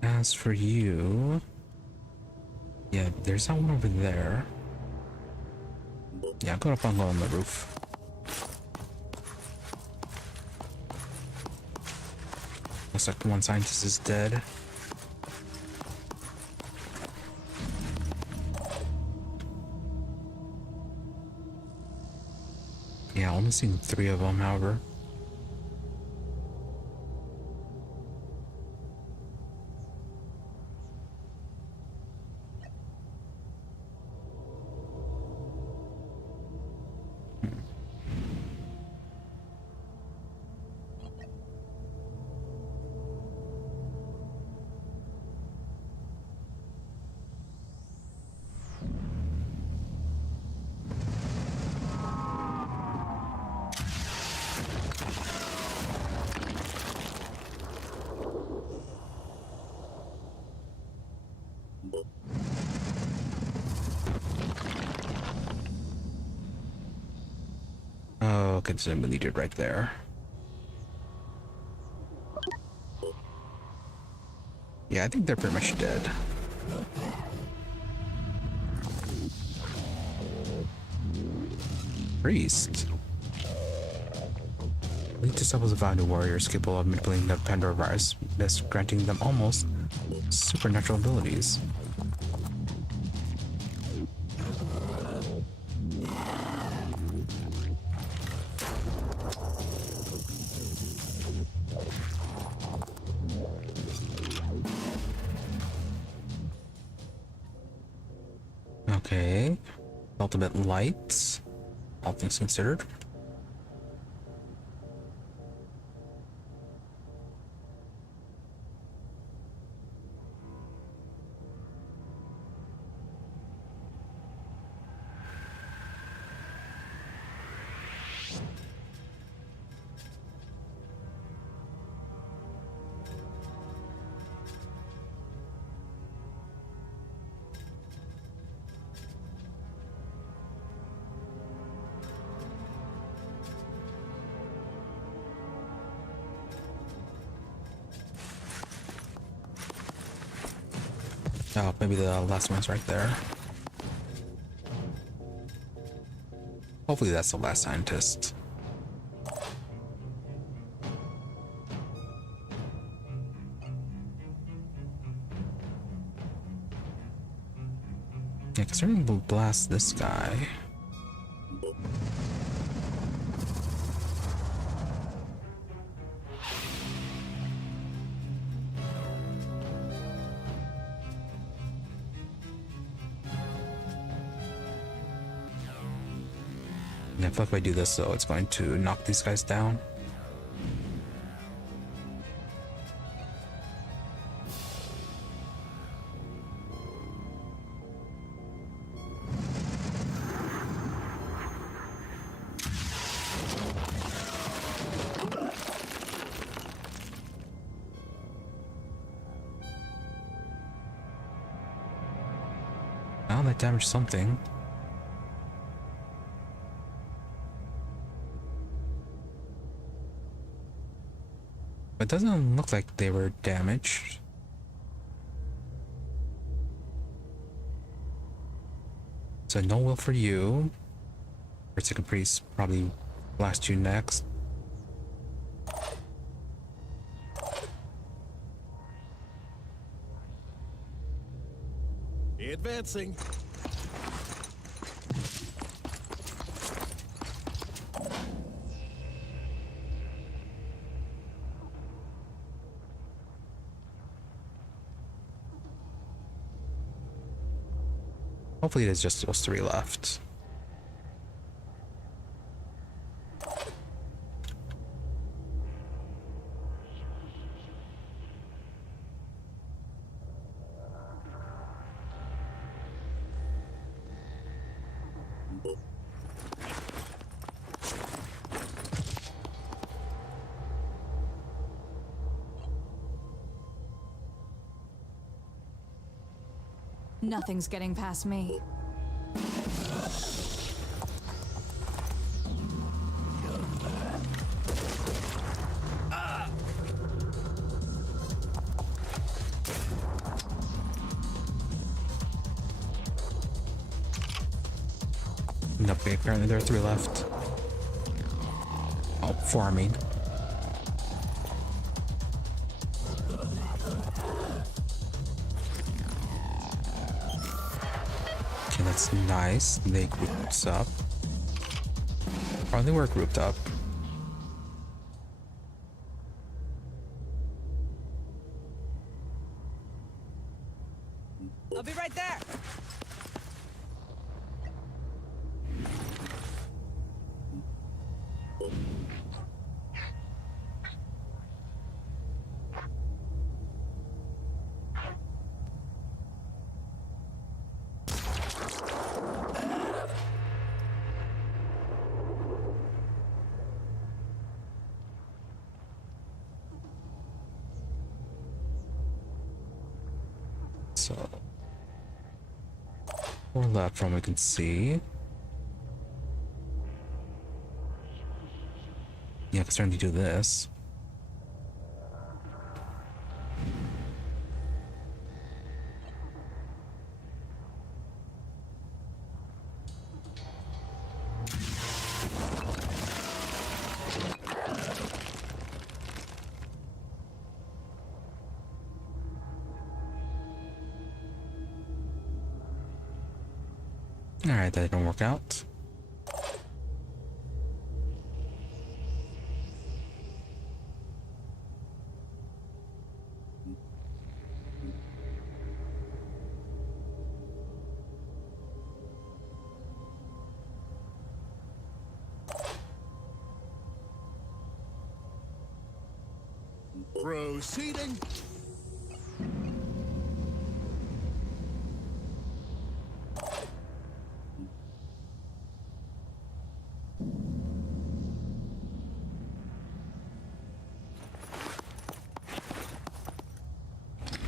As for you, yeah, there's that one over there. Yeah, go up on the roof. Looks like one scientist is dead. Yeah, only seen 3 of them, however. Oh, okay, there's a deleted right there. Yeah, I think they're pretty much dead. Priest. Lead disciples of Voodoo warriors capable of manipulating the Pandora virus, thus granting them almost supernatural abilities. Okay, felt a bit light, all things considered. Oh, maybe the last one's right there. Hopefully that's the last scientist. Yeah, considering we'll blast this guy. Yeah, I feel like if I do this though, it's going to knock these guys down. Now that damaged something. It doesn't look like they were damaged. So no will for you. Second priest probably blast you next. Advancing. Hopefully there's just those 3 left. Nothing's getting past me. Nope, apparently there are 3 left. Oh, 4 I mean. Okay, that's nice. They grouped up. Or they were grouped up. I'll be right there. So 4 left from we can see. Yeah, because trying to do this. Alright, that didn't work out. Proceeding.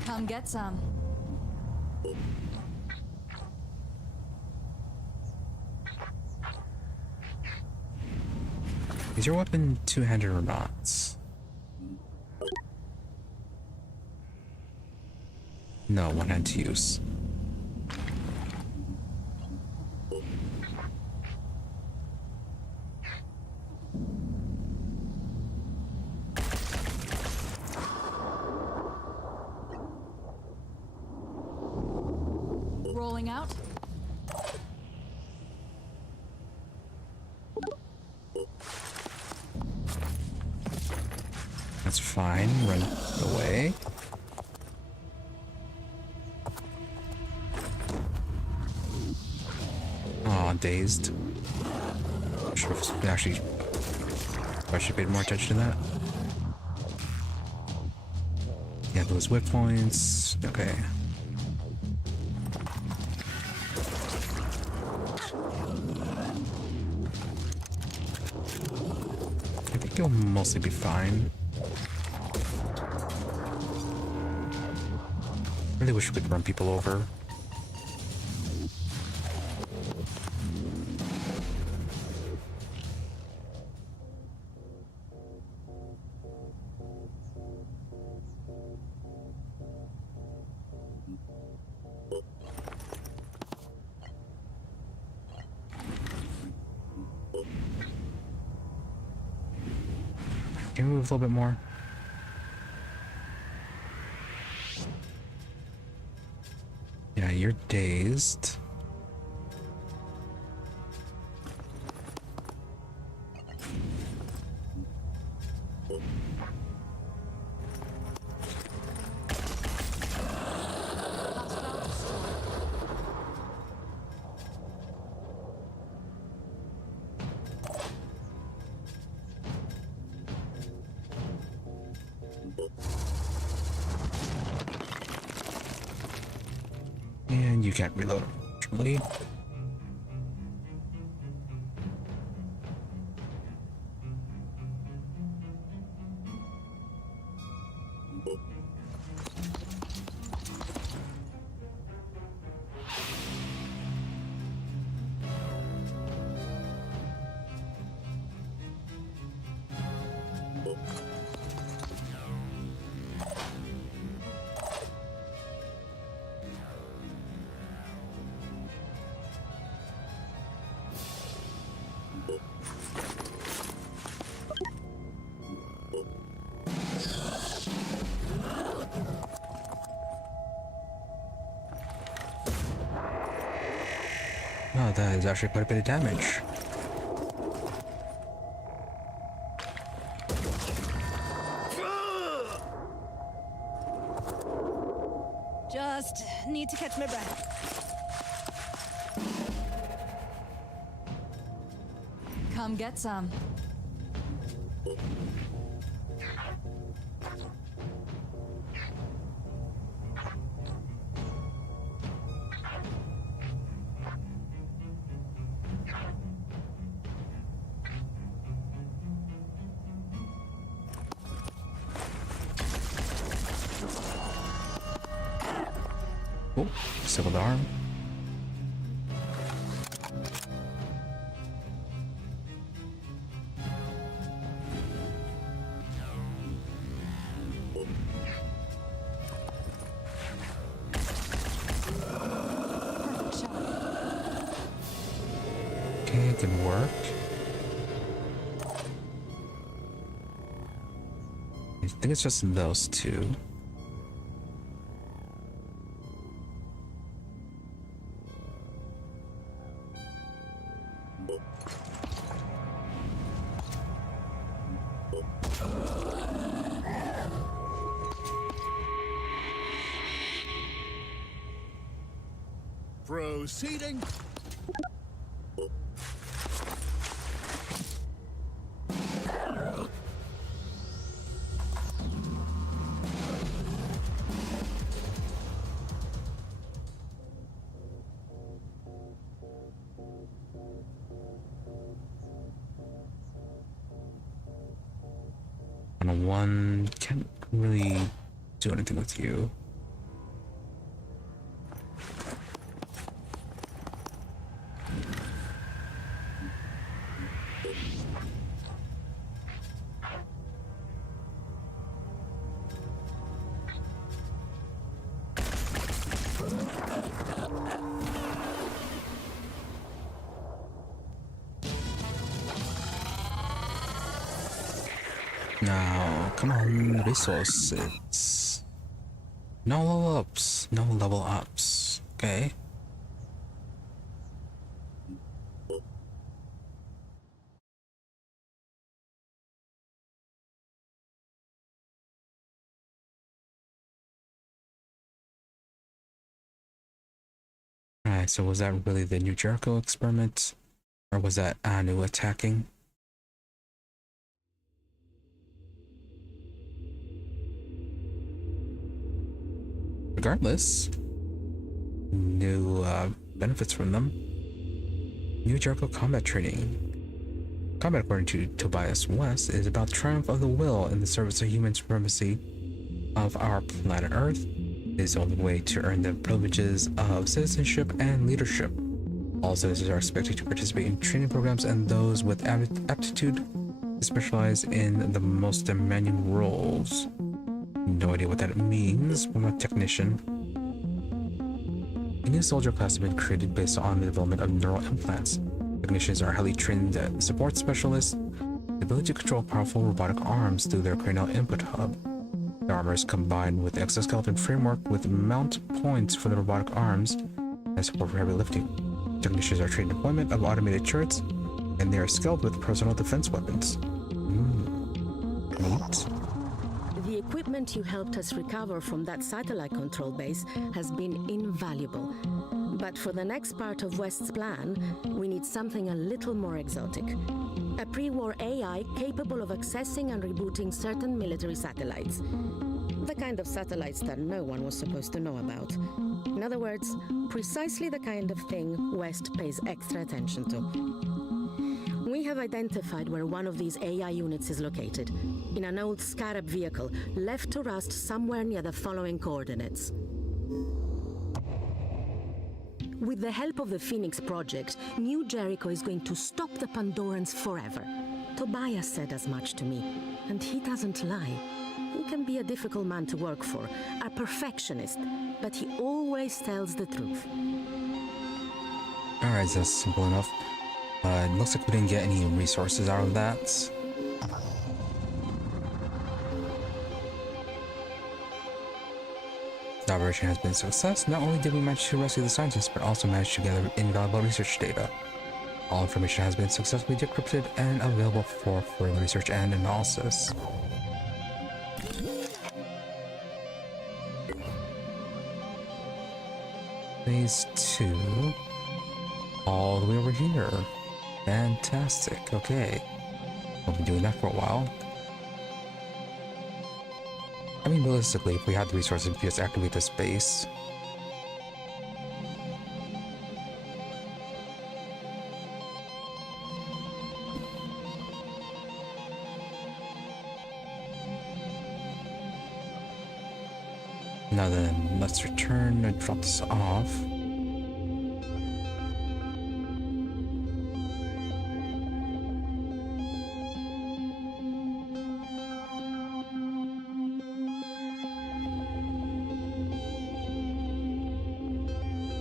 Come get some. Is your weapon two-handed or not? No, one hand to use. Rolling out. That's fine. Run away. Aw, dazed. Should have actually. I should have paid more attention to that. Yeah, those whip points. Okay. I think you'll mostly be fine. Really wish we could run people over. Can we move a little bit more? Yeah, you're dazed. You can't reload, unfortunately. Oh, that is actually quite a bit of damage. Just need to catch my breath. Come get some. Oh, severed arm. Perfect shot. Okay, good work. I think it's just those two. Proceeding. On one, can't really do anything with you. Now, come on, resources. No level ups, no level ups. Okay. Alright, so was that really the New Jericho experiment? Or was that Anu attacking? Regardless, new benefits from them. New Jericho combat training. Combat, according to Tobias West, is about triumph of the will in the service of human supremacy of our planet Earth. It is the only way to earn the privileges of citizenship and leadership. All citizens are expected to participate in training programs, and those with aptitude to specialize in the most demanding roles. No idea what that means. I'm a technician. A new soldier class has been created based on the development of neural implants. Technicians are highly trained support specialists, the ability to control powerful robotic arms through their cranial input hub. The armor is combined with the exoskeleton framework with mount points for the robotic arms and support for heavy lifting. Technicians are trained in deployment of automated turrets, and they are skilled with personal defense weapons. Neat. The equipment you helped us recover from that satellite control base has been invaluable. But for the next part of West's plan, we need something a little more exotic. A pre-war AI capable of accessing and rebooting certain military satellites. The kind of satellites that no one was supposed to know about. In other words, precisely the kind of thing West pays extra attention to. We have identified where one of these AI units is located, in an old Scarab vehicle left to rust somewhere near the following coordinates. With the help of the Phoenix Project, New Jericho is going to stop the Pandorans forever. Tobias said as much to me, and he doesn't lie. He can be a difficult man to work for, a perfectionist, but he always tells the truth. Alright, so that's simple enough. It looks like we didn't get any resources out of that. The operation has been a success. Not only did we manage to rescue the scientists, but also managed to gather invaluable research data. All information has been successfully decrypted and available for further research and analysis. Phase 2. All the way over here. Fantastic. Okay. We'll be doing that for a while. I mean, realistically, if we had the resources, we could just activate this base. Now then, let's return and drop this off.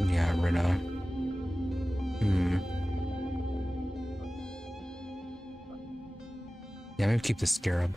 Yeah, Rena. Yeah, maybe keep the scarab.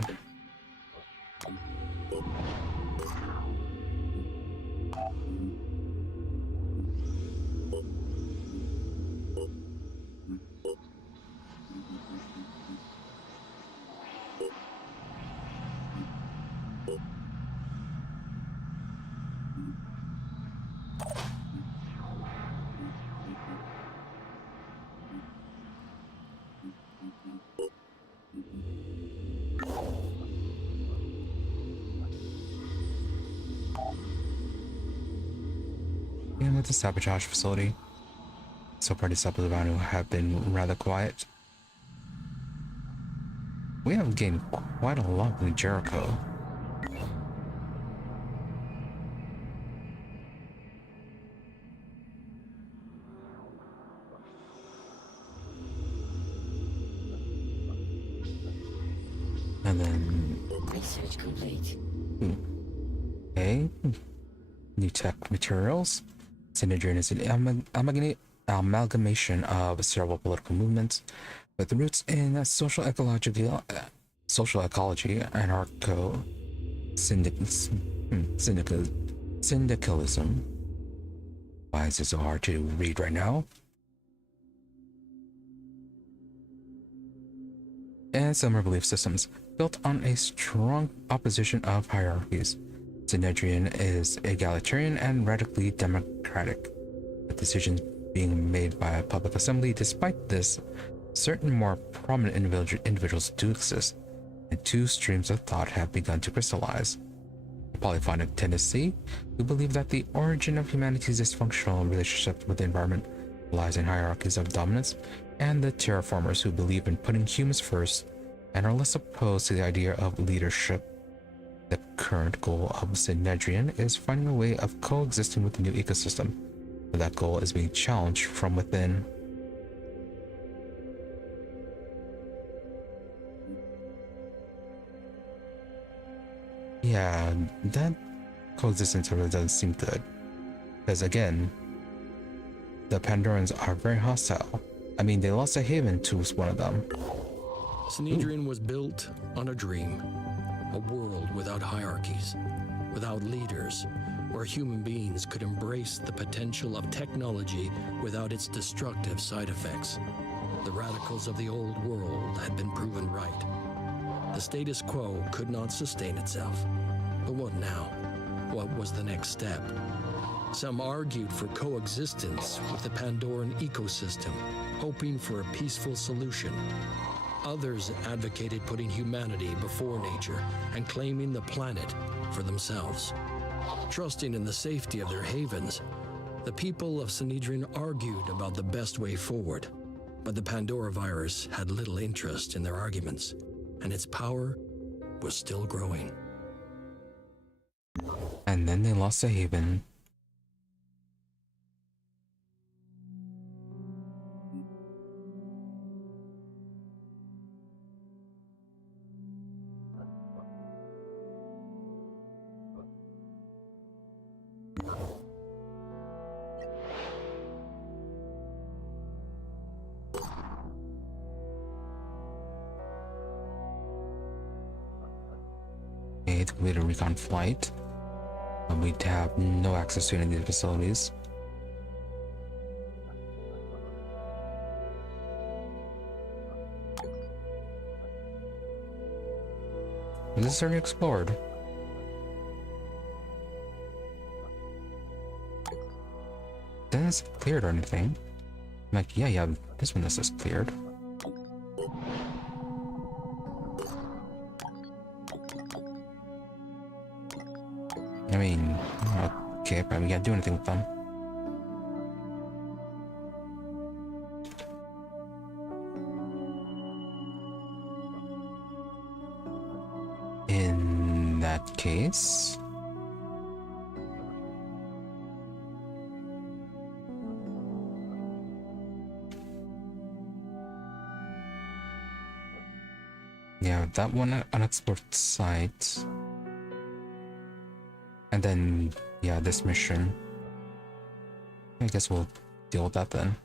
And with the sabotage facility, so parties up with Vanu have been rather quiet. We have gained quite a lot with Jericho. And then Research complete. Okay. New tech materials. Synedrian is an amalgamation of several political movements with roots in social ecology, anarcho syndicalism. Why is it so hard to read right now? And similar belief systems built on a strong opposition of hierarchies. Synedrian is egalitarian and radically democratic, with decisions being made by a public assembly. Despite this, certain more prominent individuals do exist, and two streams of thought have begun to crystallize. The polyphonic tendency, who believe that the origin of humanity's dysfunctional relationship with the environment lies in hierarchies of dominance, and the terraformers, who believe in putting humans first and are less opposed to the idea of leadership. The current goal of Synedrian is finding a way of coexisting with the new ecosystem, but that goal is being challenged from within. Yeah, that coexistence really doesn't seem good. Because again, the Pandorans are very hostile. I mean, they lost a haven to one of them. Synedrian was built on a dream. A world without hierarchies, without leaders, where human beings could embrace the potential of technology without its destructive side effects. The radicals of the old world had been proven right. The status quo could not sustain itself. But what now? What was the next step? Some argued for coexistence with the Pandoran ecosystem, hoping for a peaceful solution. Others advocated putting humanity before nature and claiming the planet for themselves. Trusting in the safety of their havens, The people of Sanhedrin argued about the best way forward, but the Pandora virus had little interest in their arguments, and its power was still growing. And then they lost a haven. Okay, to complete a recon flight. We'd have no access to any of these facilities. Is this already explored? Doesn't say cleared or anything. I'm like, yeah, this one is cleared. I mean, okay, probably can't do anything with them. In that case... yeah, that one unexplored site. And then, yeah, this mission. I guess we'll deal with that then.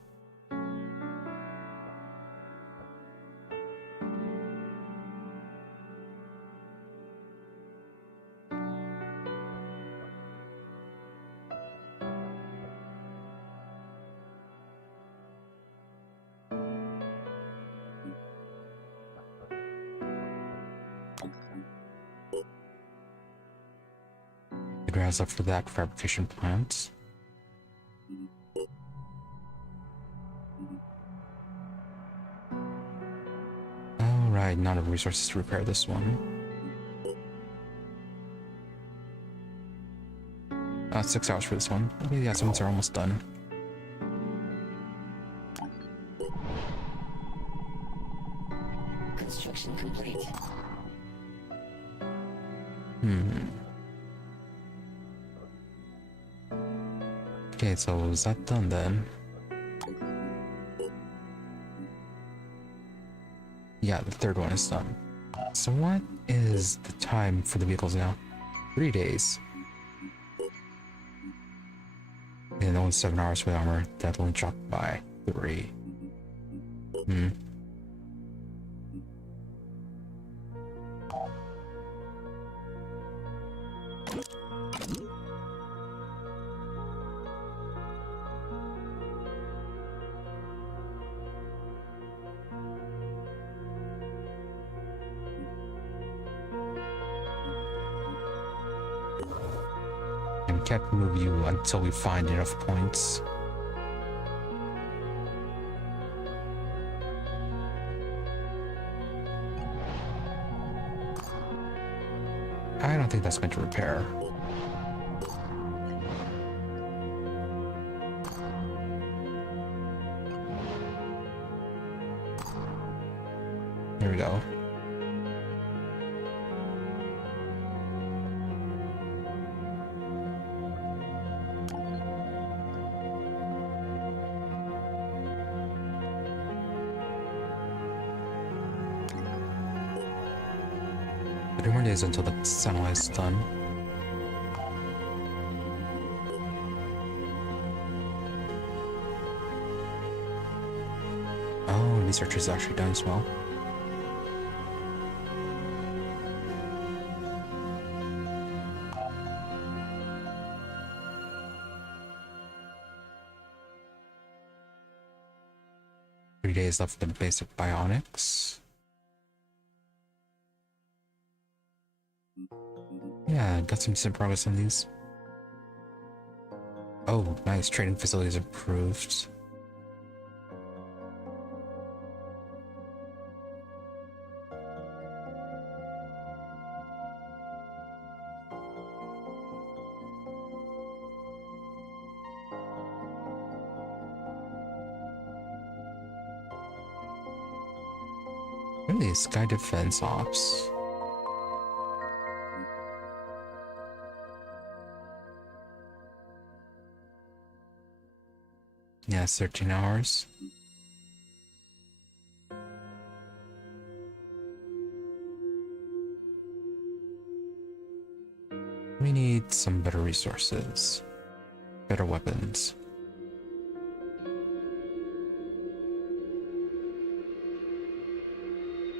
Up for that fabrication plant. Alright, not enough resources to repair this one. 6 hours for this one. Okay, yeah, some ones are almost done. Construction complete. Okay, so is that done then? Yeah, the third one is done. So what is the time for the vehicles now? 3 days. And only 7 hours for the armor. That only dropped by 3. Can't move you until we find enough points. I don't think that's going to repair. Here we go. Days until the satellite is done. Oh, research is actually done as well. Three days left for the basic bionics. Yeah, got some decent progress on these. Oh, nice. Trading facilities improved. Really, Sky Defense Ops. Yeah, 13 hours. We need some better resources, better weapons.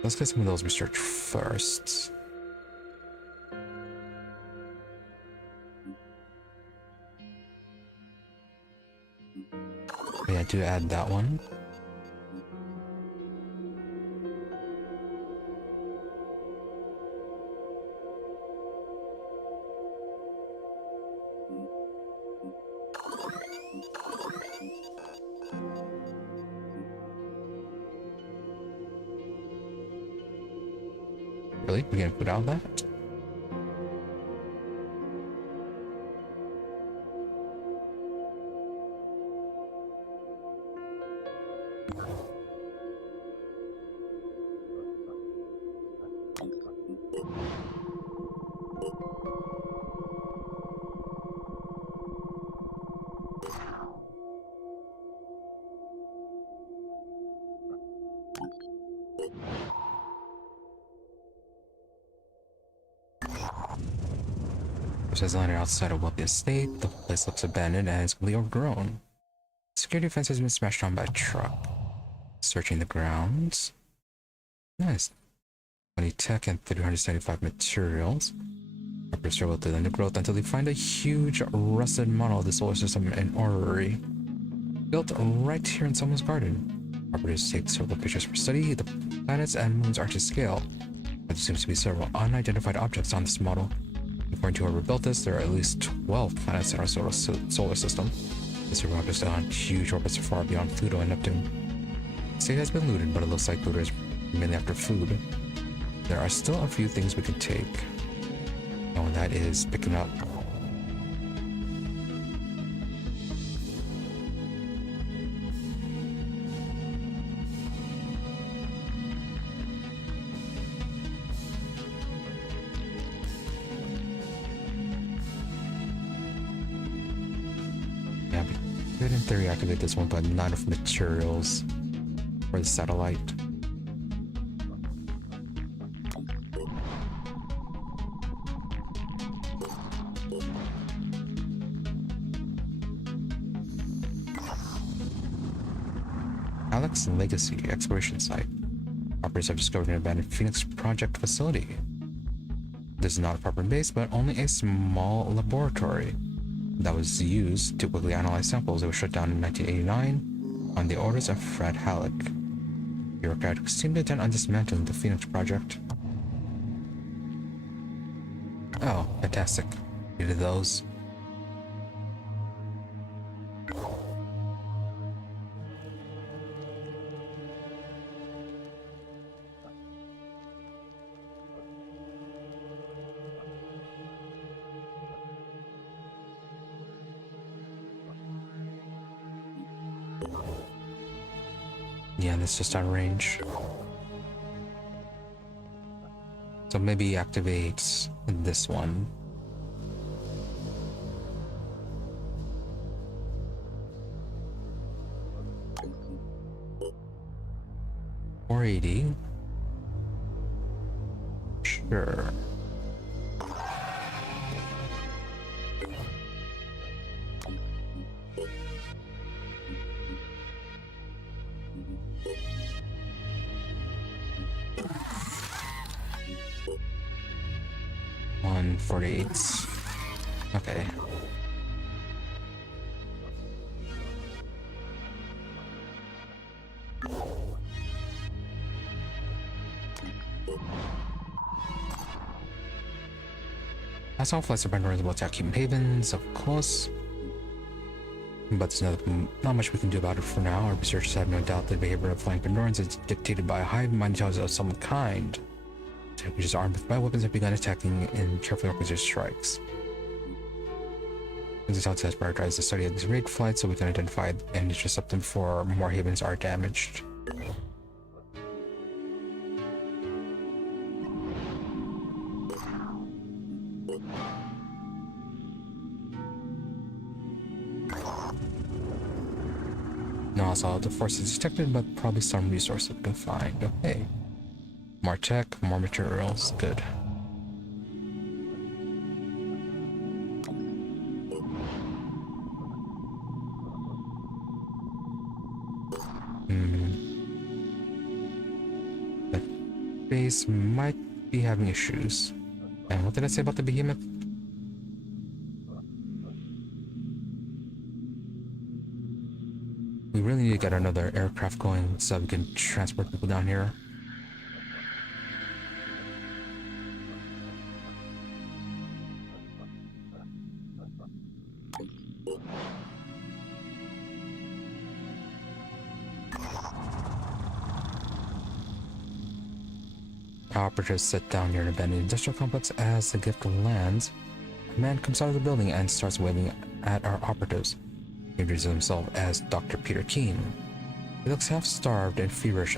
Let's get some of those research first. Yeah, do add that one. Really? We're gonna put out that? Which has landed outside a wealthy estate. The place looks abandoned and is completely overgrown. Security fence has been smashed down by a truck. Searching the grounds. Nice. 20 tech and 375 materials. Workers struggle through the undergrowth until they find a huge rusted model of the solar system in orrery. Built right here in someone's garden. Operators take several pictures for study. The planets and moons are to scale. But there seems to be several unidentified objects on this model. According to whoever built this, there are at least 12 planets in our solar system. This objects on huge orbits far beyond Pluto and Neptune. The state has been looted, but it looks like looters mainly after food. There are still a few things we can take. And that is picking up. Yeah, we could in theory activate this one, but not enough materials for the satellite. Alex Legacy Exploration Site. Operators have discovered an abandoned Phoenix Project facility. This is not a proper base, but only a small laboratory that was used to quickly analyze samples that were shut down in 1989 on the orders of Fred Halleck. Bureaucrats seem to intend on dismantling the Phoenix Project. Oh, fantastic. Needed those. Yeah, that's just our range. So maybe activate this one. $480. Sure. $148. Okay. That's all flights of Pandorans will attack human havens, of course. But there's not much we can do about it for now. Our researchers have no doubt the behavior of flying Pandorans is dictated by a hive-minded intelligence of some kind. Which is armed with bioweapons have begun attacking in carefully orchestrated strikes. This intelligence has prioritized the study of these raid flights so we can identify and intercept them before more havens are damaged. hostile the forces detected, but probably some resources we can find. Okay. More tech, more materials. Good. The base might be having issues. And what did I say about the behemoth? We really need to get another aircraft going so we can transport people down here. Operatives sit down near an abandoned industrial complex. As the gift lands, a man comes out of the building and starts waving at our operatives. He introduces himself as Dr. Peter Keene. He looks half-starved and feverish,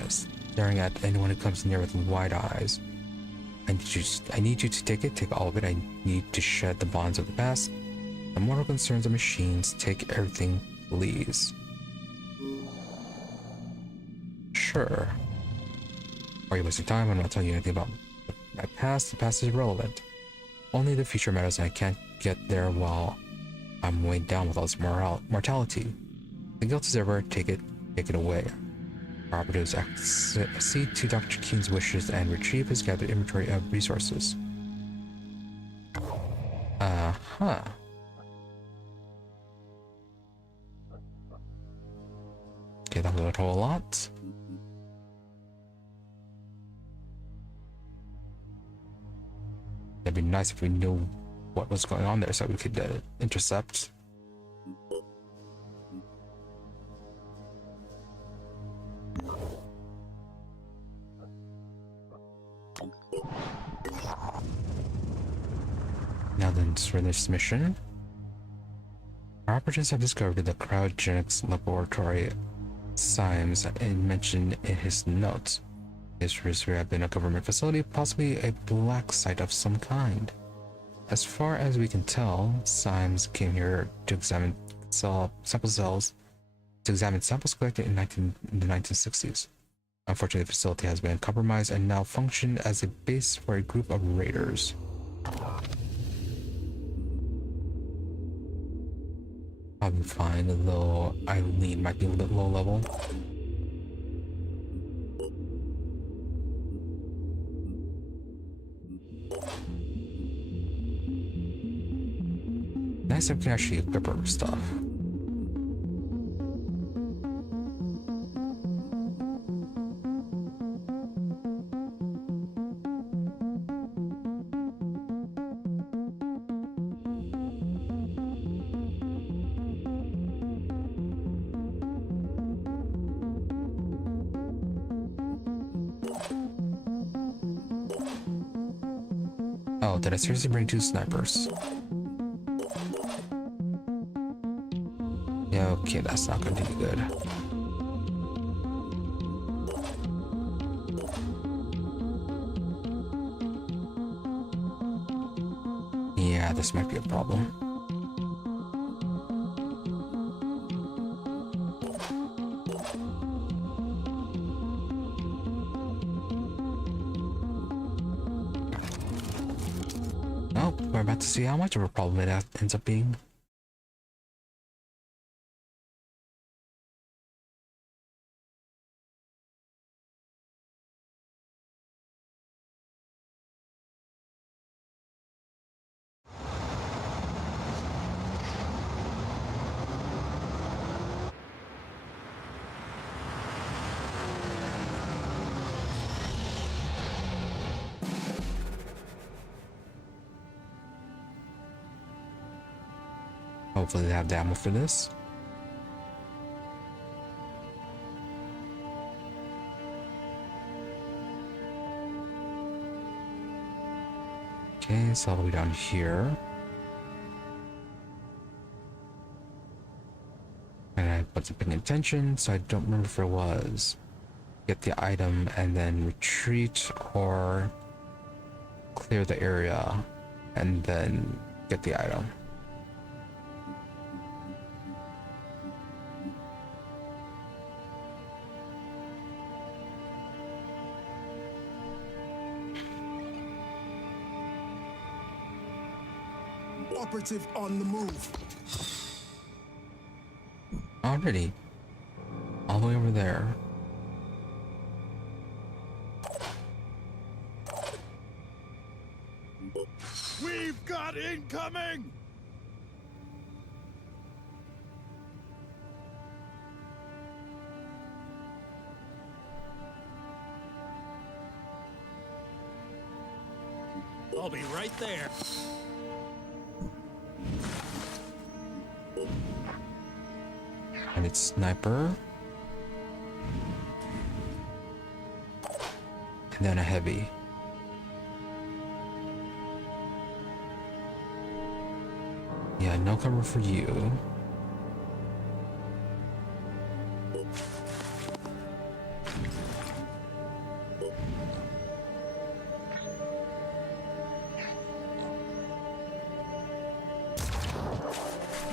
staring at anyone who comes near with wide eyes. I need you to take all of it. I need to shed the bonds of the past. The mortal concerns of machines, take everything, please. Sure. Are you wasting time? I'm not telling you anything about my past. The past is irrelevant. Only the future matters, and I can't get there while I'm weighed down with all this mortality. The guilt is over. Take it away. Our operatives accede to Dr. Keene's wishes and retrieve his gathered inventory of resources. Uh-huh. Okay, that was a whole lot. It'd be nice if we knew what was going on there so we could intercept. Now then, for this mission, our operatives have discovered the cryogenics laboratory Symes mentioned in his notes. This appears to have been a government facility, possibly a black site of some kind. As far as we can tell, Symes came here to examine sample cells, samples collected in the 1960s. Unfortunately, the facility has been compromised and now functions as a base for a group of raiders. Probably fine, though Eileen might be a little low level. Nice if we can actually equip her stuff. Oh, did I seriously bring 2 snipers? Yeah, okay, that's not going to be good. Yeah, this might be a problem. Oh, we're about to see how much of a problem it ends up being. Hopefully they have the ammo for this. Okay, so all the way down here. And I wasn't paying attention, so I don't remember if it was get the item and then retreat or clear the area and then get the item. operative on the move. Already. All the way over there. We've got incoming! I'll be right there. And it's sniper. And then a heavy. Yeah, no cover for you.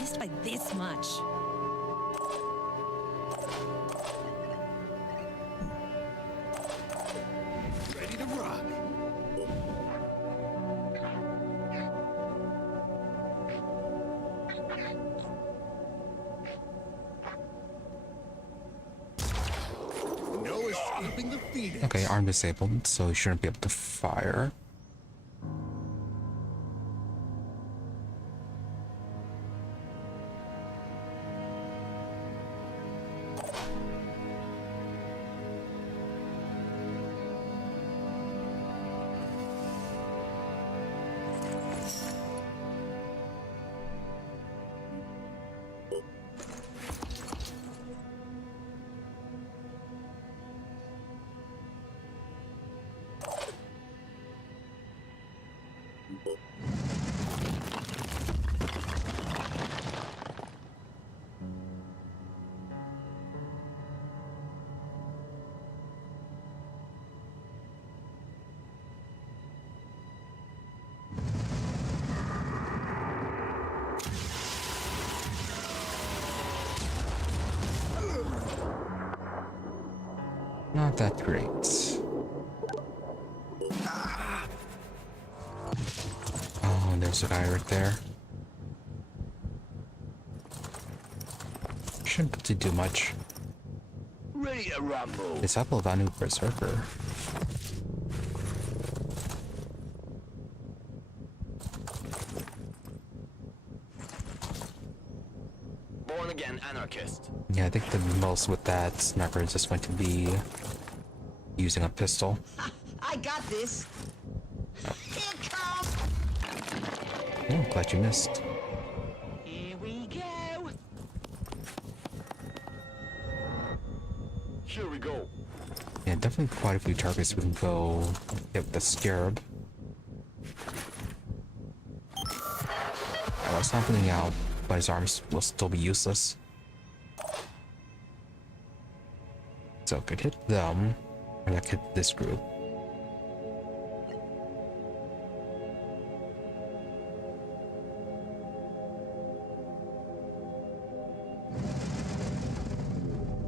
Missed by this much. Ready to rock. No escaping the Phoenix. Okay, arm disabled, so he shouldn't be able to fire. Not that great. Oh, there's a guy right there. Shouldn't have to do much. Ready to rumble. Disciple of Anu Berserker. Born again anarchist. Yeah, I think the most with that sniper is just going to be using a pistol. I got this. Here comes. Oh, glad you missed. Here we go. Here we go. Yeah, definitely quite a few targets we can go hit with the scarab. Oh, it's not bleeding out, but his arms will still be useless. So I could hit them, or I could hit this group.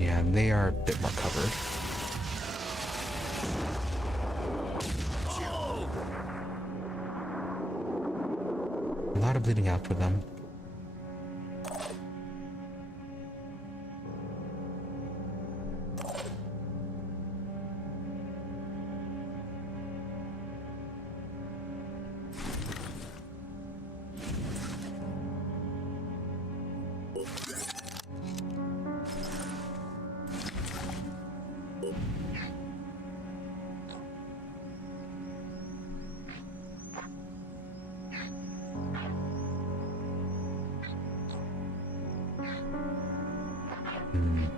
Yeah, and they are a bit more covered. A lot of bleeding out for them.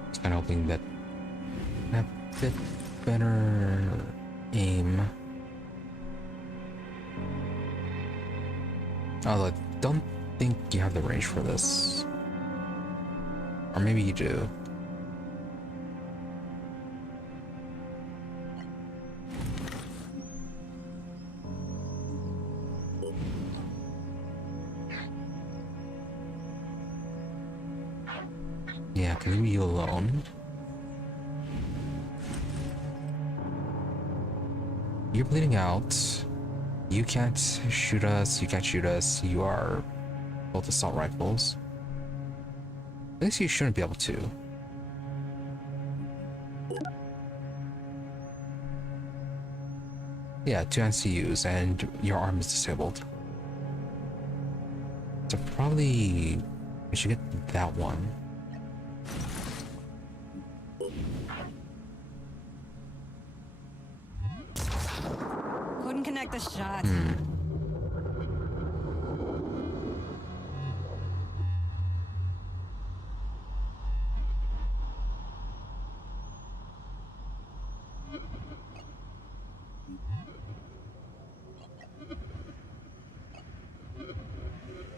Just kind of hoping that I have a bit better aim. Although I don't think you have the range for this. Or maybe you do. Yeah, can leave you alone. You're bleeding out. You can't shoot us. You can't shoot us. You are both assault rifles. At least you shouldn't be able to. Yeah, 2 NCUs and your arm is disabled. So probably we should get that one. Couldn't connect the shot.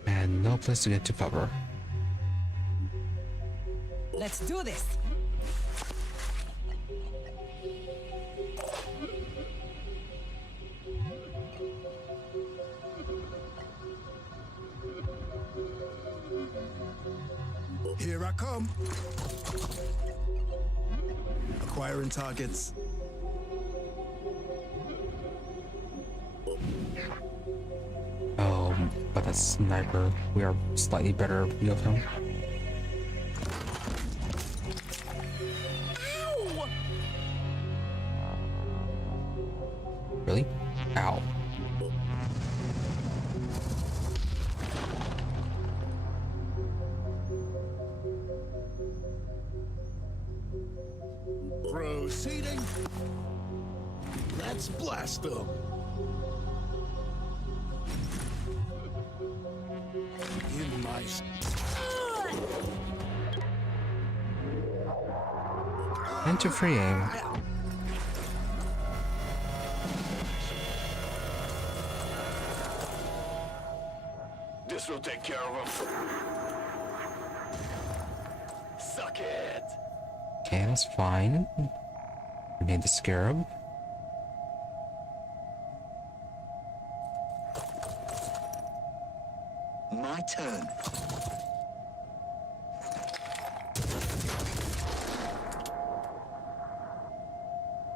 And no place to get to cover. Let's do this. Here I come. Acquiring targets. Oh, but that sniper, we are slightly better view of him. Really? Ow. Proceeding. Let's blast them. In my... Enter free aim. This will take care of him. Suck it. Okay, that's fine. We made the scarab. My turn.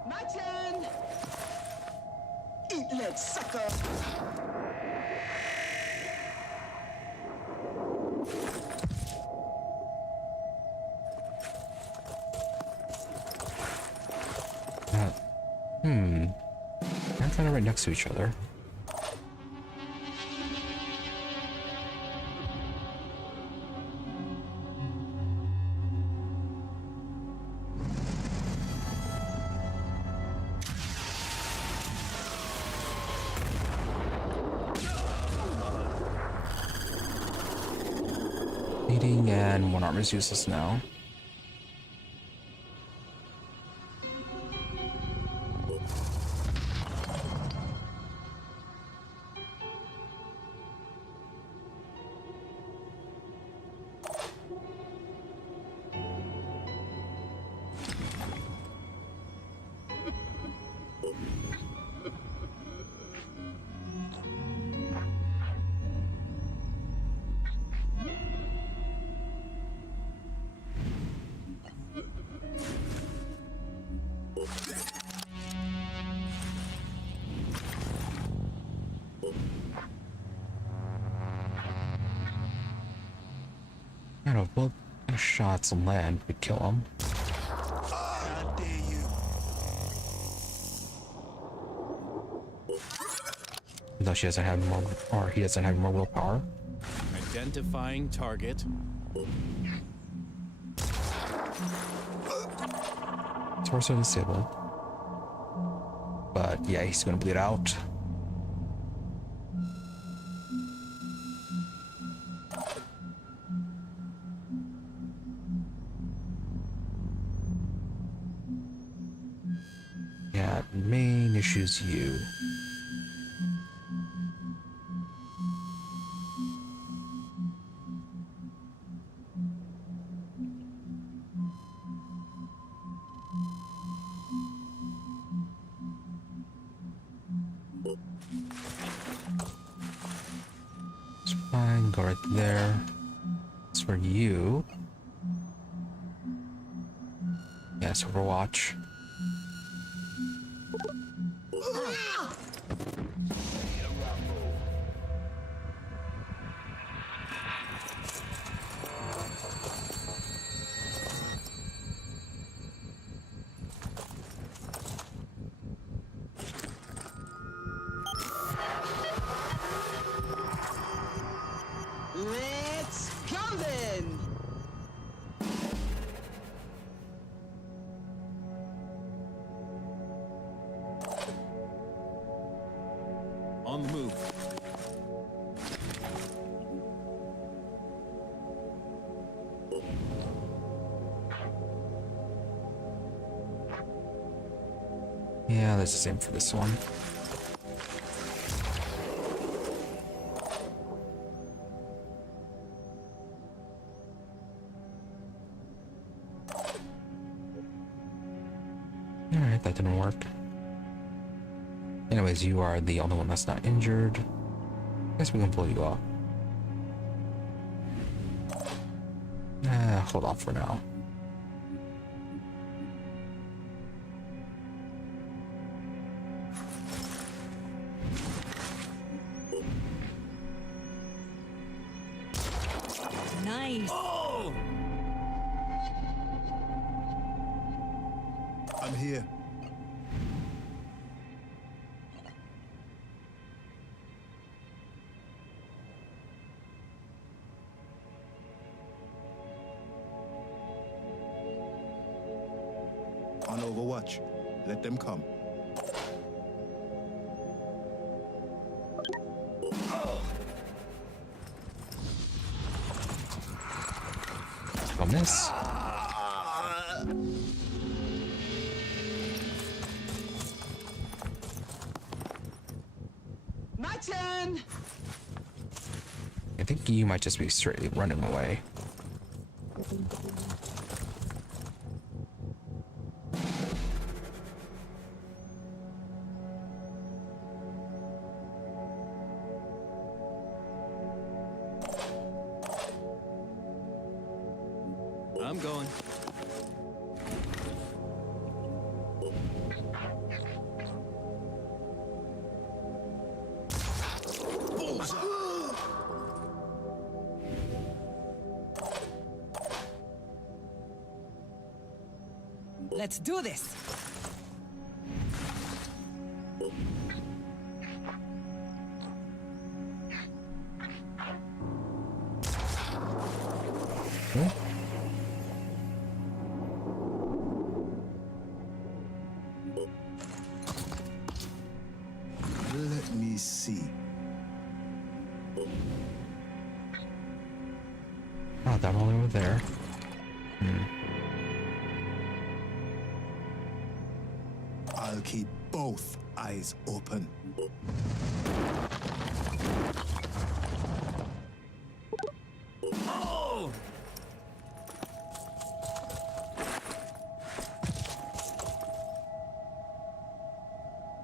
My turn! Eat lead, sucker! They're kind of right next to each other. Bleeding and one arm is useless now. I don't know, both shots land would kill him. How dare you? Though she doesn't have more, or he doesn't have more willpower. Identifying target. Torso disabled. But yeah, he's gonna bleed out. Yeah, main issue's you. It's fine, go right there. It's for you. Yes, Overwatch. on the move. Yeah, that's the same for this one. Alright, that didn't work. Anyways, you are the only one that's not injured. Guess we can pull you off. Hold off for now. Nice. Oh! I'm here. On Overwatch. Let them come. I'll miss. My turn! I think you might just be straightly running away. I'm going. Let's do this. Let me see. Oh, that one over there. I'll keep both eyes open. Oh!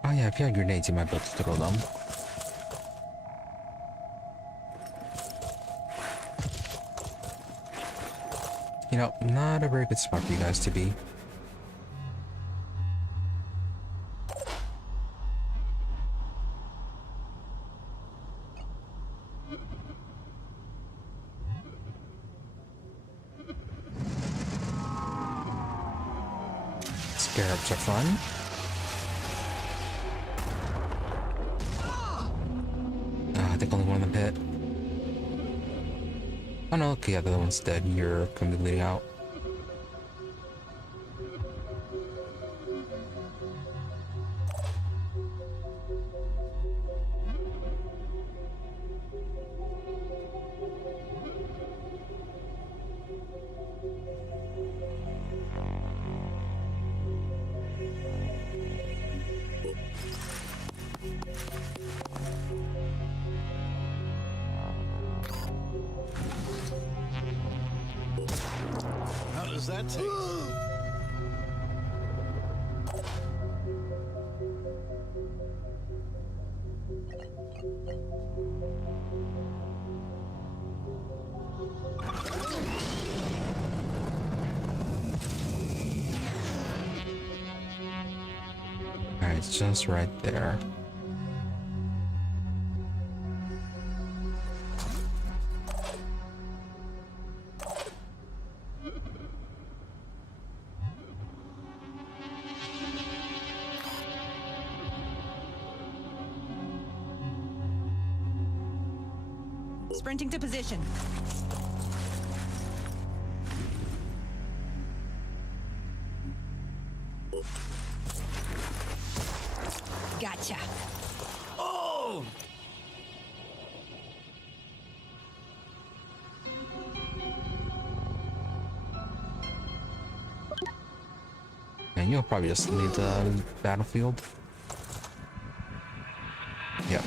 Oh yeah, if you had grenades, you might be able to throw them. You know, not a very good spot for you guys to be. Scarabs are fun. I think only one of them hit. Oh no, okay, yeah, the other one's dead. You're completely out. How does that taste? Alright, it's just right there. Sprinting to position. Gotcha. Oh! And you'll probably just leave the battlefield. Yep.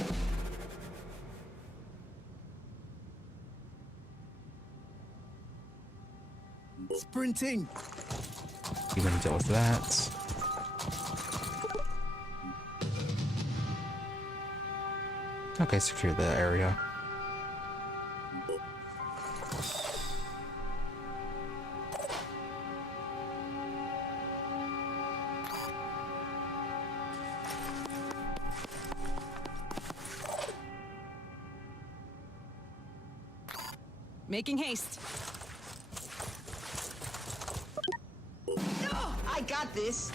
Sprinting. You're gonna deal with that. Okay, secure the area. Making haste. No, I got this.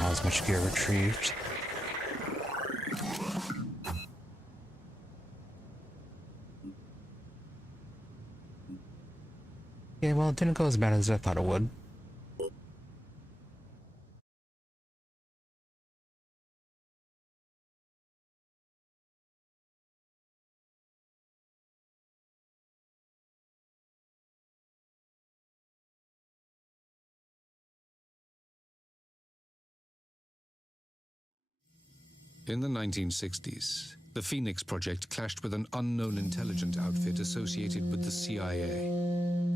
Not as much gear retrieved. Yeah, well, it didn't go as bad as I thought it would. In the 1960s, the Phoenix Project clashed with an unknown intelligence outfit associated with the CIA.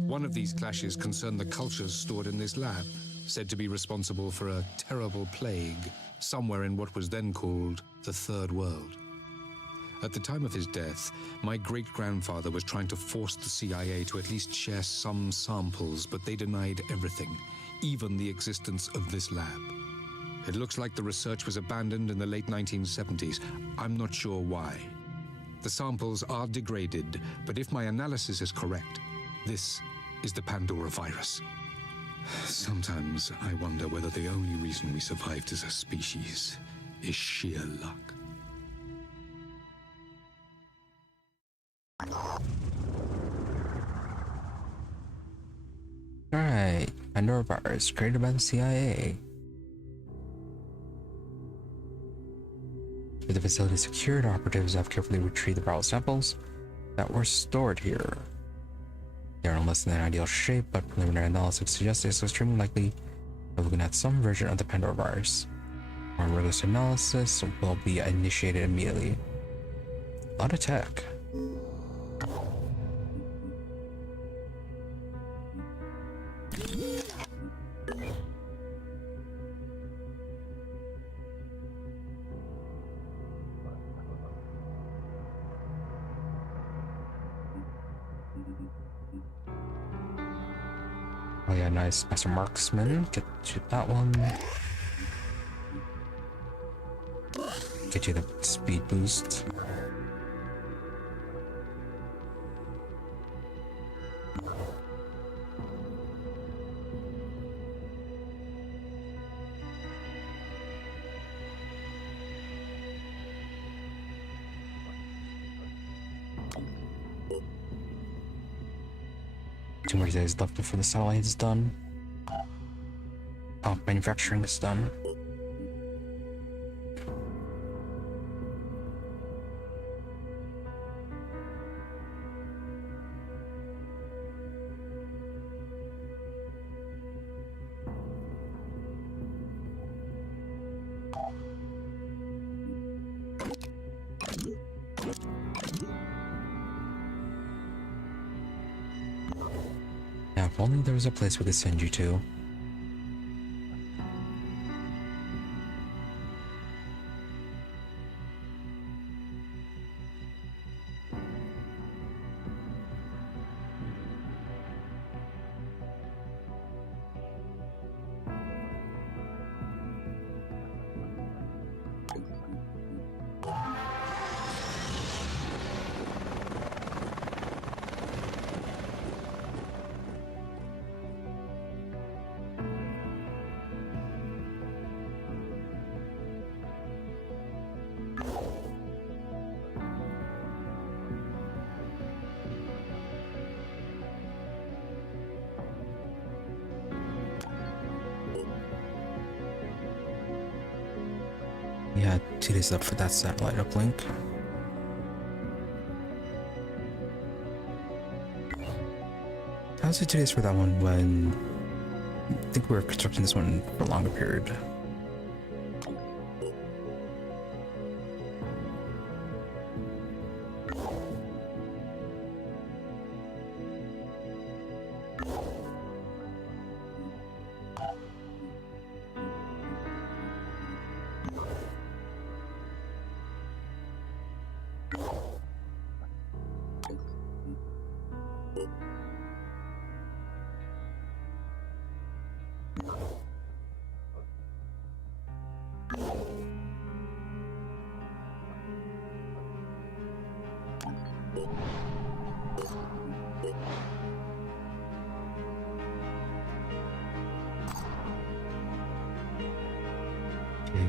One of these clashes concerned the cultures stored in this lab, said to be responsible for a terrible plague somewhere in what was then called the Third World. At the time of his death, my great-grandfather was trying to force the CIA to at least share some samples, but they denied everything, even the existence of this lab. It looks like the research was abandoned in the late 1970s. I'm not sure why. The samples are degraded, but if my analysis is correct, this is the Pandora virus. Sometimes I wonder whether the only reason we survived as a species is sheer luck. Alright, Pandora virus created by the CIA. With the facility secured, operatives have carefully retrieved the viral samples that were stored here. They are in less than ideal shape, but preliminary analysis suggests it's extremely likely we're looking at some version of the Pandora virus. More rigorous analysis will be initiated immediately. A lot of tech. Oh yeah, nice. Master Marksman. Get you that one. Get you the speed boost. Two more days left before the satellite is done. Oh, manufacturing is done. Now, if only there was a place we could send you to. Yeah, 2 days up for that satellite uplink. I'll say 2 days for that one when I think we were constructing this one for a longer period.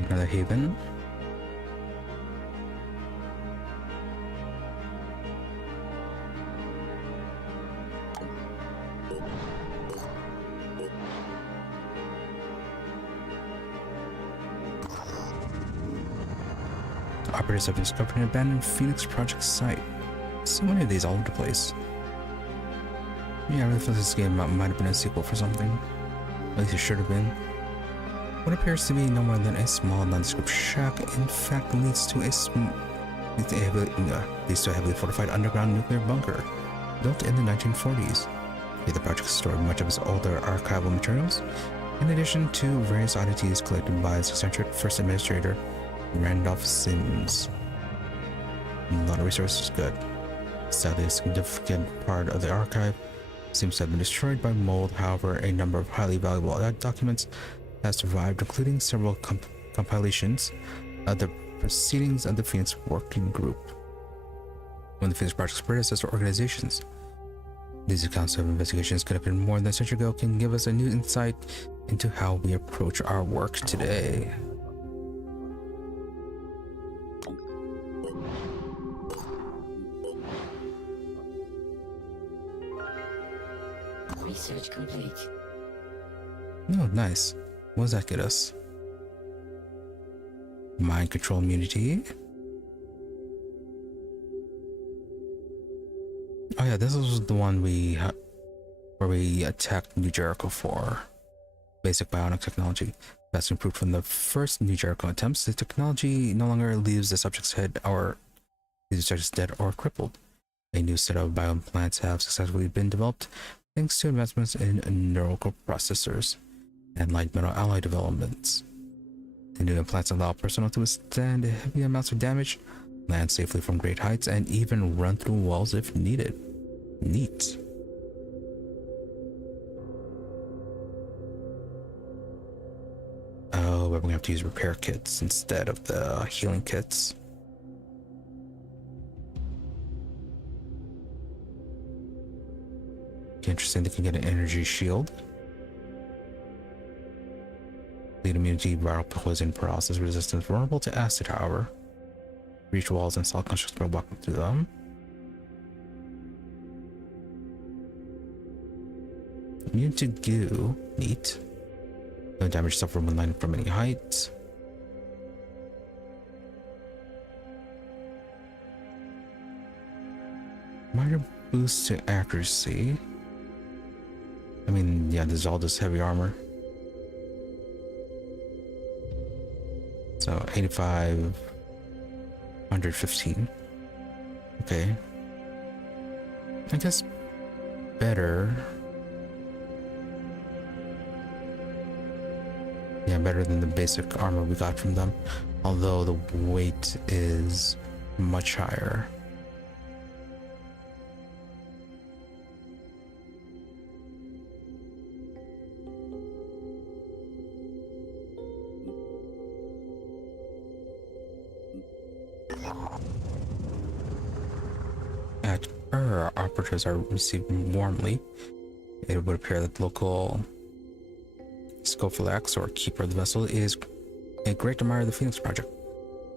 Another haven. Operators have discovered an abandoned Phoenix Project site. So many of these all over the place. Yeah, I really feel this game might have been a sequel for something. At least it should have been. What appears to be no more than a small nondescript shack, in fact, leads to a heavily fortified underground nuclear bunker built in the 1940s. Here, the project stored much of its older archival materials, in addition to various oddities collected by its eccentric first administrator, Randolph Sims. A lot of resources, good. Sadly, a significant part of the archive seems to have been destroyed by mold. However, a number of highly valuable documents has survived, including several compilations of the proceedings of the Phoenix Working Group, one of the Phoenix Project's predecessor organizations. These accounts of investigations conducted more than a century ago can give us a new insight into how we approach our work today. Research complete. Oh, nice. What does that get us? Mind control immunity. Oh yeah, this was the one where we attacked New Jericho for. Basic bionic technology. That's improved from the first New Jericho attempts. The technology no longer leaves the subject's head or leaves the subject dead or crippled. A new set of bioimplants have successfully been developed thanks to advancements in neural processors and light metal alloy developments. The new implants allow personnel to withstand heavy amounts of damage, land safely from great heights, and even run through walls if needed. Neat. Oh, but we're gonna have to use repair kits instead of the healing kits. Interesting, they can get an energy shield. Lead immunity, viral poison, paralysis resistance, vulnerable to acid, however. Reach walls and solid constructs by walking through them. Immune to goo, neat. No damage suffered when landing from any height. Minor boost to accuracy. I mean, yeah, this is all just heavy armor. So 85, 115. Okay. I guess better. Yeah, better than the basic armor we got from them. Although the weight is much higher. Operators are received warmly. It would appear that the local Scophilax, or keeper of the vessel, is a great admirer of the Phoenix Project.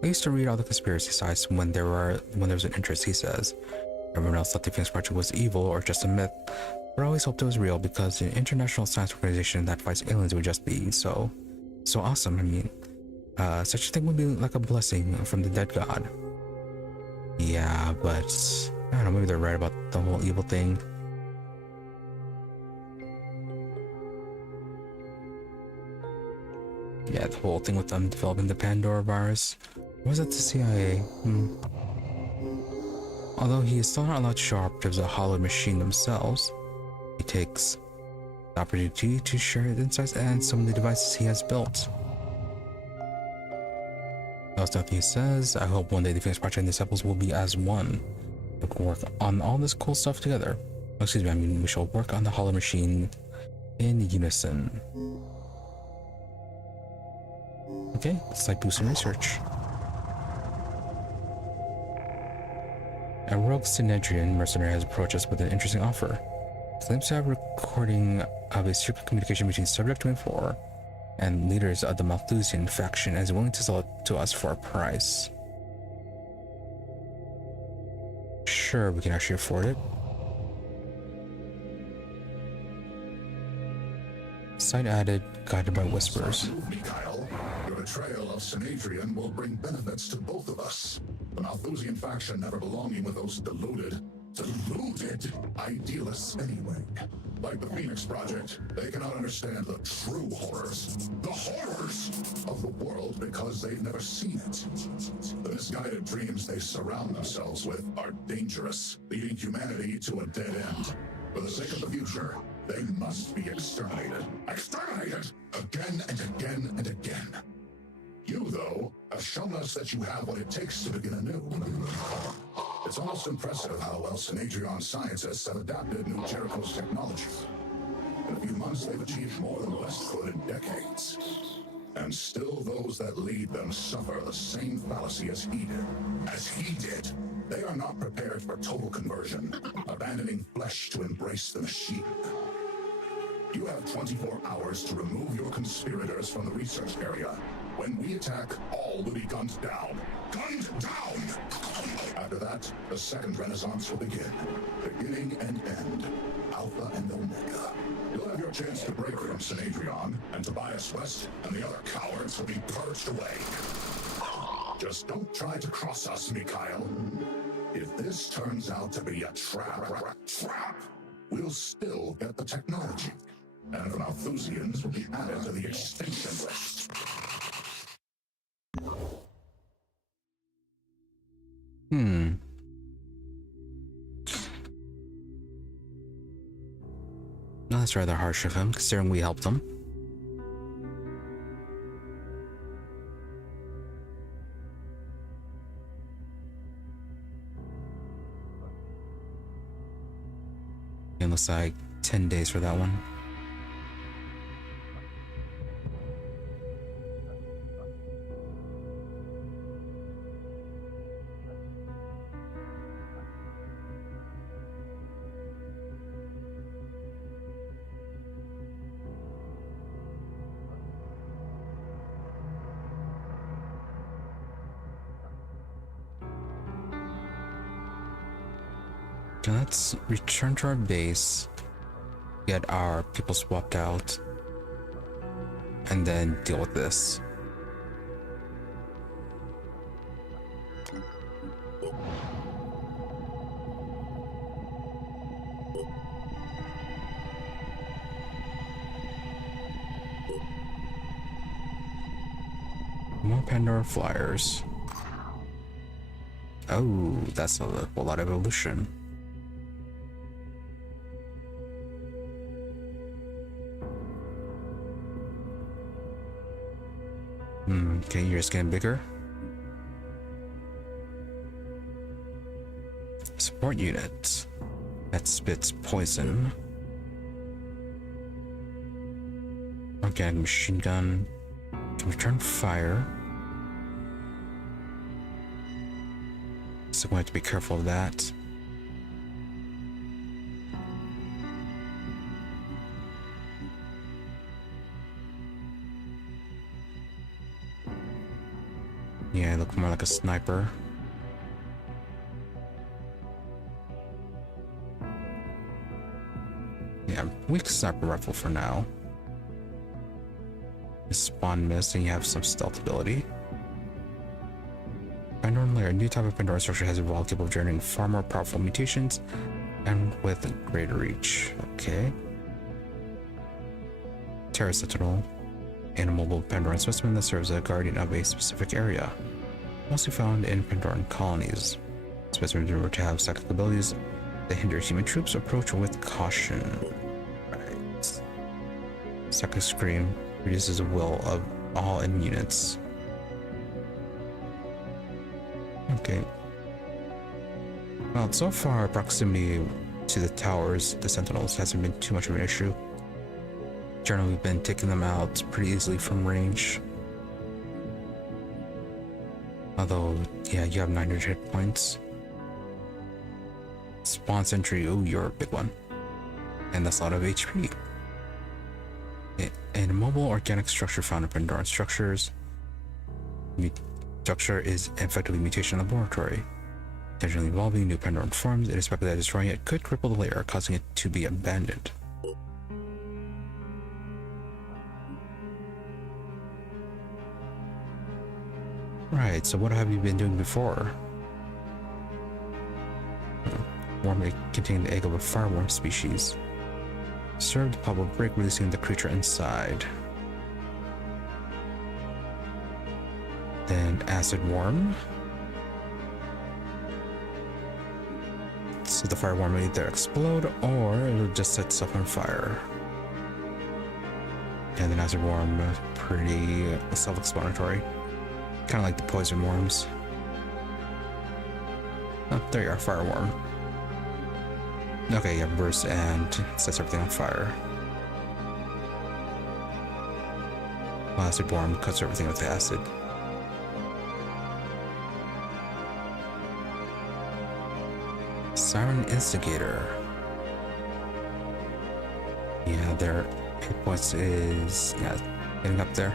I used to read all the conspiracy sites when there was an interest, he says. Everyone else thought the Phoenix Project was evil or just a myth, but I always hoped it was real because an international science organization that fights aliens would just be so awesome. I mean, such a thing would be like a blessing from the dead god. Yeah, but I don't know, maybe they're right about the whole evil thing. Yeah, the whole thing with them developing the Pandora virus. Was it the CIA? Although he is still not allowed to show operatives a hollow machine themselves, he takes the opportunity to share his insights and some of the devices he has built. That's nothing he says. I hope one day the Phoenix Project and the Disciples will be as one. We can work on all this cool stuff together. Excuse me, I mean we shall work on the hollow machine in unison. Okay, let's like do some research. A rogue Synedrian mercenary has approached us with an interesting offer. Claims to have a recording of a secret communication between Subject 24 and leaders of the Malthusian faction and is willing to sell it to us for a price. Sure, we can actually afford it. Site added, guided by whispers. Mikhail, your betrayal of Synedrian will bring benefits to both of us. The Malthusian faction never belonging with those deluded idealists anyway. Like the Phoenix Project, they cannot understand the true horrors, the horrors of the world because they've never seen it. The misguided dreams they surround themselves with are dangerous, leading humanity to a dead end. For the sake of the future, they must be exterminated. Exterminated! Again and again and again. You, though, have shown us that you have what it takes to begin anew. It's almost impressive how well Synedrian scientists have adapted New Jericho's technology. In a few months, they've achieved more than the West could in decades. And still those that lead them suffer the same fallacy as he did. As he did. They are not prepared for total conversion, abandoning flesh to embrace the machine. You have 24 hours to remove your conspirators from the research area. When we attack, all will be gunned down. Gunned down! After that, the second renaissance will begin. Beginning and end. Alpha and Omega. You'll have your chance to break from Synedrian, and Tobias West and the other cowards will be purged away. Just don't try to cross us, Mikhail. If this turns out to be a trap, we'll still get the technology. And the Malthusians will be added to the extinction list. No, that's rather harsh of him, considering we helped him. It looks like 10 days for that one. Okay, let's return to our base, get our people swapped out, and then deal with this. More Pandora flyers. Oh, that's a whole lot of evolution. Okay, you're just getting bigger. Support unit that spits poison. Organic machine gun can return fire. So we have to be careful of that. Yeah, look more like a sniper. Yeah, weak sniper rifle for now. Spawn miss, and you have some stealth ability. Pandoran layer, a new type of Pandoran structure has evolved capable of generating far more powerful mutations and with greater reach. Okay. Terra Sentinel. and a mobile Pandoran specimen that serves as a guardian of a specific area, mostly found in Pandoran colonies. Specimens are to have psychic abilities that hinder human troops approach with caution. Right. Psychic Scream reduces the will of all enemy units. Okay. Well, so far, proximity to the towers, the sentinels, hasn't been too much of an issue. Generally, we've been taking them out pretty easily from range. Although, yeah, you have 900 hit points. Spawn Sentry, ooh, you're a big one. And that's a lot of HP. And a mobile organic structure found in Pandoran structures. Structure is effectively mutation laboratory. Potentially evolving new Pandoran forms, it is expected that destroying it could cripple the layer, causing it to be abandoned. Right, so what have you been doing before? Worm egg containing the egg of a fireworm species. Serve the pop will break, releasing the creature inside. Then acid worm. So the fireworm will either explode or it'll just set itself on fire. And then acid worm, pretty self-explanatory. Kind of like the poison worms. Oh, there you are, fireworm. Okay, yeah, bursts and sets everything on fire. Acid worm cuts everything with acid. Siren Instigator. Yeah, their hit points is, yeah, getting up there.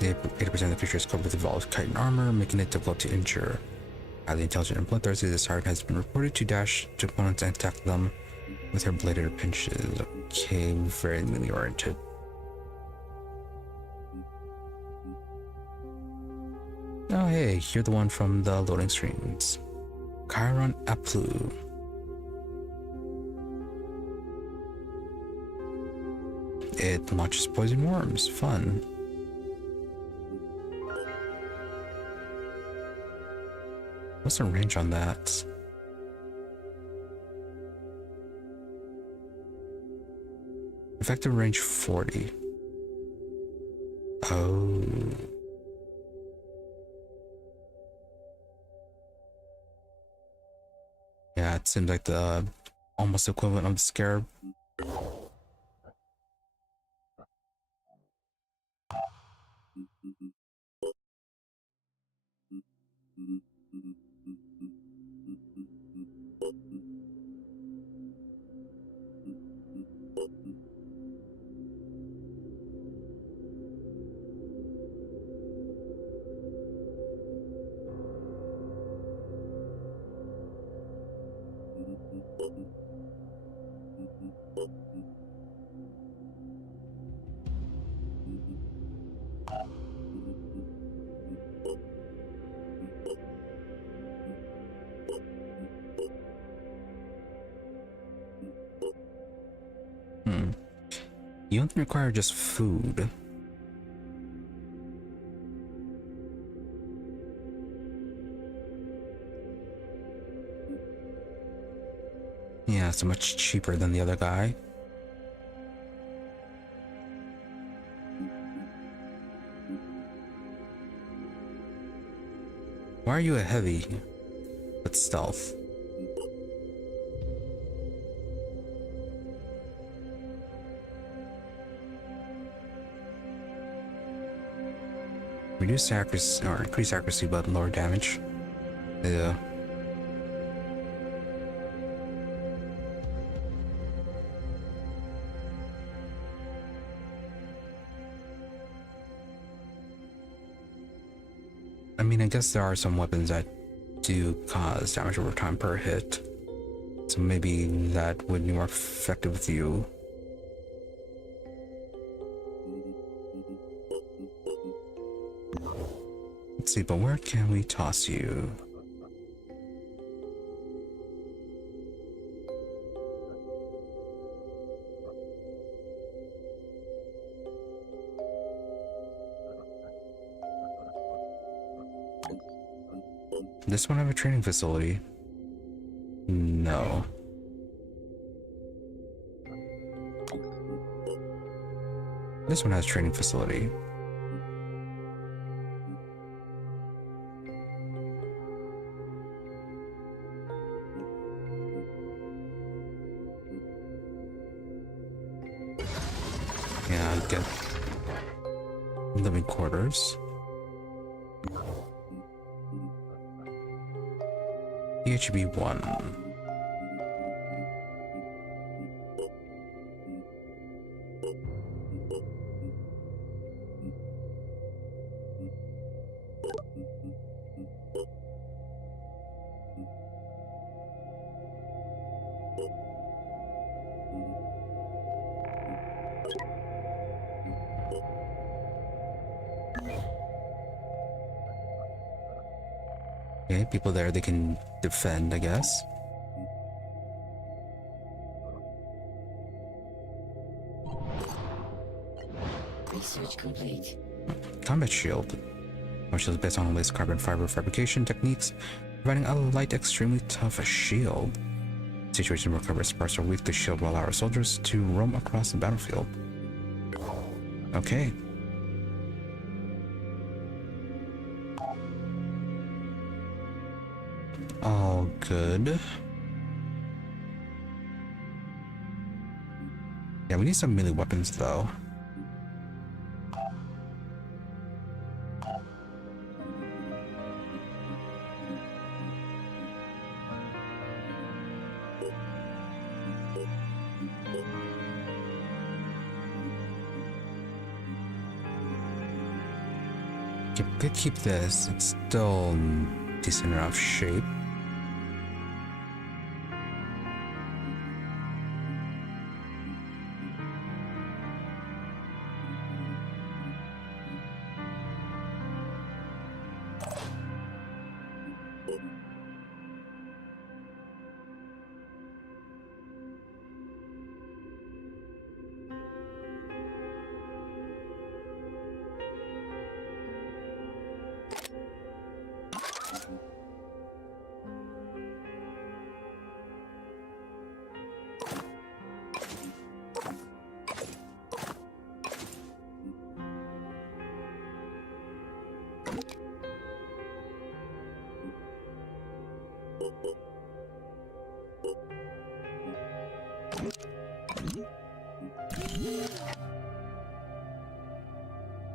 80% of the creature is covered with evolved chitin armor, making it difficult to injure. Highly intelligent and bloodthirsty, the siren has been reported to dash to opponents and attack them with her bladed pinches. Okay, very melee oriented. Oh hey, you're the one from the loading screens. Chiron Aplu. It launches poison worms. Fun. What's the range on that? Effective range 40. Oh. Yeah, it seems like the almost equivalent of the scarab. You don't require just food. Yeah, so much cheaper than the other guy. Why are you a heavy with stealth? Reduce accuracy or increase accuracy but lower damage. Yeah. I mean, I guess there are some weapons that do cause damage over time per hit. So maybe that would be more effective with you. Let's see, but where can we toss you? This one have a training facility? No. This one has training facility. Yeah, I get living quarters. PHB 1. Okay, people there, they can defend, I guess. Research complete. Combat shield, which is based on latest carbon fiber fabrication techniques, providing a light, extremely tough shield. Situation where cover sparks are weak, the shield will allow our soldiers to roam across the battlefield. Okay. All good. Yeah, we need some melee weapons though. Could keep this. It's still in decent enough shape.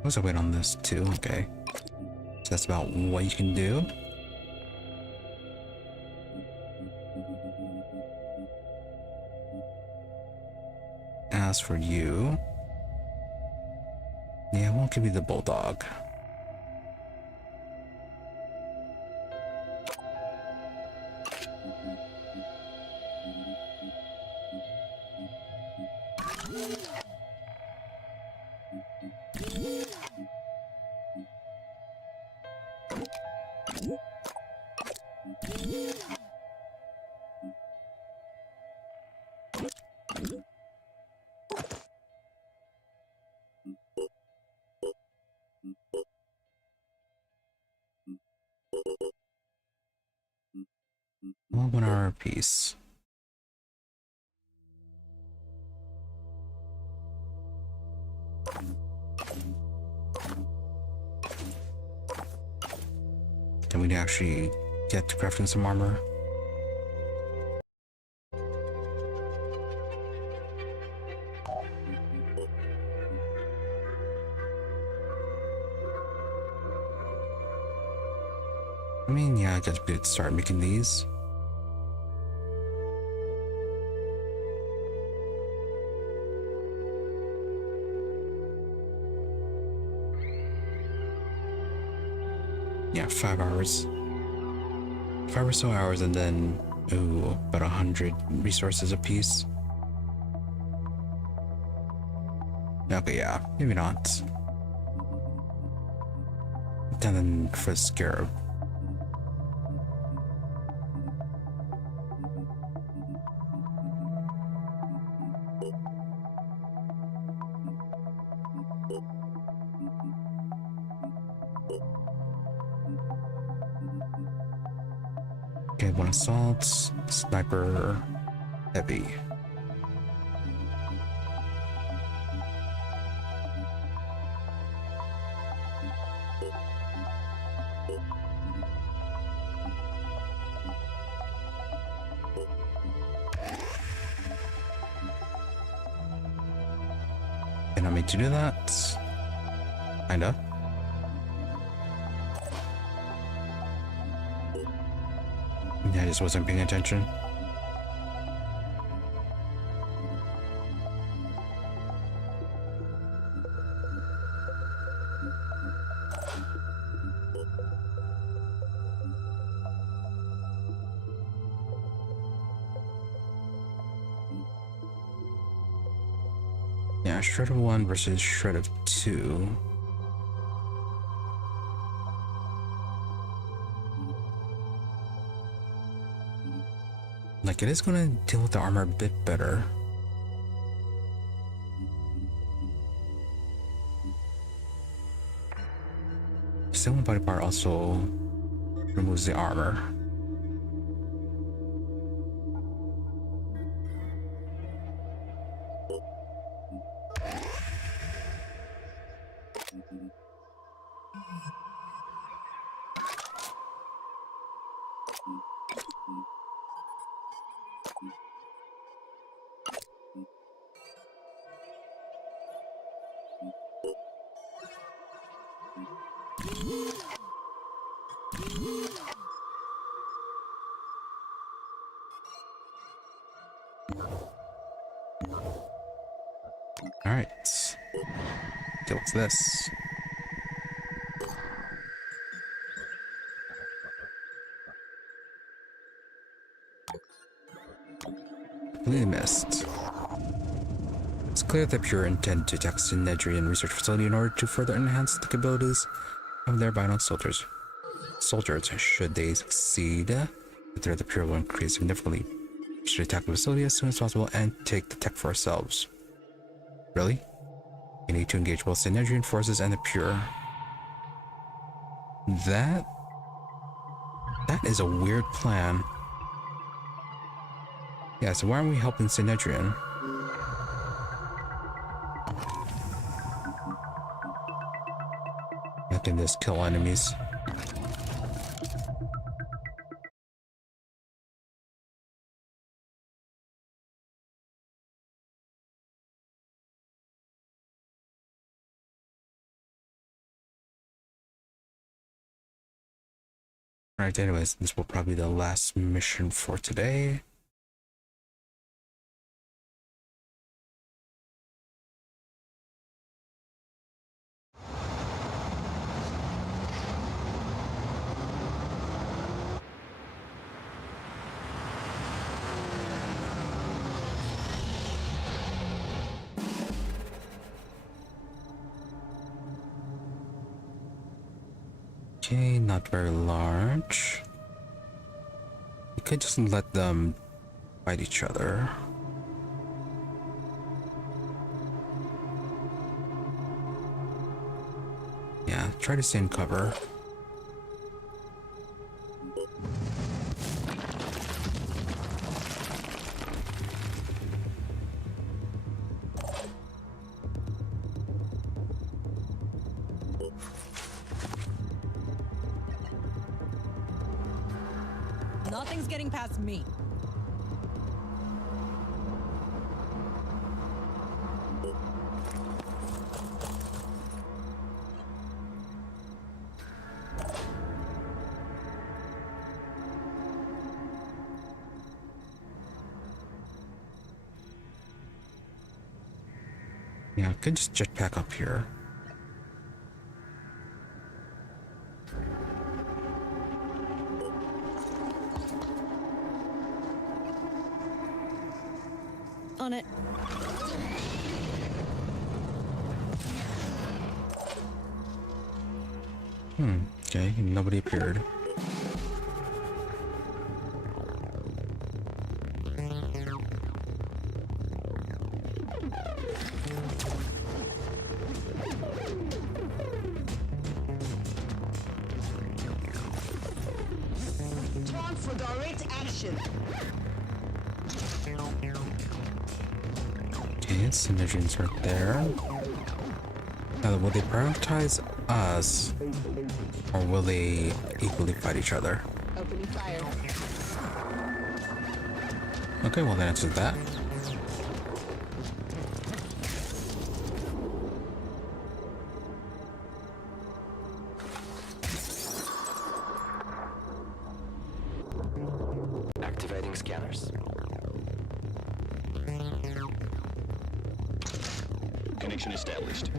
Let's wait on this too. Okay, so that's about what you can do. As for you, yeah, we'll give you the bulldog. Well, 1 hour apiece. Then we'd actually get to crafting some armor. I mean, yeah, I guess we could start making these. Yeah, 5 hours. 5 or so hours, and then, ooh, about 100 resources apiece. Okay, yeah, maybe not. And then for the scarab. Okay, 1 assault, sniper, heavy. Can I make you do that? Kinda. Yeah, I just wasn't paying attention. Yeah, shred of 1 versus shred of 2. Like, it is going to deal with the armor a bit better. Single body part also removes the armor. Alright. Deal with this. Completely missed. It's clear that Pure intend to attack Synedrian research facility in order to further enhance the capabilities of their Binal soldiers. Should they succeed, the threat of the Pure will increase significantly. We should attack the facility as soon as possible and take the tech for ourselves. Really? We need to engage both Synedrian forces and the Pure. That is a weird plan. Yeah, so why aren't we helping Synedrian? I can just kill enemies. Alright, anyways, this will probably be the last mission for today. Okay, not very large. We could just let them fight each other. Yeah, try to stay in cover. Nothing's getting past me. Yeah, I could just jetpack up here. On it. Okay, nobody appeared. Transfer direct Okay, synergies right there. Now, will they prioritize us, or will they equally fight each other? Opening fire. Okay, well, that answers that. Activating scanners. Connection established.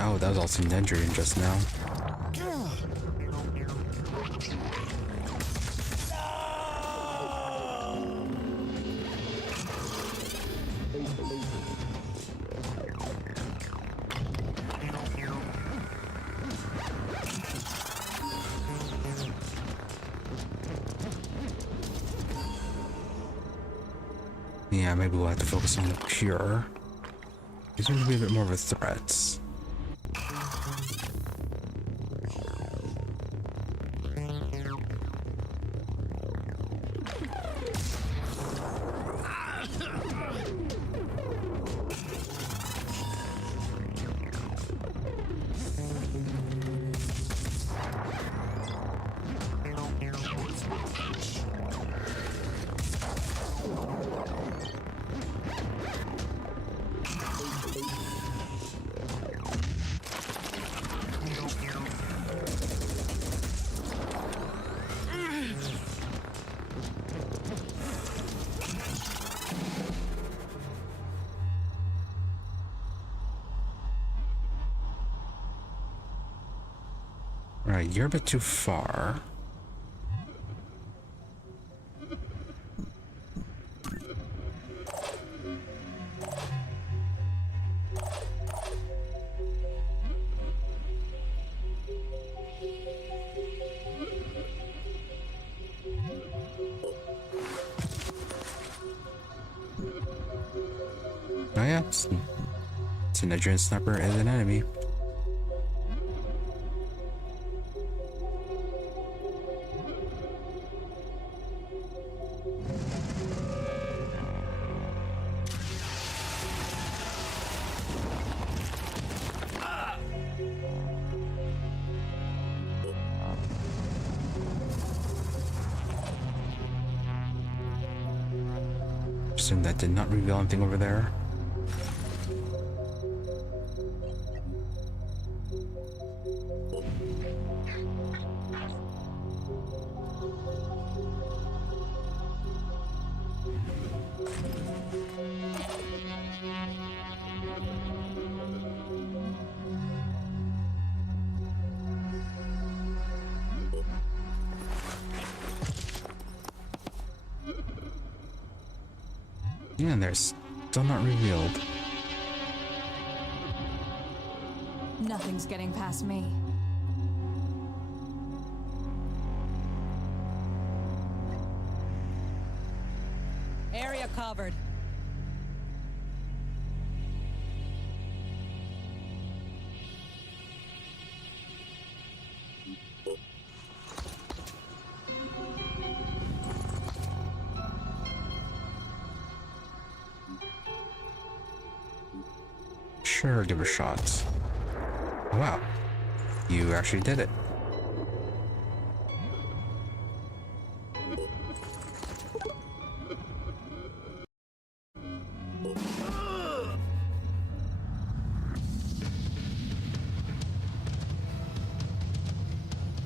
Oh, that was also Nendrian just now. Yeah, maybe we'll have to focus on Cure. These are going to be a bit more of a threat. Right, you're a bit too far. Oh yeah, Nendrian Sniper is an enemy. Assume that did not reveal anything over there. Yeah, and they're still not revealed. Nothing's getting past me. Area covered. Sure, give it a shot. Oh, wow. You actually did it.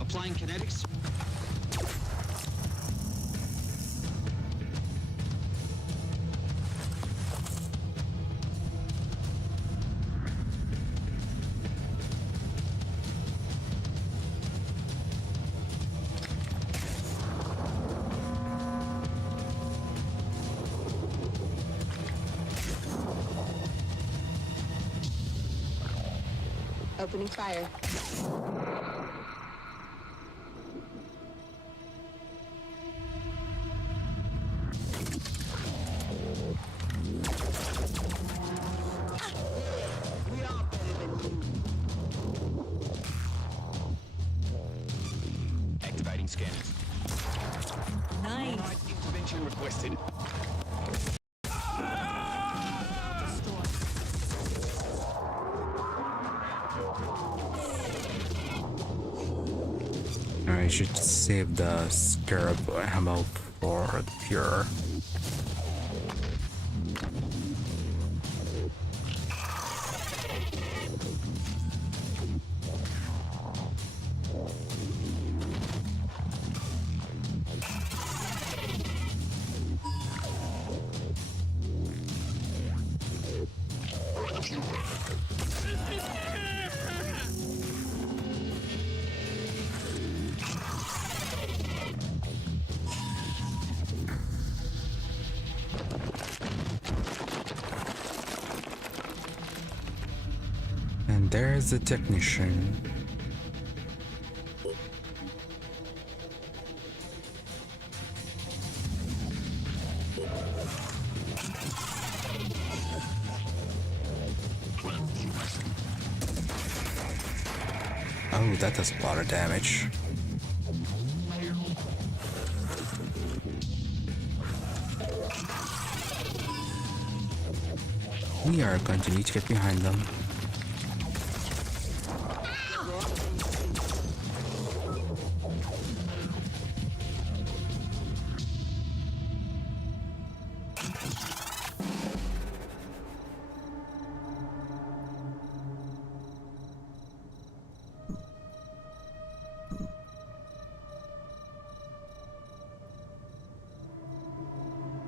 Applying kinetics. Opening fire. We are better than you. Activating scanners. Nice. Intervention requested. I should save the scarab ammo for the cure. And there's the technician. Oh, that does a lot of damage. We are going to need to get behind them.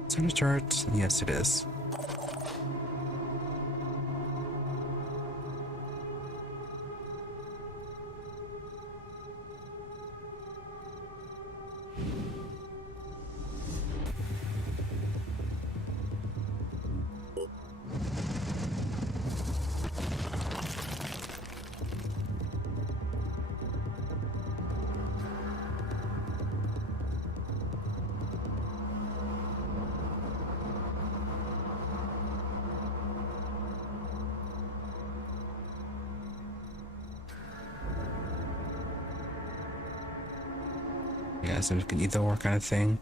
Center turret? Yes, it is. Yeah, so it can either work kind of thing.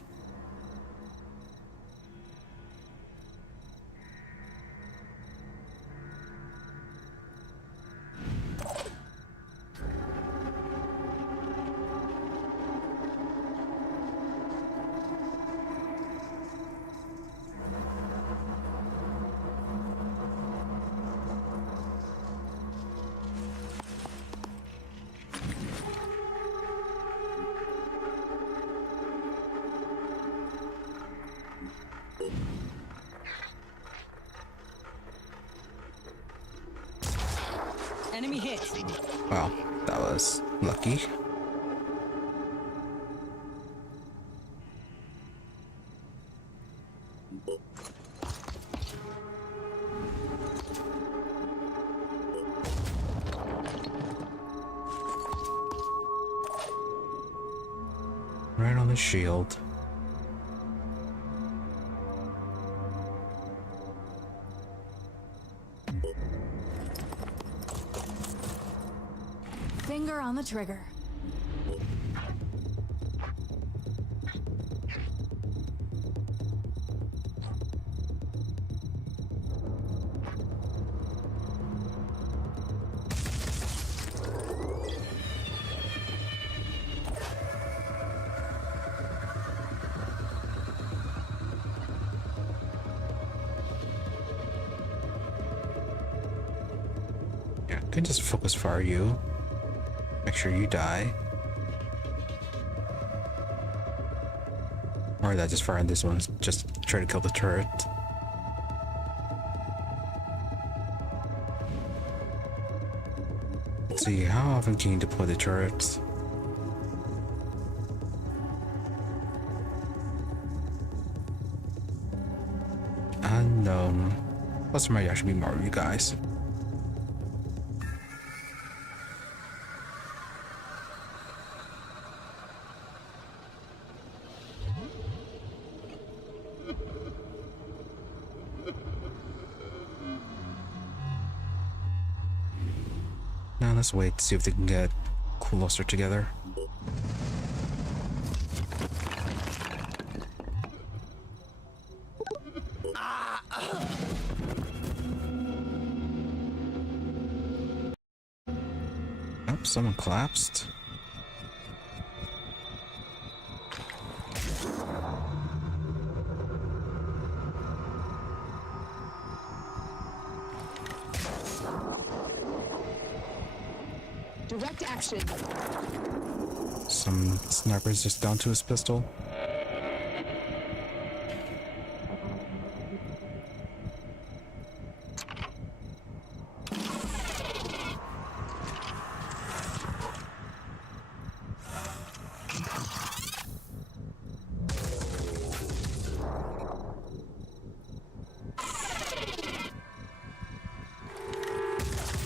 Enemy hit. Wow, that was lucky. Right on the shield. Finger on the trigger. Yeah, I can just focus fire you. Make sure you die. Or that just fire on this one, just try to kill the turret. Let's see, how often can you deploy the turrets? Unknown. Plus there might actually be more of you guys. Now let's wait to see if they can get closer together. Oh, someone collapsed. Direct action. Some sniper's just down to his pistol.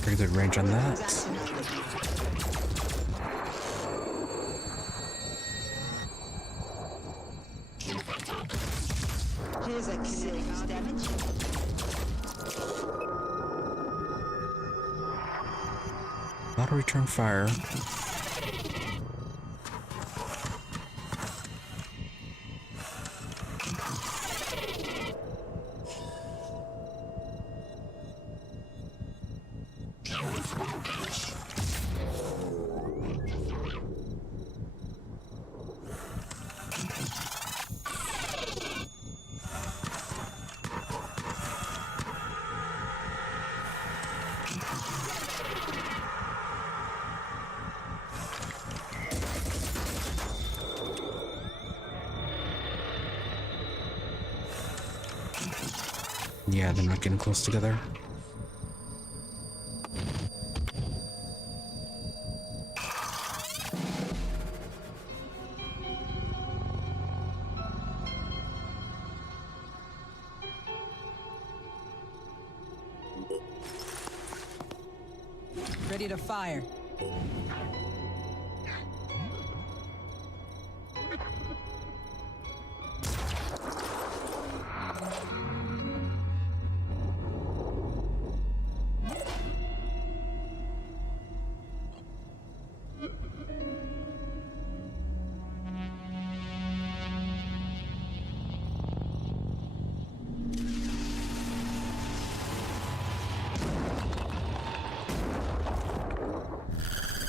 Pretty good range on that. Here's a serious damage. Auto return fire. Yeah, they're not getting close together. Ready to fire.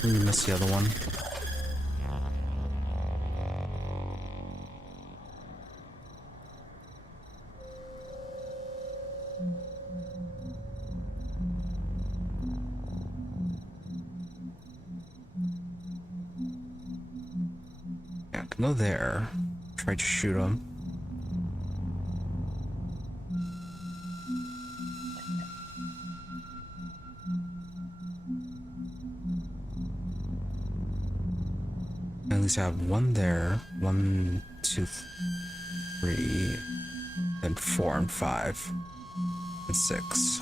You missed the other one. Yeah, go there. Try to shoot him. At least I have one there. 1, 2, 3, then 4 and 5 and 6.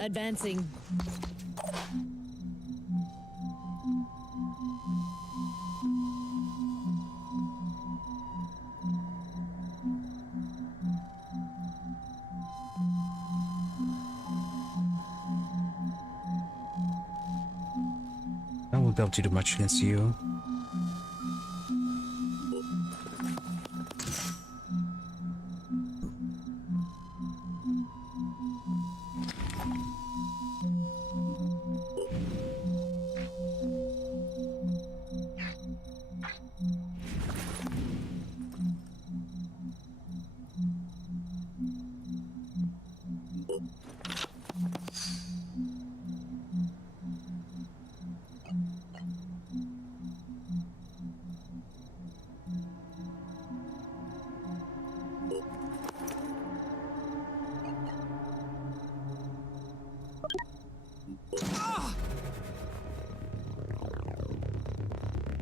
Advancing. I won't be able to do much against you.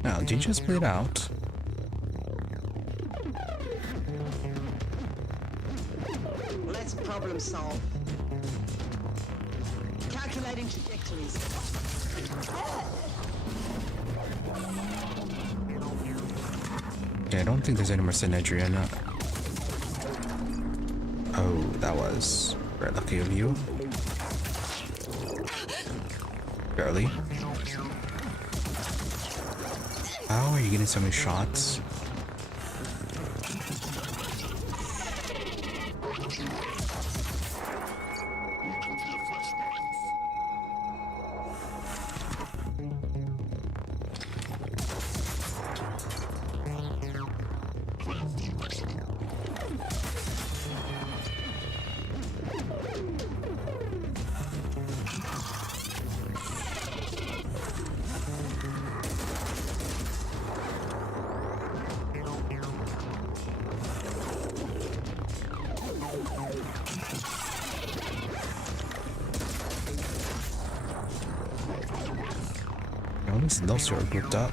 Now, did you just bleed out? Let's problem solve. Calculating trajectories. Okay, I don't think there's any more Synedrian. Oh, that was very lucky of you. Barely. How are you getting so many shots? At least those two are grouped up.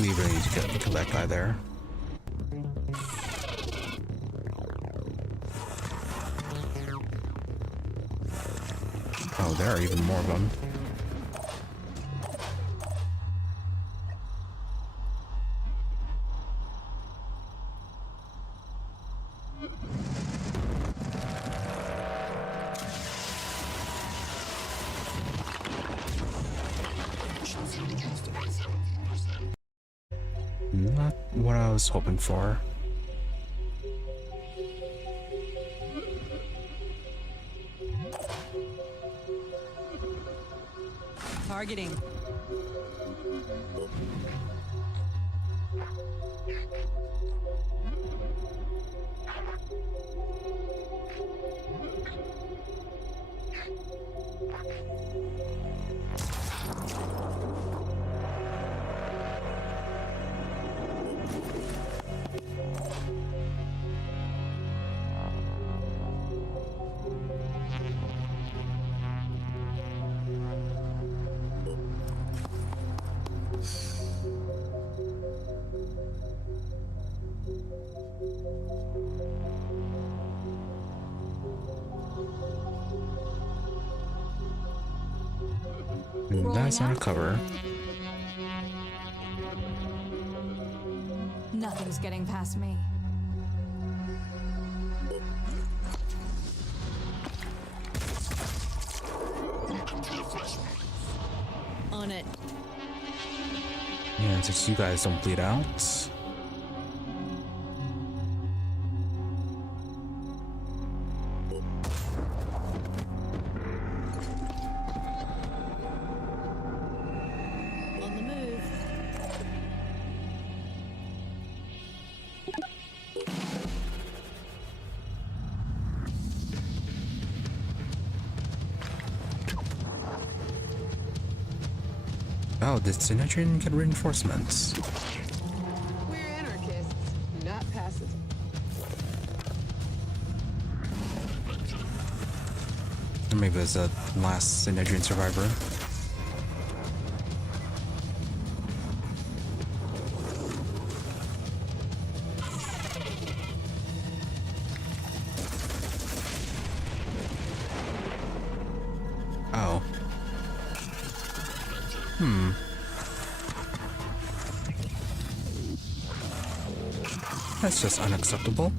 We really need to kill that guy there. Oh, there are even more of them. Not what I was hoping for. Targeting. That's on a cover. Nothing's getting past me. On it. Yeah, since you guys don't bleed out. On the move. Oh, did Synedrian get reinforcements? We're anarchists, not pacifists. Or maybe it was a last Synedrian survivor. Oh. That's just unacceptable.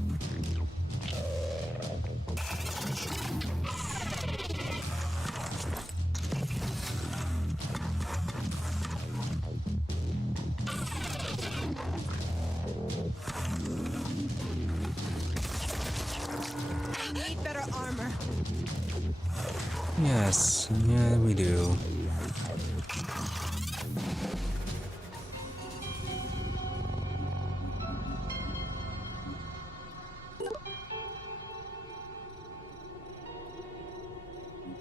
Need better armor. Yes, yeah, we do.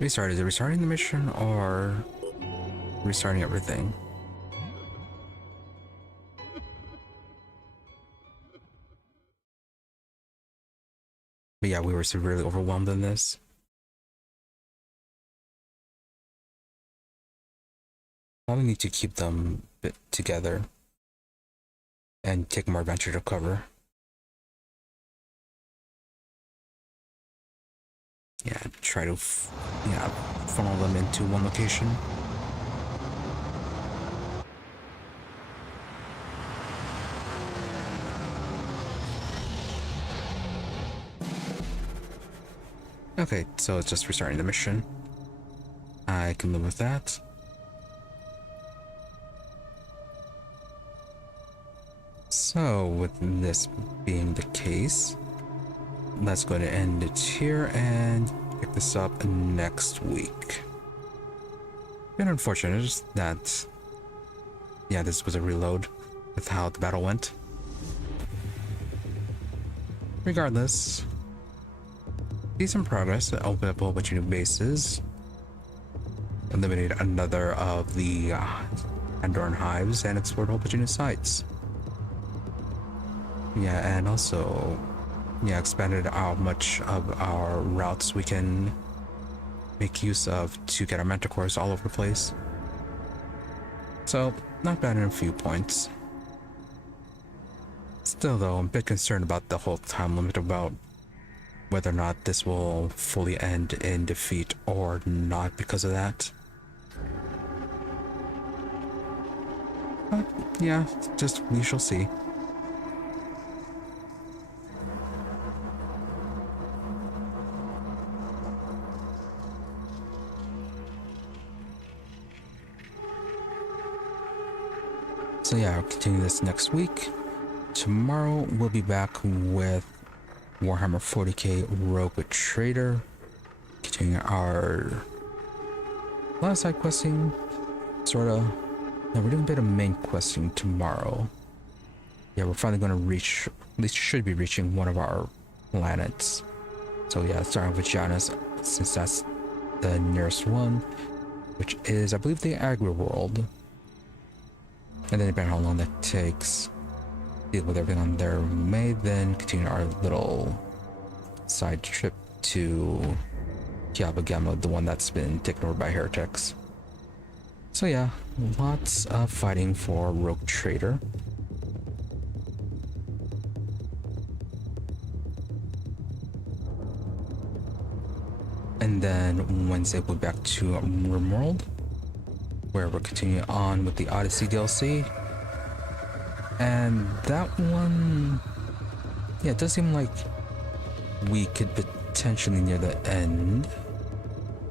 Restart. Is it restarting the mission or restarting everything? But yeah, we were severely overwhelmed in this. Probably need to keep them a bit together and take more advantage of cover. try to, funnel them into one location. Okay, so it's just restarting the mission. I can live with that. So, with this being the case, let's go ahead and end it here and pick this up next week. Been unfortunate just that, this was a reload with how the battle went. Regardless, decent progress. Opened up a whole bunch of new bases. Eliminated another of the Pandoran hives and explored a whole bunch of new sites. Yeah, and also, expanded how much of our routes we can make use of to get our manticores all over the place. So, not bad in a few points. Still though, I'm a bit concerned about the whole time limit, about whether or not this will fully end in defeat or not because of that. But yeah, just we shall see. So yeah, I'll continue this next week. Tomorrow we'll be back with Warhammer 40k Rogue Trader, continuing our last side questing, sorta. No, we're doing a bit of main questing tomorrow. Yeah, we're finally gonna reach, at least should be reaching one of our planets. So yeah, starting with Janus, since that's the nearest one, which is, I believe, the Agri world. And then depending on how long that takes, deal with everything on there, we may then continue our little side trip to Kiaba Gamma, the one that's been taken over by heretics. So yeah, lots of fighting for Rogue Trader. And then Wednesday we'll be back to RimWorld, where we're continuing on with the Odyssey DLC. And that one, it does seem like we could potentially near the end.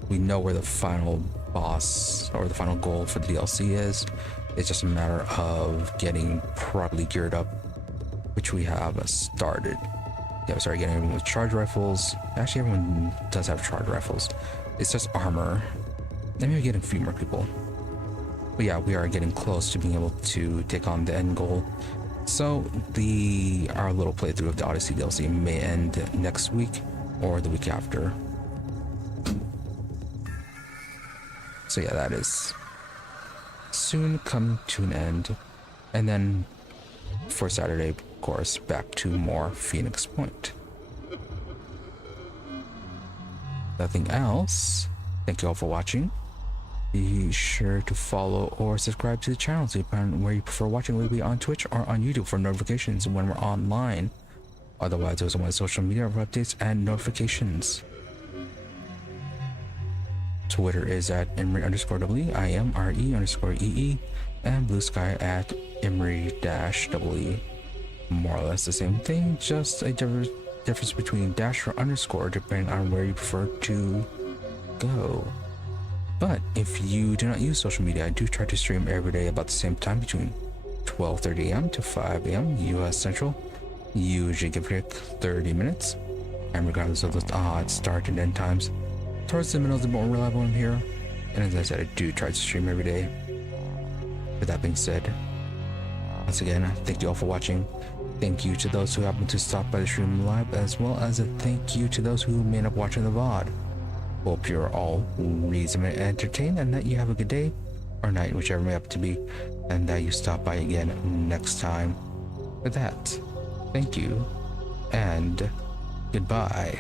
We know where the final boss or the final goal for the DLC is. It's just a matter of getting properly geared up, which we have started. Yeah, we started getting everyone with charge rifles. Actually, everyone does have charge rifles. It's just armor. And maybe getting a few more people. But yeah, we are getting close to being able to take on the end goal. So our little playthrough of the Odyssey DLC may end next week or the week after. So yeah, that is soon come to an end. And then for Saturday, of course, back to more Phoenix Point. Nothing else. Thank you all for watching. Be sure to follow or subscribe to the channel, so depending on where you prefer watching, whether it be on Twitch or on YouTube, for notifications when we're online. Otherwise, there's my social media for updates and notifications. Twitter is at Imre_EE, IMRE_EE, and Blue Sky at Imre-EE. More or less the same thing, just a difference between dash or underscore depending on where you prefer to go. But if you do not use social media, I do try to stream every day about the same time, between 12:30 a.m. to 5 a.m. US Central. Usually give or take 30 minutes. And regardless of the odd start and end times, towards the middle is the more reliable in here. And as I said, I do try to stream every day. With that being said, once again, thank you all for watching. Thank you to those who happen to stop by the stream live, as well as a thank you to those who may end up watching the VOD. Hope you're all reasonably entertained and that you have a good day or night, whichever may happen to be, and that you stop by again next time. With that, thank you and goodbye.